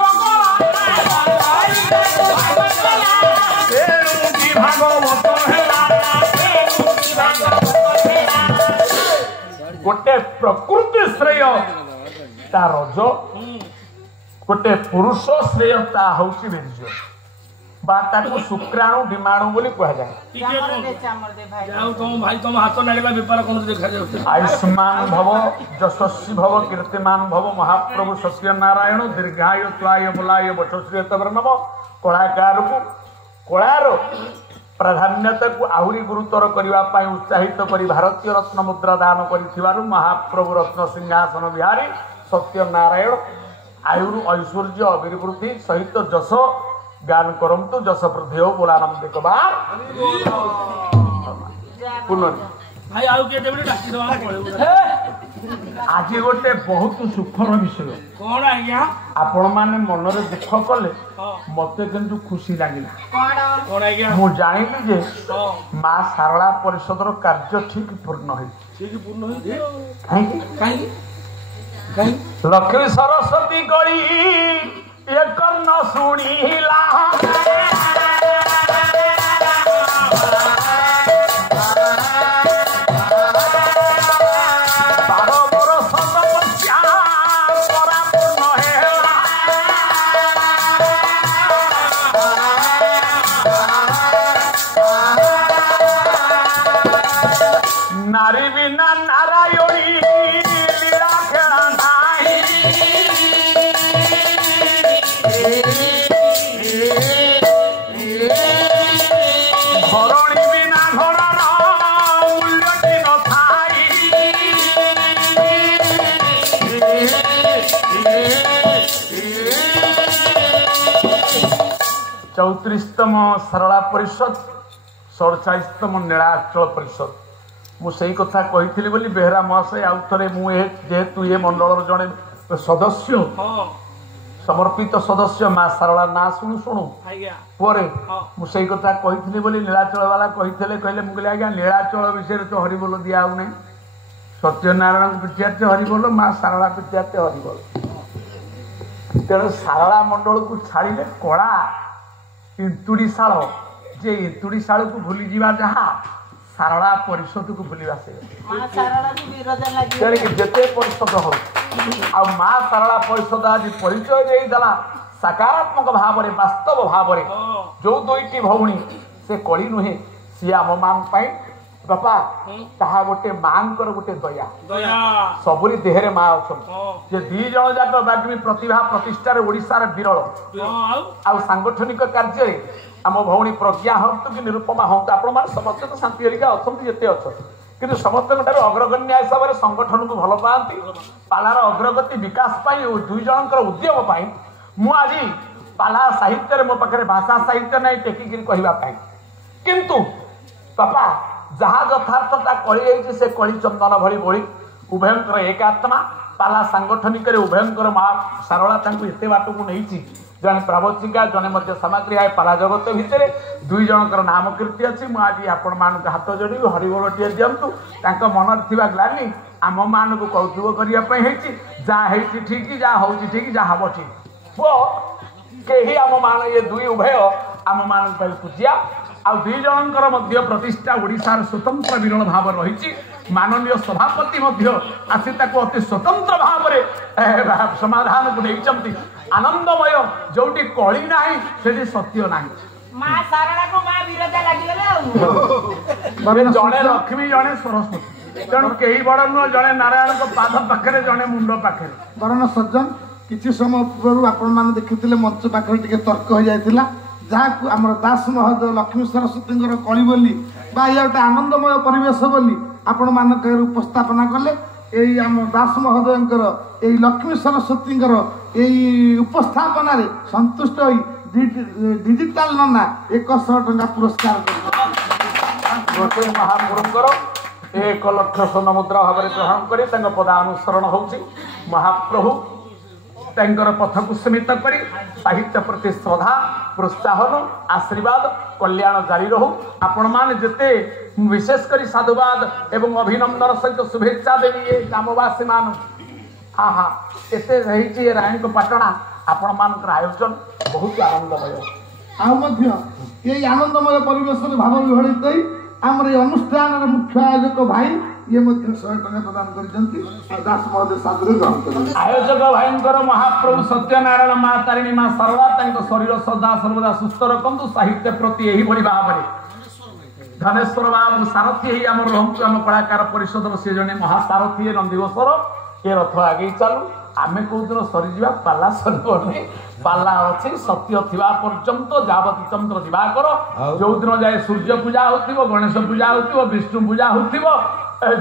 गोटे प्रकृति श्रेय ता रज गोटे पुरुष श्रेय ता हौसी बीर्ज बा ताको शुक्राणु डिमाणु बोली कह जाए जाओ तुम भाई तुम हाथ लागला बेपार कोन देखा जाउ आयुष्मान भव यशस्वी भव कीर्तिमान भव महाप्रभु सत्यनारायण दीर्घायु त्वाय बलाय वचश्री तवर्णम कलाकार को कलार प्राधान्यता को आहुरी गुरुतर करने उत्साहित कर भारतीय रत्न मुद्रा दान कर महाप्रभु रत्न सिंहासन बिहारी सत्यनारायण आयुर ऐश्वर्य अभिवृद्धि सहित जस गान करंतु जस वृद्धि हो बोलानंद भाई आउ के टेबल डाकी दवा पड़े आज गोटे बहुत सुखर विषय कौन आज्ञा आपण माने मन रे दुख कले मते किंतु खुशी लागिला कौन आज्ञा मु जानिली जे मां सारला परिषदर कार्य ठीक पूर्ण है ठीक पूर्ण है काहे काहे लक्ष्मी सरस्वती गड़ी एक न सुनीला नारी बिना नारायणी लीला खेला नाही धरणी बिना घरर मूल्यटी नथाई चौत्रीसतम सरला परिषद 47तम नीलाचल परिषद ମୁଁ ସେଇ କଥା କହିଥିଲି ବୋଲି ବେହେରା ମହାଶୟ ଆଉ ଥରେ ମୁଁ ଯେହେତୁ ଏ ମଣ୍ଡଳର ଜଣେ ସଦସ୍ୟ ସମର୍ପିତ ସଦସ୍ୟ ମା ଶାରଳା ନାଁ ଶୁଣୁ ଶୁଣୁ ପରେ ମୁଁ ସେଇ କଥା କହିଥିଲି ବୋଲି ନୀଳାଚଳ ବାଲା କହିଥିଲେ କହିଲେ ମୁଁ କହିଲି ଆଜ୍ଞା ନୀଳାଚଳ ବିଷୟରେ ତ ହରିବୋଲ ଦିଆ ହଉନାହିଁ ସତ୍ୟନାରାୟଣଙ୍କ ପିଠିଆତେ ହରିବୋଲ ମା ଶାରଳା ପିଠିଆତେ ହରିବୋଲ ତେଣୁ ଶାରଳା ମଣ୍ଡଳକୁ ଛାଡ଼ିଲେ କଳା ଇନ୍ତୁଡ଼ିଶାଳ ଯେ ଇନ୍ତୁଡ଼ିଶାଳକୁ ଭୁଲିଯିବା ଯାହା ଶାରଳା ପରିଷଦକୁ ଭୁଲିବା ସେ ତେଣିକି ଯେତେ ପରିଷଦ ହଉ ଆଉ ମା ଶାରଳା ପରିଷଦ ଆଜି ପରିଚୟ ଦେଇଦେଲା ସକାରାତ୍ମକ ଭାବରେ ବାସ୍ତବ ଭାବରେ ଯୋଉ ଦୁଇଟି ଭଉଣୀ ସେ କଳି ନୁହେଁ ସିଏ ଆମ ମାନଙ୍କ ପାଇଁ ବାପା ତାହା ଗୋଟେ ମାଙ୍କର ଗୋଟେ ଦୟା ସବୁରି ଦେହରେ ମା ଅଛନ୍ତି ଯେ ଦି ଜଣ ଯାକ ବାଗ୍ମୀ ପ୍ରତିଭା ପ୍ରତିଷ୍ଠାରେ ଓଡ଼ିଶାର ବିରଳ ଆଉ ସାଂଗଠନିକ କାର୍ଯ୍ୟରେ ଆମ ଭଉଣୀ ପ୍ରଜ୍ଞା ହୁଅନ୍ତୁ କି ନିରୁପମା ହୁଅନ୍ତୁ ଆପଣମାନେ ସମସ୍ତେ ତ ଶାନ୍ତି ହେରିକା ଅଛନ୍ତି ଯେତେ ଅଛନ୍ତି କିନ୍ତୁ ସମସ୍ତଙ୍କ ଠାରୁ ଅଗ୍ରଗଣ୍ୟ ହିସାବରେ ସଂଗଠନକୁ ଭଲ ପାଆନ୍ତି ପାଲାର ଅଗ୍ରଗତି ବିକାଶ ପାଇଁ ଦୁଇ ଜଣଙ୍କର ଉଦ୍ୟମ ପାଇଁ ମୁଁ ଆଜି ପାଲା ସାହିତ୍ୟରେ ମୋ ପାଖରେ ଭାଷା ସାହିତ୍ୟ ନାହିଁ ଟେକିକିରି କହିବା ପାଇଁ କିନ୍ତୁ ବାପା ଯାହା ଯଥାର୍ଥତା କଳି ଯାଇଛି ସେ କଳି ଚନ୍ଦନ ଭଳି ବୋଳି ଉଭୟଙ୍କର ଏକାତ୍ମା ପାଲା ସାଂଗଠନିକରେ ଉଭୟଙ୍କର ମା ଶାରଳା ତାଙ୍କୁ ଏତେ ବାଟକୁ ନେଇଛି ଜଣେ ପ୍ରବଚିକା ଜଣେ ମଧ୍ୟ ସାମଗ୍ରୀ ଆଏ ପାଲା ଜଗତ ଭିତରେ ଦୁଇ ଜଣଙ୍କର ନାମ କୀର୍ତ୍ତି ଅଛି ମୁଁ ଆଜି ଆପଣମାନଙ୍କୁ ହାତ ଯୋଡ଼ିବି ହରିବୋଳଟିଏ ଦିଅନ୍ତୁ ତାଙ୍କ ମନରେ ଥିବା ଗ୍ଲାନି ଆମମାନଙ୍କୁ କୌତୁକ କରିବା ପାଇଁ ହେଇଛି ଯାହା ହେଇଛି ଠିକ୍ ଯାହା ହେଉଛି ଠିକ୍ ଯାହା ହବ ଠିକ୍ ପୁଅ କେହି ଆମ ଏ ଦୁଇ ଉଭୟ ଆମମାନଙ୍କ ପାଇଁ ପୂଜ୍ୟା ଆଉ ଦୁଇ ଜଣଙ୍କର ମଧ୍ୟ ପ୍ରତିଷ୍ଠା ଓଡ଼ିଶାର ସ୍ୱତନ୍ତ୍ର ବିରଳ ଭାବରେ ରହିଛି ମାନନୀୟ ସଭାପତି ମଧ୍ୟ ଆସି ତାକୁ ଅତି ସ୍ୱତନ୍ତ୍ର ଭାବରେ ସମାଧାନକୁ ନେଇଛନ୍ତି ଆନନ୍ଦମୟ ଯୋଉଠି କଳି ନାହିଁ ସେଠି ସତ୍ୟ ନାହିଁ ଜଣେ ଲକ୍ଷ୍ମୀ ଜଣେ ସରସ୍ୱତୀ ତେଣୁ କେହି ବଡ଼ ନୁହଁ ଜଣେ ନାରାୟଣଙ୍କ ପାଦ ପାଖରେ ଜଣେ ମୁଣ୍ଡ ପାଖରେ ବରଣ ସଜ୍ଜନ କିଛି ସମୟ ପୂର୍ବରୁ ଆପଣମାନେ ଦେଖିଥିଲେ ମଞ୍ଚ ପାଖରେ ଟିକେ ତର୍କ ହୋଇଯାଇଥିଲା ଯାହାକୁ ଆମର ଦାସ ମହୋଦୟ ଲକ୍ଷ୍ମୀ ସରସ୍ୱତୀଙ୍କର କଳି ବୋଲି ବା ଇଏ ଗୋଟେ ଆନନ୍ଦମୟ ପରିବେଶ ବୋଲି ଆପଣମାନଙ୍କ ଉପସ୍ଥାପନା କଲେ ଏଇ ଆମ ଦାସ ମହୋଦୟଙ୍କର ଏଇ ଲକ୍ଷ୍ମୀ ସରସ୍ୱତୀଙ୍କର ଏଇ ଉପସ୍ଥାପନାରେ ସନ୍ତୁଷ୍ଟ ହୋଇ ଡିଜିଟାଲ ନନା 100 ଟଙ୍କା ପୁରସ୍କାର ଗୋଟେ ମହାପ୍ରଭୁଙ୍କର 1 ଲକ୍ଷ ସ୍ୱର୍ଣ୍ଣ ମୁଦ୍ରା ଭାବରେ ଗ୍ରହଣ କରି ତାଙ୍କ ପଦାନୁସରଣ ହେଉଛି ମହାପ୍ରଭୁ ତାଙ୍କର ପଥକୁ ସୀମିତ କରି ସାହିତ୍ୟ ପ୍ରତି ଶ୍ରଦ୍ଧା ପ୍ରୋତ୍ସାହନ ଆଶୀର୍ବାଦ କଲ୍ୟାଣ ଜାରି ରହୁ ଆପଣମାନେ ଯେତେ ବିଶେଷ କରି ସାଧୁବାଦ ଏବଂ ଅଭିନନ୍ଦନ ସହିତ ଶୁଭେଚ୍ଛା ଦେବି ଏ ଗ୍ରାମବାସୀ ମାନଙ୍କୁ ହଁ ଏତେ ହେଇଛି ଏ ରାଣୀଙ୍କ ପାଟଣା ଆପଣମାନଙ୍କର ଆୟୋଜନ ବହୁତ ଆନନ୍ଦମୟ ଆଉ ମଧ୍ୟ ଏଇ ଆନନ୍ଦମୟ ପରିବେଶରେ ଭାବ ବିହଳିତ ଦେଇ ଆମର ଏଇ ଅନୁଷ୍ଠାନର ମୁଖ୍ୟ ଆୟୋଜକ ଭାଇ ଇଏ ମଧ୍ୟ 100 ଟଙ୍କା ପ୍ରଦାନ କରିଛନ୍ତି ଦାସ ମହୋଦୟ ସାଦରେ ଗ୍ରହଣ କରିଛନ୍ତି ଆୟୋଜକ ଭାଇଙ୍କର ମହାପ୍ରଭୁ ସତ୍ୟନାରାୟଣ ମା ତାରିଣୀ ମା ଶାରଳା ତାଙ୍କ ଶରୀର ସଦା ସର୍ବଦା ସୁସ୍ଥ ରଖନ୍ତୁ ସାହିତ୍ୟ ପ୍ରତି ଏହିଭଳି ଭାବରେ ଧନେଶ୍ୱର ବାବୁ ସାରଥୀ ହେଇ ଆମର ରହନ୍ତୁ ଆମ କଳାକାର ପରିଷଦର ସେ ଜଣେ ମହାସାରଥୀ ନନ୍ଦିଘୋଷର ଏ ରଥ ଆଗେଇ ଚାଲୁ ଆମେ କୋଉଦିନ ସରିଯିବା ପାଲା ସରିବନି ପାଲା ଅଛି ସତ୍ୟ ଥିବା ପର୍ଯ୍ୟନ୍ତ ଯାବତୀ ଚନ୍ଦ୍ର ଦିବାକର ଯୋଉଦିନ ଯାଏ ସୂର୍ଯ୍ୟ ପୂଜା ହଉଥିବ ଗଣେଶ ପୂଜା ହଉଥିବ ବିଷ୍ଣୁ ପୂଜା ହଉଥିବ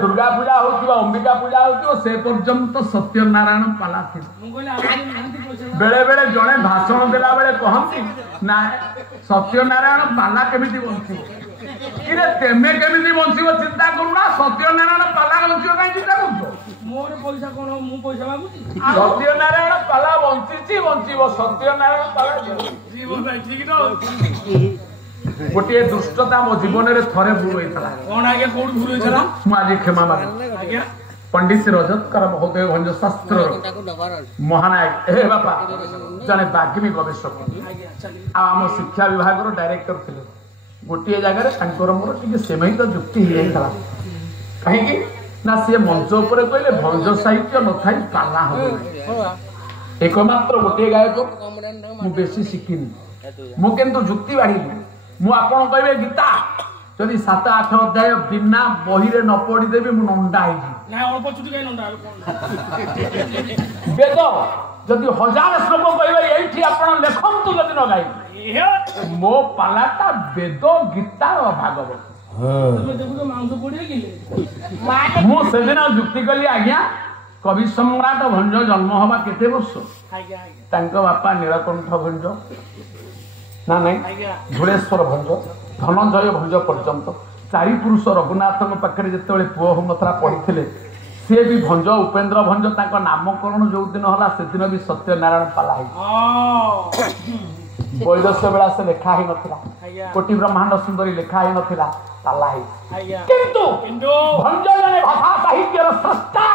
ଦୁର୍ଗା ପୂଜା ହଉଥିବ ଅମ୍ବିକା ପୂଜା ହଉଥିବ ସେ ପର୍ଯ୍ୟନ୍ତ ସତ୍ୟନାରାୟଣ ପାଲା ଥିବ ବେଳେ ବେଳେ ଜଣେ ଭାଷଣ ଦେଲା ବେଳେ କହନ୍ତି ନା ସତ୍ୟନାରାୟଣ ପାଲା କେମିତି ବଞ୍ଚିବ କିରେ ତେମେ କେମିତି ବଞ୍ଚିବ ଚିନ୍ତା କରୁନା ସତ୍ୟନାରାୟଣ ପାଲା ବଞ୍ଚିବ କାହିଁ ଚିନ୍ତା କରୁଛ ମୋର ପଇସା କଣ ମୁଁ ପଇସା ମାଗୁଛି ସତ୍ୟନାରାୟଣ ପାଲା ବଞ୍ଚିଛି ବଞ୍ଚିବ ସତ୍ୟନାରାୟଣ ପାଲା ଗୋଟିଏ ଦୁଷ୍ଟତା ମୋ ଜୀବନରେ ଥରେ ଭୁଲ ହେଇଥିଲା କଣ ଆଜ୍ଞା କୋଉଠି ଭୁଲ ହେଇଥିଲା ମୁଁ ଆଜି କ୍ଷମା ମାଗେ ଆଜ୍ଞା ପଣ୍ଡିତ ରଜତକର ମହୋଦୟ ଭଞ୍ଜ ଶାସ୍ତ୍ର ମହାନାୟକ ହେ ବାପା ଜଣେ ବାଗ୍ମୀ ଗବେଷକ ଆଉ ଆମ ଶିକ୍ଷା ବିଭାଗର ଡାଇରେକ୍ଟର ଥିଲେ ଗୋଟିଏ ଜାଗାରେ ତାଙ୍କର ମୋର ଟିକେ ସେମିତି ଯୁକ୍ତି ହେଇଯାଇଥିଲା କାହିଁକି ନା ସିଏ ମଞ୍ଚ ଉପରେ କହିଲେ ଭଞ୍ଜ ସାହିତ୍ୟ ନଥାଇ ପାଲା ହବ ଏକମାତ୍ର ଗୋଟିଏ ଗାୟକ ମୁଁ ବେଶୀ ଶିଖିନି ମୁଁ କିନ୍ତୁ ଯୁକ୍ତି ବାଢିଲି ମୁଁ ଆପଣ କହିବେ ଗୀତା ଯଦି 7-8 ଅଧ୍ୟାୟ ବିନା ବହିରେ ନ ପଢିଦେବି ମୁଁ ନଣ୍ଡା ହେଇଯିବି ବେଦ ଯଦି 1000 ଶ୍ଲୋକ କହିବେ ଏଇଠି ଆପଣ ଲେଖନ୍ତୁ ଯଦି ନ ଗାଇବେ ମୋ ପାଲାଟା ବେଦ ଗୀତାର ଭାଗବତ ମୁଁ ସେଦିନ ଯୁକ୍ତି କଲି ଆଜ୍ଞା କବି ସମ୍ରାଟ ଭଞ୍ଜ ଜନ୍ମ ହବା କେତେ ବର୍ଷ ତାଙ୍କ ବାପା ନୀଳକଣ୍ଠ ଭଞ୍ଜ ନା ନାଇଁ ଧୂଳେଶ୍ୱର ଭଞ୍ଜ ଧନଞ୍ଜୟ ଭଞ୍ଜ ପର୍ଯ୍ୟନ୍ତ ଚାରି ପୁରୁଷ ରଘୁନାଥଙ୍କ ପାଖରେ ଯେତେବେଳେ ପୁଅ ହଉନଥିଲା ପଢିଥିଲେ ସେ ବି ଭଞ୍ଜ ଉପେନ୍ଦ୍ର ଭଞ୍ଜ ତାଙ୍କ ନାମକରଣ ଯୋଉ ଦିନ ହେଲା ସେଦିନ ବି ସତ୍ୟନାରାୟଣ ପାଲା ହେଇଛି। ବୈଦସ୍ୟ ବିଳାସ ଲେଖା ହେଇନଥିଲା, କୋଟି ବ୍ରହ୍ମାଣ୍ଡ ସୁନ୍ଦରୀ ଲେଖା ହେଇନଥିଲା, ପାଲା ହେଇଛି। କିନ୍ତୁ ଭଞ୍ଜ ଜଣେ ଭାଷା ସାହିତ୍ୟର ସ୍ରଷ୍ଟା।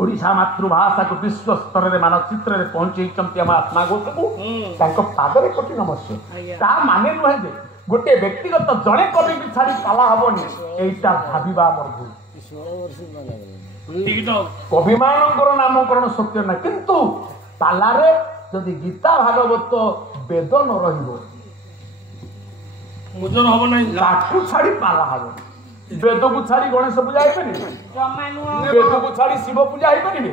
ଓଡ଼ିଶା ମାତୃଭାଷାକୁ ବିଶ୍ୱ ସ୍ତରରେ ମାନଚିତ୍ରରେ ପହଞ୍ଚେଇଛନ୍ତି ଆମ ଆତ୍ମା ଘୋଷକୁ। ତାଙ୍କ ପାଦରେ କୋଟି ନମସ୍କାର। ତା ମାନେ ନୁହେଁ ଯେ ଗୋଟେ ବ୍ୟକ୍ତିଗତ ଜଣେ କବି ବି ଛାଡ଼ି ପାଲା ହବନି, ଏଇଟା ଭାବିବା ଆମର ଭୁଲ। କବିମାନଙ୍କର ନାମକରଣ ସତ୍ୟ ନାହିଁ, କିନ୍ତୁ ପାଲାରେ ଯଦି ଗୀତା ଭାଗବତ ବେଦ ନ ରହିବ ତାକୁ ଛାଡ଼ି ପାଲା ହବନି। ବେଦକୁ ଛାଡ଼ି ଗଣେଶ ପୂଜା ହେଇପାରିବେ, ବେଦକୁ ଛାଡ଼ି ଶିବ ପୂଜା ହେଇପାରିବେ।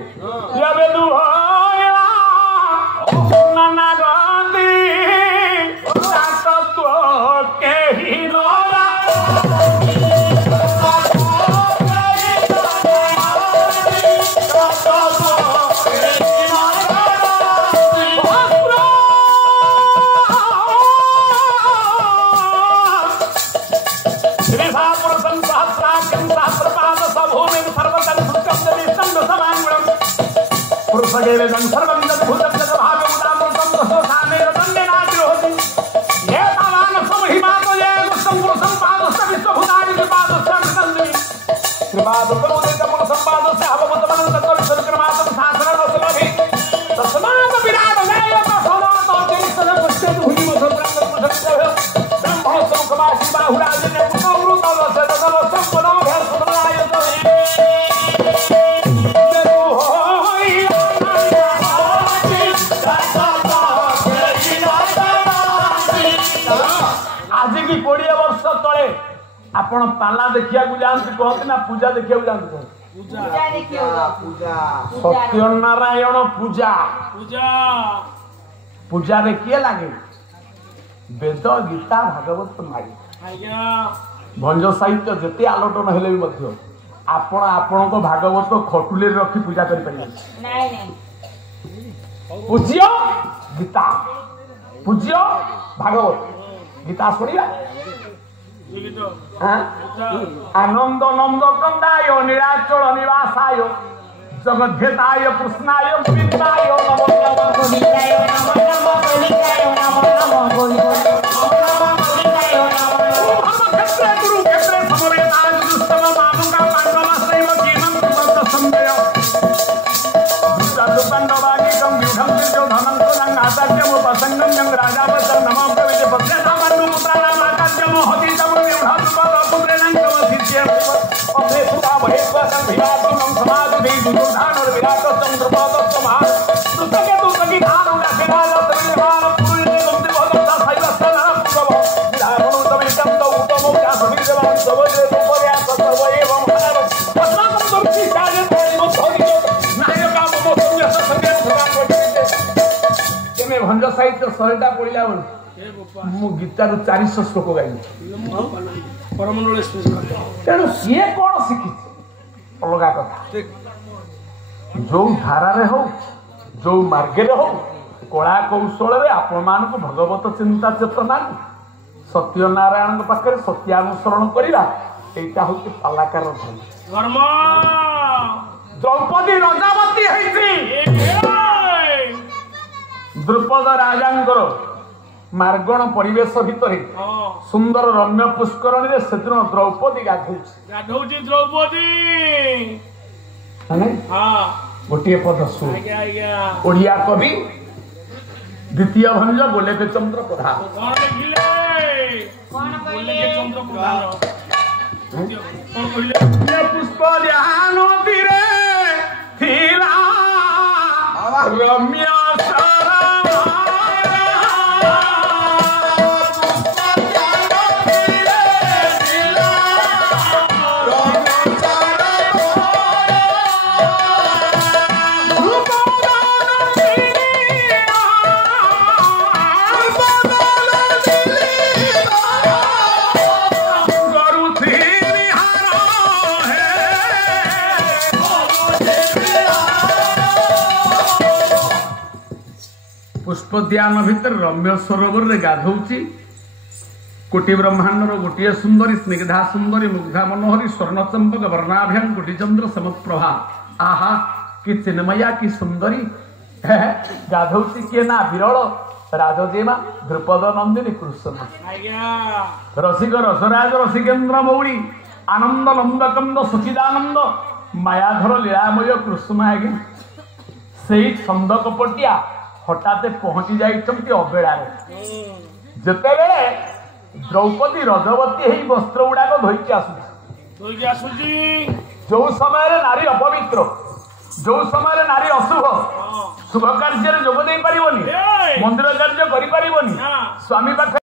ଆପଣ ପାଲା ଦେଖିବାକୁ ଯାଆନ୍ତି କହନ୍ତି ନା ପୂଜା ଦେଖିବାକୁ ଯାଆନ୍ତି କହନ୍ତି? ସତ୍ୟନାରାୟଣ ପୂଜା ପୂଜାରେ କିଏ ଲାଗେ? ବେଦ ଗୀତା ଭାଗବତ ମାରି। ଭଞ୍ଜ ସାହିତ୍ୟ ଯେତେ ଆଲୋଟନ ହେଲେ ବି ମଧ୍ୟ ଆପଣ ଆପଣଙ୍କ ଭାଗବତ ଖଟୁଲିରେ ରଖି ପୂଜା କରିପାରିବେ। ପୂଜ୍ୟ ଗୀତା, ପୂଜ୍ୟ ଭାଗବତ। ଗୀତା ଶୁଣିବା ଆନନ୍ଦ ନନ୍ଦ କନ୍ଦାୟ ନିରାଚଳ ନିବାସାୟ ଜଗଦ୍ଧେତାୟ କୃଷ୍ଣାୟ গোবিন্দায় নমো নমো গোবিন্দায় নমো নমো গোবিন্দায় নমো নমো গোবিন্দায় নমো গোবিন্দায় নমো ক্ষেত্রে গুরু ক্ষেত্রে সমরে তার দুষ্টম মামকা পাণ্ডবা শৈব জীবন সুবন্ত সন্দেহ দুষ্টাদু পাণ্ডবাগীতম বিউঢ়ম দুর্যোধনং সুরং আচার্যম উপসঙ্গম জং রাজাবতং নমো প্রবিজে পত্রে সামান্য পুত্রানাম আচার্যম হতিতম বিউঢ়ম সুপদ পুত্রেণং তমসিত্যে অপে সুতা মহেশ্বরং বিরাটং সমাধি দুর্ধানর বিরাটং দ্রুপদং মহা দুষ্টকে দুষ্টকি ধারং রাখিনাল তমিলমান পুরুষে গন্তি ভগবতা সাইবস্তনা পুরব বিধারণ তমিলকম তো উত্তম যাসমির দেবং সবজে উপরে সর্ব এবং হর অস্মাকম দুর্তি চালে তৈম ধরিত নায়কা মম সন্ন্যাস সঙ্গে সদা করিতে তেমে ভঞ্জ সাহিত্য 100টা পড়িলা বল ମୁଁ ଗୀତାରୁ 400 ଶ୍ଲୋକ ଗାଇଲି। ତେଣୁ ସିଏ କଣ ଶିଖିଛି ଅଲଗା କଥା। ଯୋଉ ଧାରାରେ ହଉ ଯୋଉ ମାର୍ଗରେ ହଉ କଳା କୌଶଳରେ ଆପଣମାନଙ୍କୁ ଭଗବତ ଚିନ୍ତା ଚେତନା ସତ୍ୟନାରାୟଣଙ୍କ ପାଖରେ ସତ୍ୟାନୁସରଣ କରିବା, ଏଇଟା ହଉଛି ପାଲାକାର ଧର୍ମ। ଦ୍ରୌପଦୀ ରଜାବତୀ ହେଇଛି ଦ୍ରୁପଦ ରାଜାଙ୍କର ମାର୍ଗଣ ପରିବେଶ ଭିତରେ ସୁନ୍ଦର ରମ୍ୟ ପୁଷ୍କରଣୀରେ ସେଦିନ ଦ୍ରୌପଦୀ ଗାଧଉଛି ଦ୍ରୌପଦୀ ଗୋଟିଏ ପଦ ଶୁଣ। ଓଡ଼ିଆ କବି ଦ୍ୱିତୀୟ ଭଞ୍ଜ ଗୋଲେଖ ଚନ୍ଦ୍ର ପ୍ରଧାନ ପୁଷ୍ପ ନଦୀରେ ଥିଲା ରମ୍ୟ ପୁଷ୍ପଦ୍ୟାନ ଭିତରେ ରମ୍ୟ ସରୋବରରେ ଗାଧଉଛି कोटि ब्रह्मांडर गोटे सुंदरी स्निग्धा सुंदरी मुग्धा मनोहरी स्वर्ण चंपक वर्णाभ्याम कोटि चंद्र समप्रभा आहा कि चिन्मया कि सुंदरी गाधौसी किए ना विरल राजजेमा द्रुपद नंदिनी कृष्ण रसिक रसराज रसिकेन्द्र मौली आनंद नंदकंद सचिदानंद मायाधर लीलामय कृष्ण आज्ञा से छंद कपटिया हठात पहुंची जाइछंती अबेड़ारे जेतेबेले द्रौपदी रजवती ही वस्त्र गुड़ाक धोईकी आसुची जो समय नारी अपवित्र जो समय नारी अशुभ शुभ कार्य जोग दे पारिबनी मंदिर कार्य करि पारिबनी स्वामी पाखे